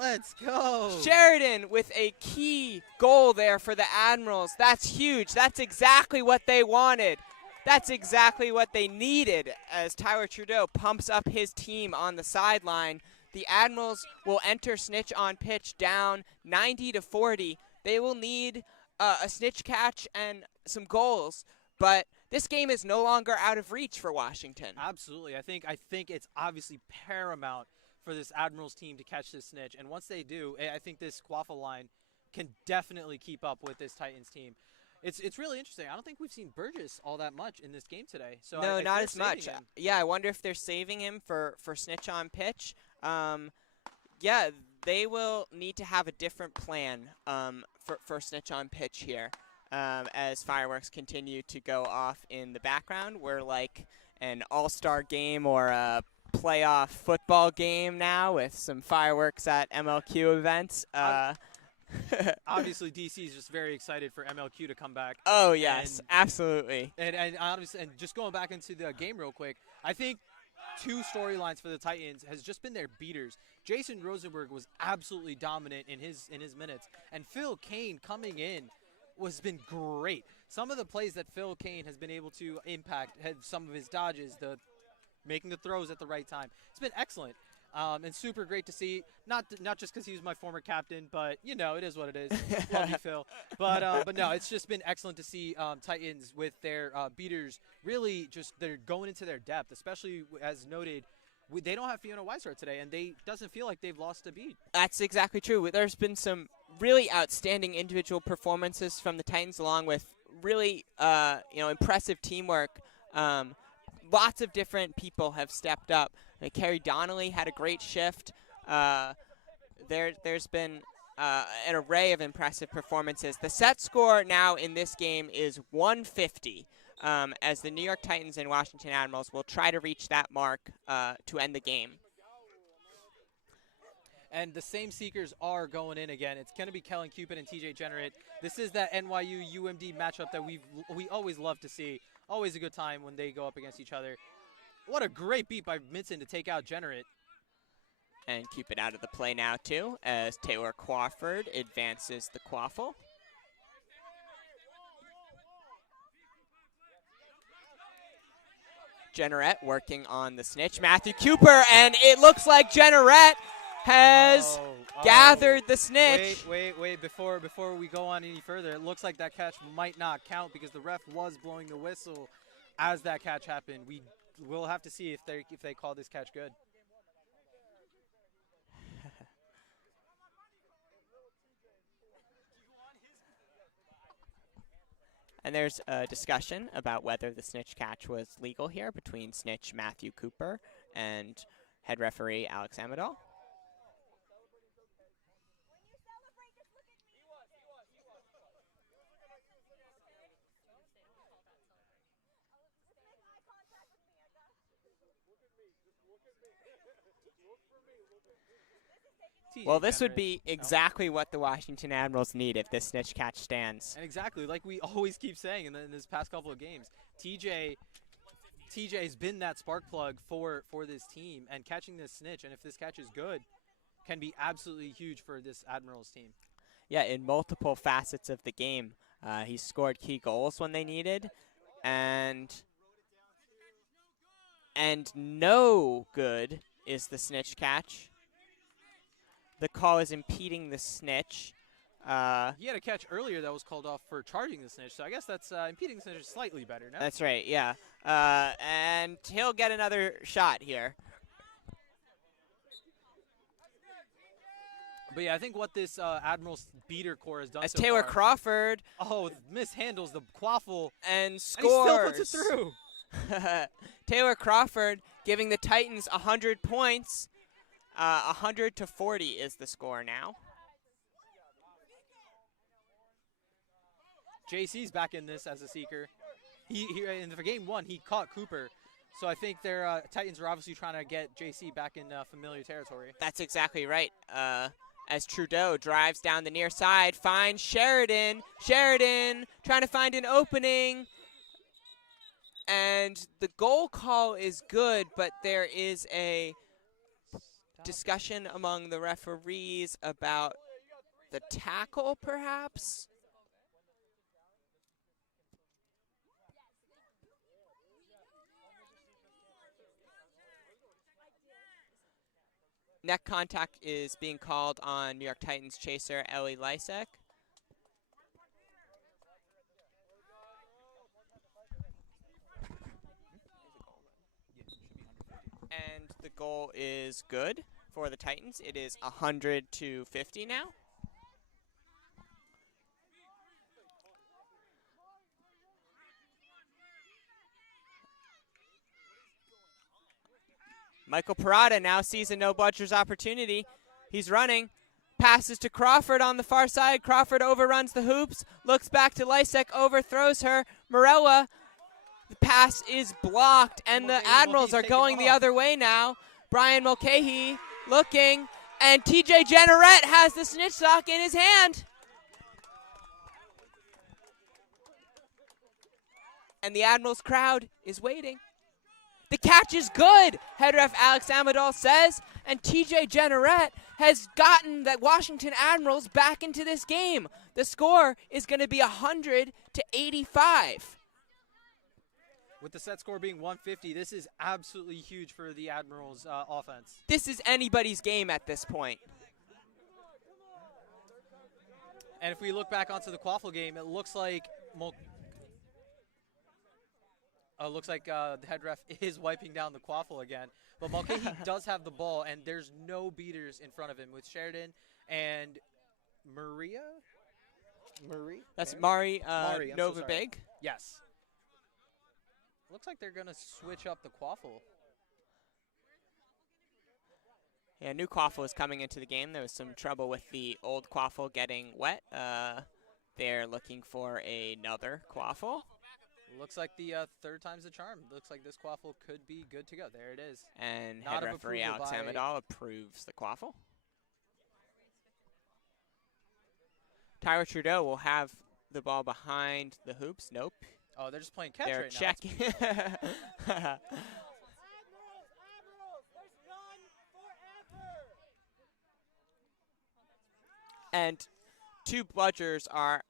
let's go. Sheridan with a key goal there for the Admirals. That's huge. That's exactly what they wanted. That's exactly what they needed as Tyler Trudeau pumps up his team on the sideline. The Admirals will enter snitch on pitch down 90-40. They will need a snitch catch and some goals, but this game is no longer out of reach for Washington. Absolutely. I think it's obviously paramount for this Admirals team to catch this snitch, and once they do, I think this Quaffle line can definitely keep up with this Titans team. It's really interesting. I don't think we've seen Burgess all that much in this game today. So No, if not they're as much. saving him- Yeah, I wonder if they're saving him for snitch on pitch. Yeah, they will need to have a different plan for snitch on pitch here as fireworks continue to go off in the background. We're like an all-star game or a playoff football game now with some fireworks at MLQ events. Obviously, DC is just very excited for MLQ to come back. Oh, yes, And- absolutely. And obviously, and just going back into the game real quick, I think 2 storylines for the Titans has just been their beaters. Jason Rosenberg was absolutely dominant in his minutes, and Phil Kane coming in has been great. Some of the plays that Phil Kane has been able to impact, had some of his dodges, making the throws at the right time. It's been excellent. And super great to see. Not just because he was my former captain, but you know it is what it is. Love you, Phil. But no, it's just been excellent to see Titans with their beaters really just they're going into their depth, especially as noted. They don't have Fiona Weishart today, and they doesn't feel like they've lost a beat. That's exactly true. There's been some really outstanding individual performances from the Titans, along with really impressive teamwork. Lots of different people have stepped up. Kerry Donnelly had a great shift. There's been an array of impressive performances. The set score now in this game is 150. As the New York Titans and Washington Admirals will try to reach that mark to end the game. And the same seekers are going in again. It's going to be Kellen Cupid and TJ Generate. This is that NYU UMD matchup that we always love to see. Always a good time when they go up against each other. What a great beat by Minson to take out Generate. And Cupid out of the play now too, as Taylor Crawford advances the quaffle. Generette working on the snitch. Matthew Cooper, and it looks like Generette has gathered the snitch. Wait. Before we go on any further, it looks like that catch might not count because the ref was blowing the whistle as that catch happened. We will have to see if they call this catch good. And there's a discussion about whether the snitch catch was legal here between snitch Matthew Cooper and head referee Alex Amador. Well, this would be exactly what the Washington Admirals need if this snitch catch stands. And exactly, like we always keep saying in this past couple of games, TJ's been that spark plug for this team, and catching this snitch, and if this catch is good, can be absolutely huge for this Admirals team. Yeah, in multiple facets of the game. He scored key goals when they needed, and no good is the snitch catch. The call is impeding the snitch. He had a catch earlier that was called off for charging the snitch, so I guess that's impeding the snitch is slightly better now. That's right, yeah. And he'll get another shot here. But yeah, I think what this Admirals beater core has done As so Taylor far, Crawford. Mishandles the quaffle. And And he still puts scores. it through. Taylor Crawford giving the Titans 100 points. 100 to 40 is the score now. JC's back in this as a seeker. He in for game one, he caught Cooper. So I think their Titans are obviously trying to get JC back in familiar territory. That's exactly right. As Trudeau drives down the near side, finds Sheridan. Sheridan trying to find an opening. And the goal call is good, but there is a discussion among the referees about the tackle, perhaps. Neck contact is being called on New York Titans chaser Ellie Lysek. And the goal is good for the Titans. It is 100 to 50 now. Michael Parada now sees a no-budgers opportunity. He's running. Passes to Crawford on the far side. Crawford overruns the hoops. Looks back to Lysek. Overthrows her. Morella. The pass is blocked, and the Admirals are going the other way now. Brian Mulcahy looking, and TJ Generette has the snitch sock in his hand. And the Admirals crowd is waiting. The catch is good, head ref Alex Amador says, and TJ Generette has gotten the Washington Admirals back into this game. The score is going to be 100 to 85. With the set score being 150, this is absolutely huge for the Admirals offense. This is anybody's game at this point. And if we look back onto the Quaffle game, it looks like the head ref is wiping down the Quaffle again. But Mulcahy does have the ball, and there's no beaters in front of him with Sheridan and Maria? Marie? That's Mary? Mari I'm so Nova sorry. Big. Yes. Looks like they're going to switch up the Quaffle. Yeah, new Quaffle is coming into the game. There was some trouble with the old Quaffle getting wet. They're looking for another Quaffle. Looks like the third time's the charm. Looks like this Quaffle could be good to go. There it is. And Not head of referee approval Alex by- Amadal approves the Quaffle. Tyler Trudeau will have the ball behind the hoops. Nope. Oh, they're just playing catch They're right now. checking. Admirals, there's none forever. And bludgers are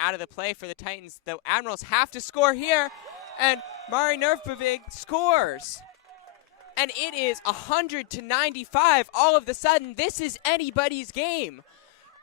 out of the play for the Titans. The Admirals have to score here, and Mari Nerfbevig scores. And it is 100-95. All of a sudden, this is anybody's game.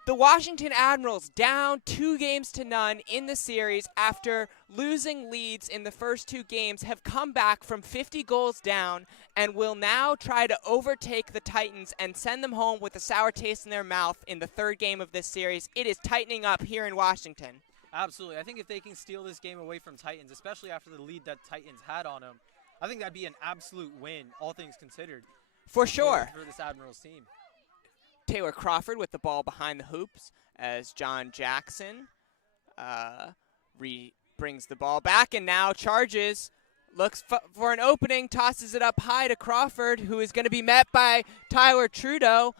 The Washington Admirals down 2-0 in the series after losing leads in the first 2 games have come back from 50 goals down and will now try to overtake the Titans and send them home with a sour taste in their mouth in the 3rd game of this series. It is tightening up here in Washington. Absolutely. I think if they can steal this game away from Titans, especially after the lead that Titans had on them, I think that'd be an absolute win, all things considered. For sure. For this Admirals team. Taylor Crawford with the ball behind the hoops as John Jackson brings the ball back and now charges, looks for an opening, tosses it up high to Crawford, who is going to be met by Tyler Trudeau.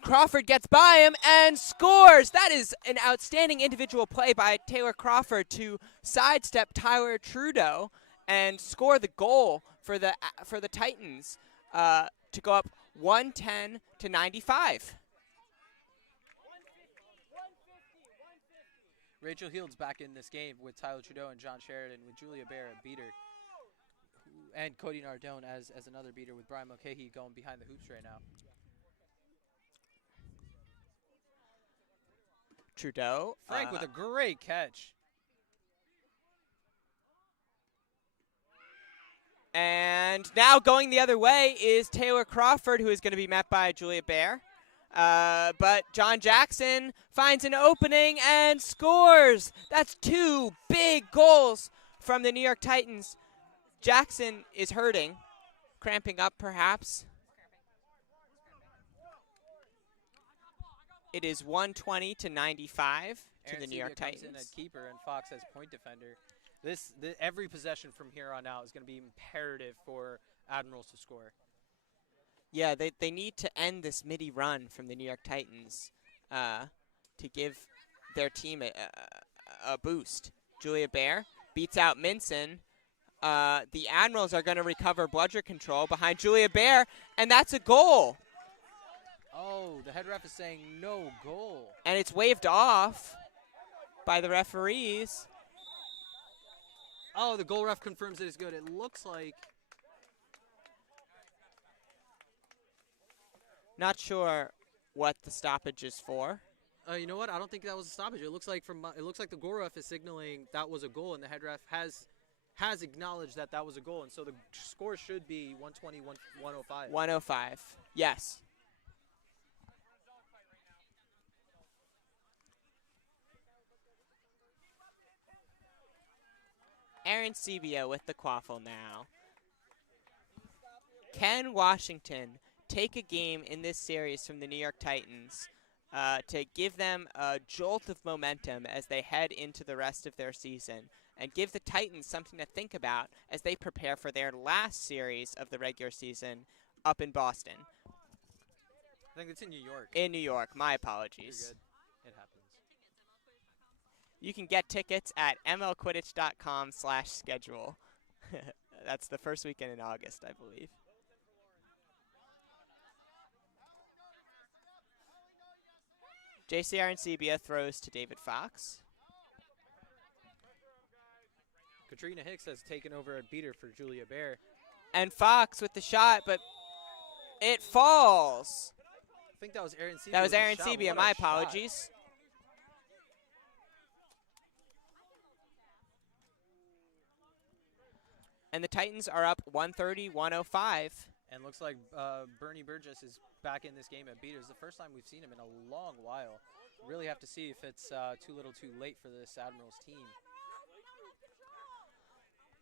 Crawford gets by him and scores. That is an outstanding individual play by Taylor Crawford to sidestep Tyler Trudeau and score the goal for the Titans to go up 110-95. Rachel Hield's back in this game with Tyler Trudeau and John Sheridan, with Julia Bear, a beater, and Cody Nardone as another beater, with Brian Mulcahy going behind the hoops right now. Trudeau. Frank with a great catch. And now going the other way is Taylor Crawford, who is going to be met by Julia Bear. But John Jackson finds an opening and scores. That's 2 big goals from the New York Titans. Jackson is hurting, cramping up perhaps. It is 120-95 to the New York Titans. Comes in at keeper and Fox as point defender. Every possession from here on out is going to be imperative for Admirals to score. Yeah, they need to end this midi run from the New York Titans to give their team a boost. Julia Bear beats out Minson. The Admirals are going to recover bludger control behind Julia Bear, and that's a goal. Oh, the head ref is saying no goal. And it's waved off by the referees. Oh, the goal ref confirms it is good. It looks like... Not sure what the stoppage is for. You know what? I don't think that was a stoppage. It looks like the goal ref is signaling that was a goal, and the head ref has acknowledged that was a goal, and so the score should be 120-105. 105. Yes. Aaron Sebia with the quaffle now. Can Washington take a game in this series from the New York Titans to give them a jolt of momentum as they head into the rest of their season, and give the Titans something to think about as they prepare for their last series of the regular season up in Boston? I think it's in New York. In New York. My apologies. You're good. It happens. You can get tickets at mlquidditch.com/schedule. That's the first weekend in August, I believe. JC Arancibia throws to David Fox. Katrina Hicks has taken over at beater for Julia Bear. And Fox with the shot, but it falls. I think that was Aaron Sebia. That was with the Aaron shot. Sebia. What a My shot. apologies. And the Titans are up 130-105. And looks like Bernie Burgess is back in this game at beaters. The first time we've seen him in a long while. Really have to see if it's too little too late for this Admirals team.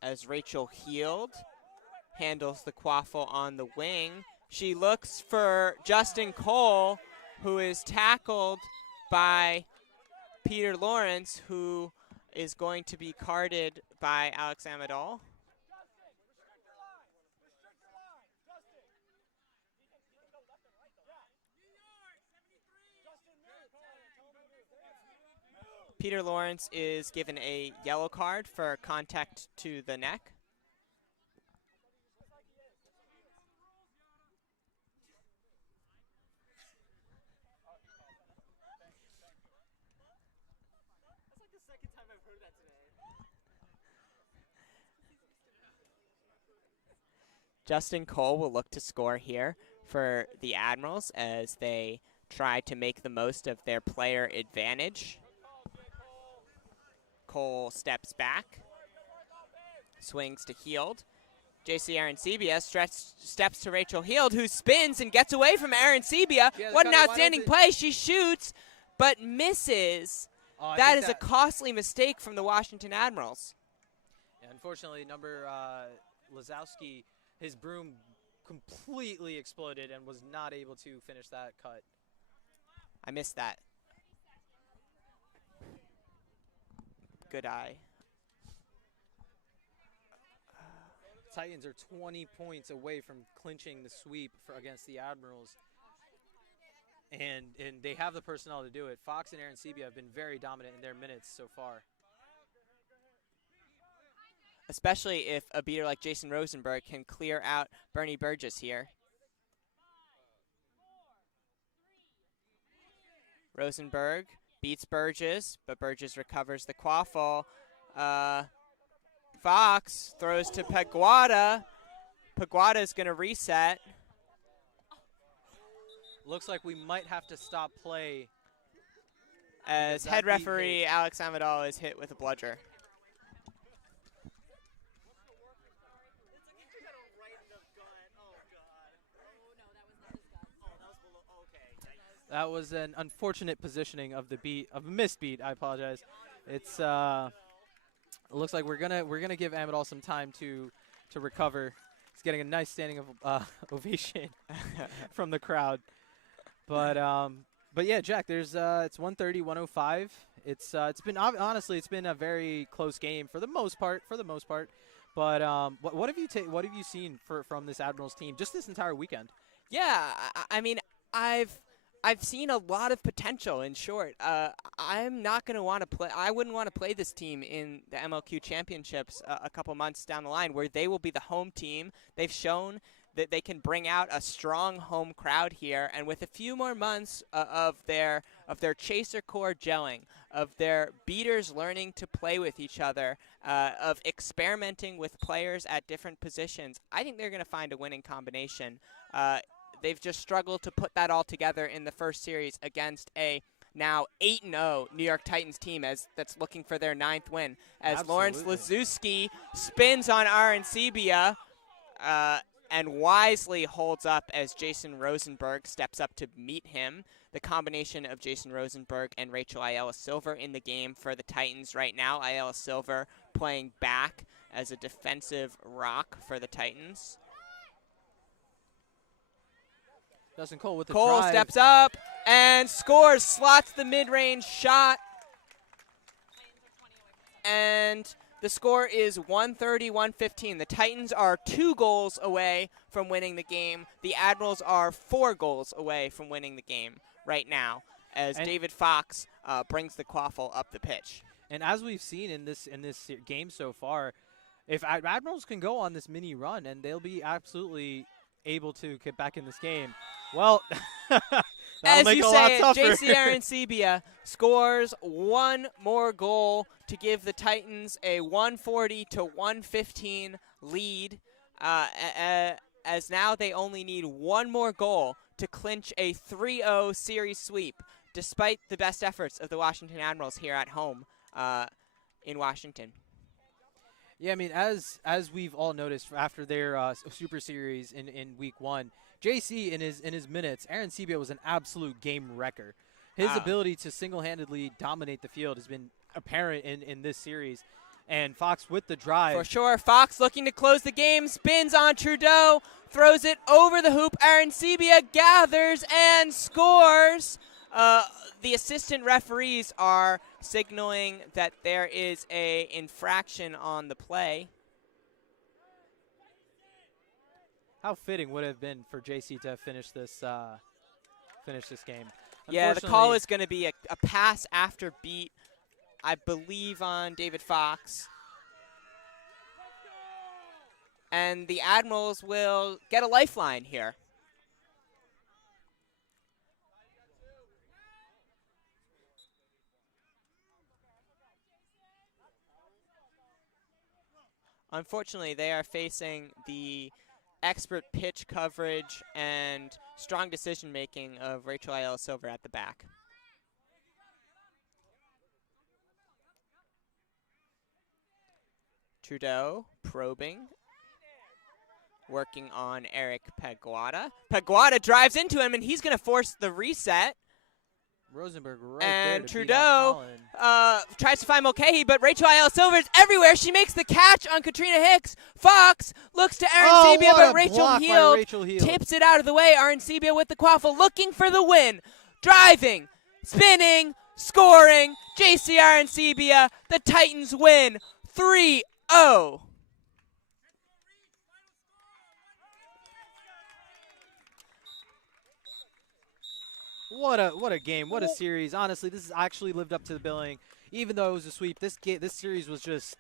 As Rachel Heald handles the quaffle on the wing. She looks for Justin Cole, who is tackled by Peter Lawrence, who is going to be carded by Alex Amador. Peter Lawrence is given a yellow card for contact to the neck. Justin Cole will look to score here for the Admirals as they try to make the most of their player advantage. Cole steps back, swings to Heald. JC Arancibia steps to Rachel Heald, who spins and gets away from Arancibia. Yeah, What an kinda wide outstanding open. play. She shoots, but misses. I That think is a costly mistake from the Washington Admirals. Yeah, unfortunately, number Lazowski, his broom completely exploded and was not able to finish that cut. I missed that. Good eye. Titans are 20 points away from clinching the sweep against the Admirals. And they have the personnel to do it. Fox and Aaron Sebia have been very dominant in their minutes so far. Especially if a beater like Jason Rosenberg can clear out Bernie Burgess here. Rosenberg beats Burgess, but Burgess recovers the quaffle. Fox throws to Peguada. Peguada is going to reset. Looks like we might have to stop play. As that head beat referee Alex Amador is hit with a bludger. That was an unfortunate positioning of the beat, of a missed beat. I apologize. It's it looks like we're gonna give Amador some time to recover. He's getting a nice standing ovation from the crowd. But yeah, Jack. There's it's 130-105. It's been honestly it's been a very close game for the most part. But what have you seen from this Admirals team just this entire weekend? Yeah, I mean, I've seen a lot of potential. In short, I'm not going to want to play. I wouldn't want to play this team in the MLQ championships a couple months down the line, where they will be the home team. They've shown that they can bring out a strong home crowd here, and with a few more months of their chaser core gelling, of their beaters learning to play with each other, of experimenting with players at different positions, I think they're going to find a winning combination. They've just struggled to put that all together in the first series against a now 8-0 New York Titans team that's looking for their 9th win. As Lawrence Lazowski spins on Arancibia and wisely holds up as Jason Rosenberg steps up to meet him. The combination of Jason Rosenberg and Rachel Ayala Silver in the game for the Titans right now. Ayala Silver playing back as a defensive rock for the Titans. Justin Cole with the Cole drive. steps up and scores, slots the mid-range shot. And the score is 130-115. The Titans are 2 goals away from winning the game. The Admirals are 4 goals away from winning the game right now, as David Fox brings the quaffle up the pitch. And as we've seen in this game so far, if Admirals can go on this mini run, and they'll be absolutely able to get back in this game. Well, That'll as make you it a lot say it, tougher. JC Arancibia scores one more goal to give the Titans a 140 to 115 lead. As now they only need one more goal to clinch a 3-0 series sweep, despite the best efforts of the Washington Admirals here at home in Washington. Yeah, I mean, as we've all noticed after their Super Series in Week 1, JC in his minutes, Arancibia was an absolute game wrecker. His ability to single-handedly dominate the field has been apparent in this series. And Fox with the drive. For sure, Fox looking to close the game, spins on Trudeau, throws it over the hoop. Arancibia gathers and scores. The assistant referees are signaling that there is a infraction on the play. How fitting would it have been for JC to finish this game? Yeah, the call is going to be a pass after beat, I believe, on David Fox. And the Admirals will get a lifeline here. Unfortunately, they are facing the expert pitch coverage and strong decision-making of Rachel Ayala Silver at the back. Trudeau probing, working on Eric Peguada. Peguada drives into him, and he's going to force the reset. Rosenberg right and there to Trudeau tries to find Mulcahy, but Rachel Ayala Silver is everywhere. She makes the catch on Katrina Hicks. Fox looks to Arancibia, but Rachel Heald tips it out of the way. Arancibia with the quaffle, looking for the win. Driving, spinning, scoring. JC Arancibia, the Titans win 3-0. What a game! What a series! Honestly, this has actually lived up to the billing. Even though it was a sweep, this series was just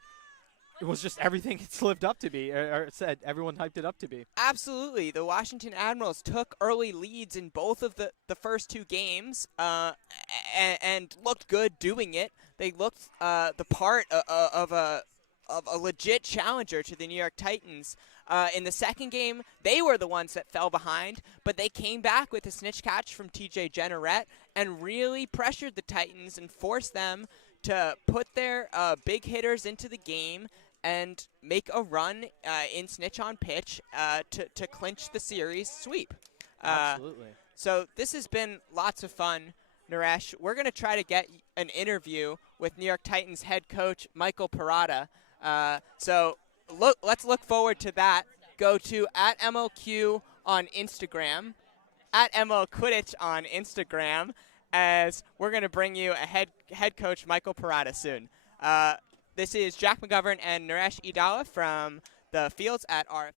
everything it's lived up to be, or said everyone hyped it up to be. Absolutely, the Washington Admirals took early leads in both of the first two games, and looked good doing it. They looked the part of a legit challenger to the New York Titans. In the second game, they were the ones that fell behind, but they came back with a snitch catch from TJ Jenneret and really pressured the Titans and forced them to put their big hitters into the game and make a run in snitch on pitch to clinch the series sweep. Absolutely. So this has been lots of fun, Naresh. We're going to try to get an interview with New York Titans head coach Michael Parada. Let's look forward to that. Go to @MLQ on Instagram, @MLQuidditch on Instagram, as we're going to bring you a head coach Michael Parada soon. This is Jack McGovern and Naresh Idala from the fields at RF.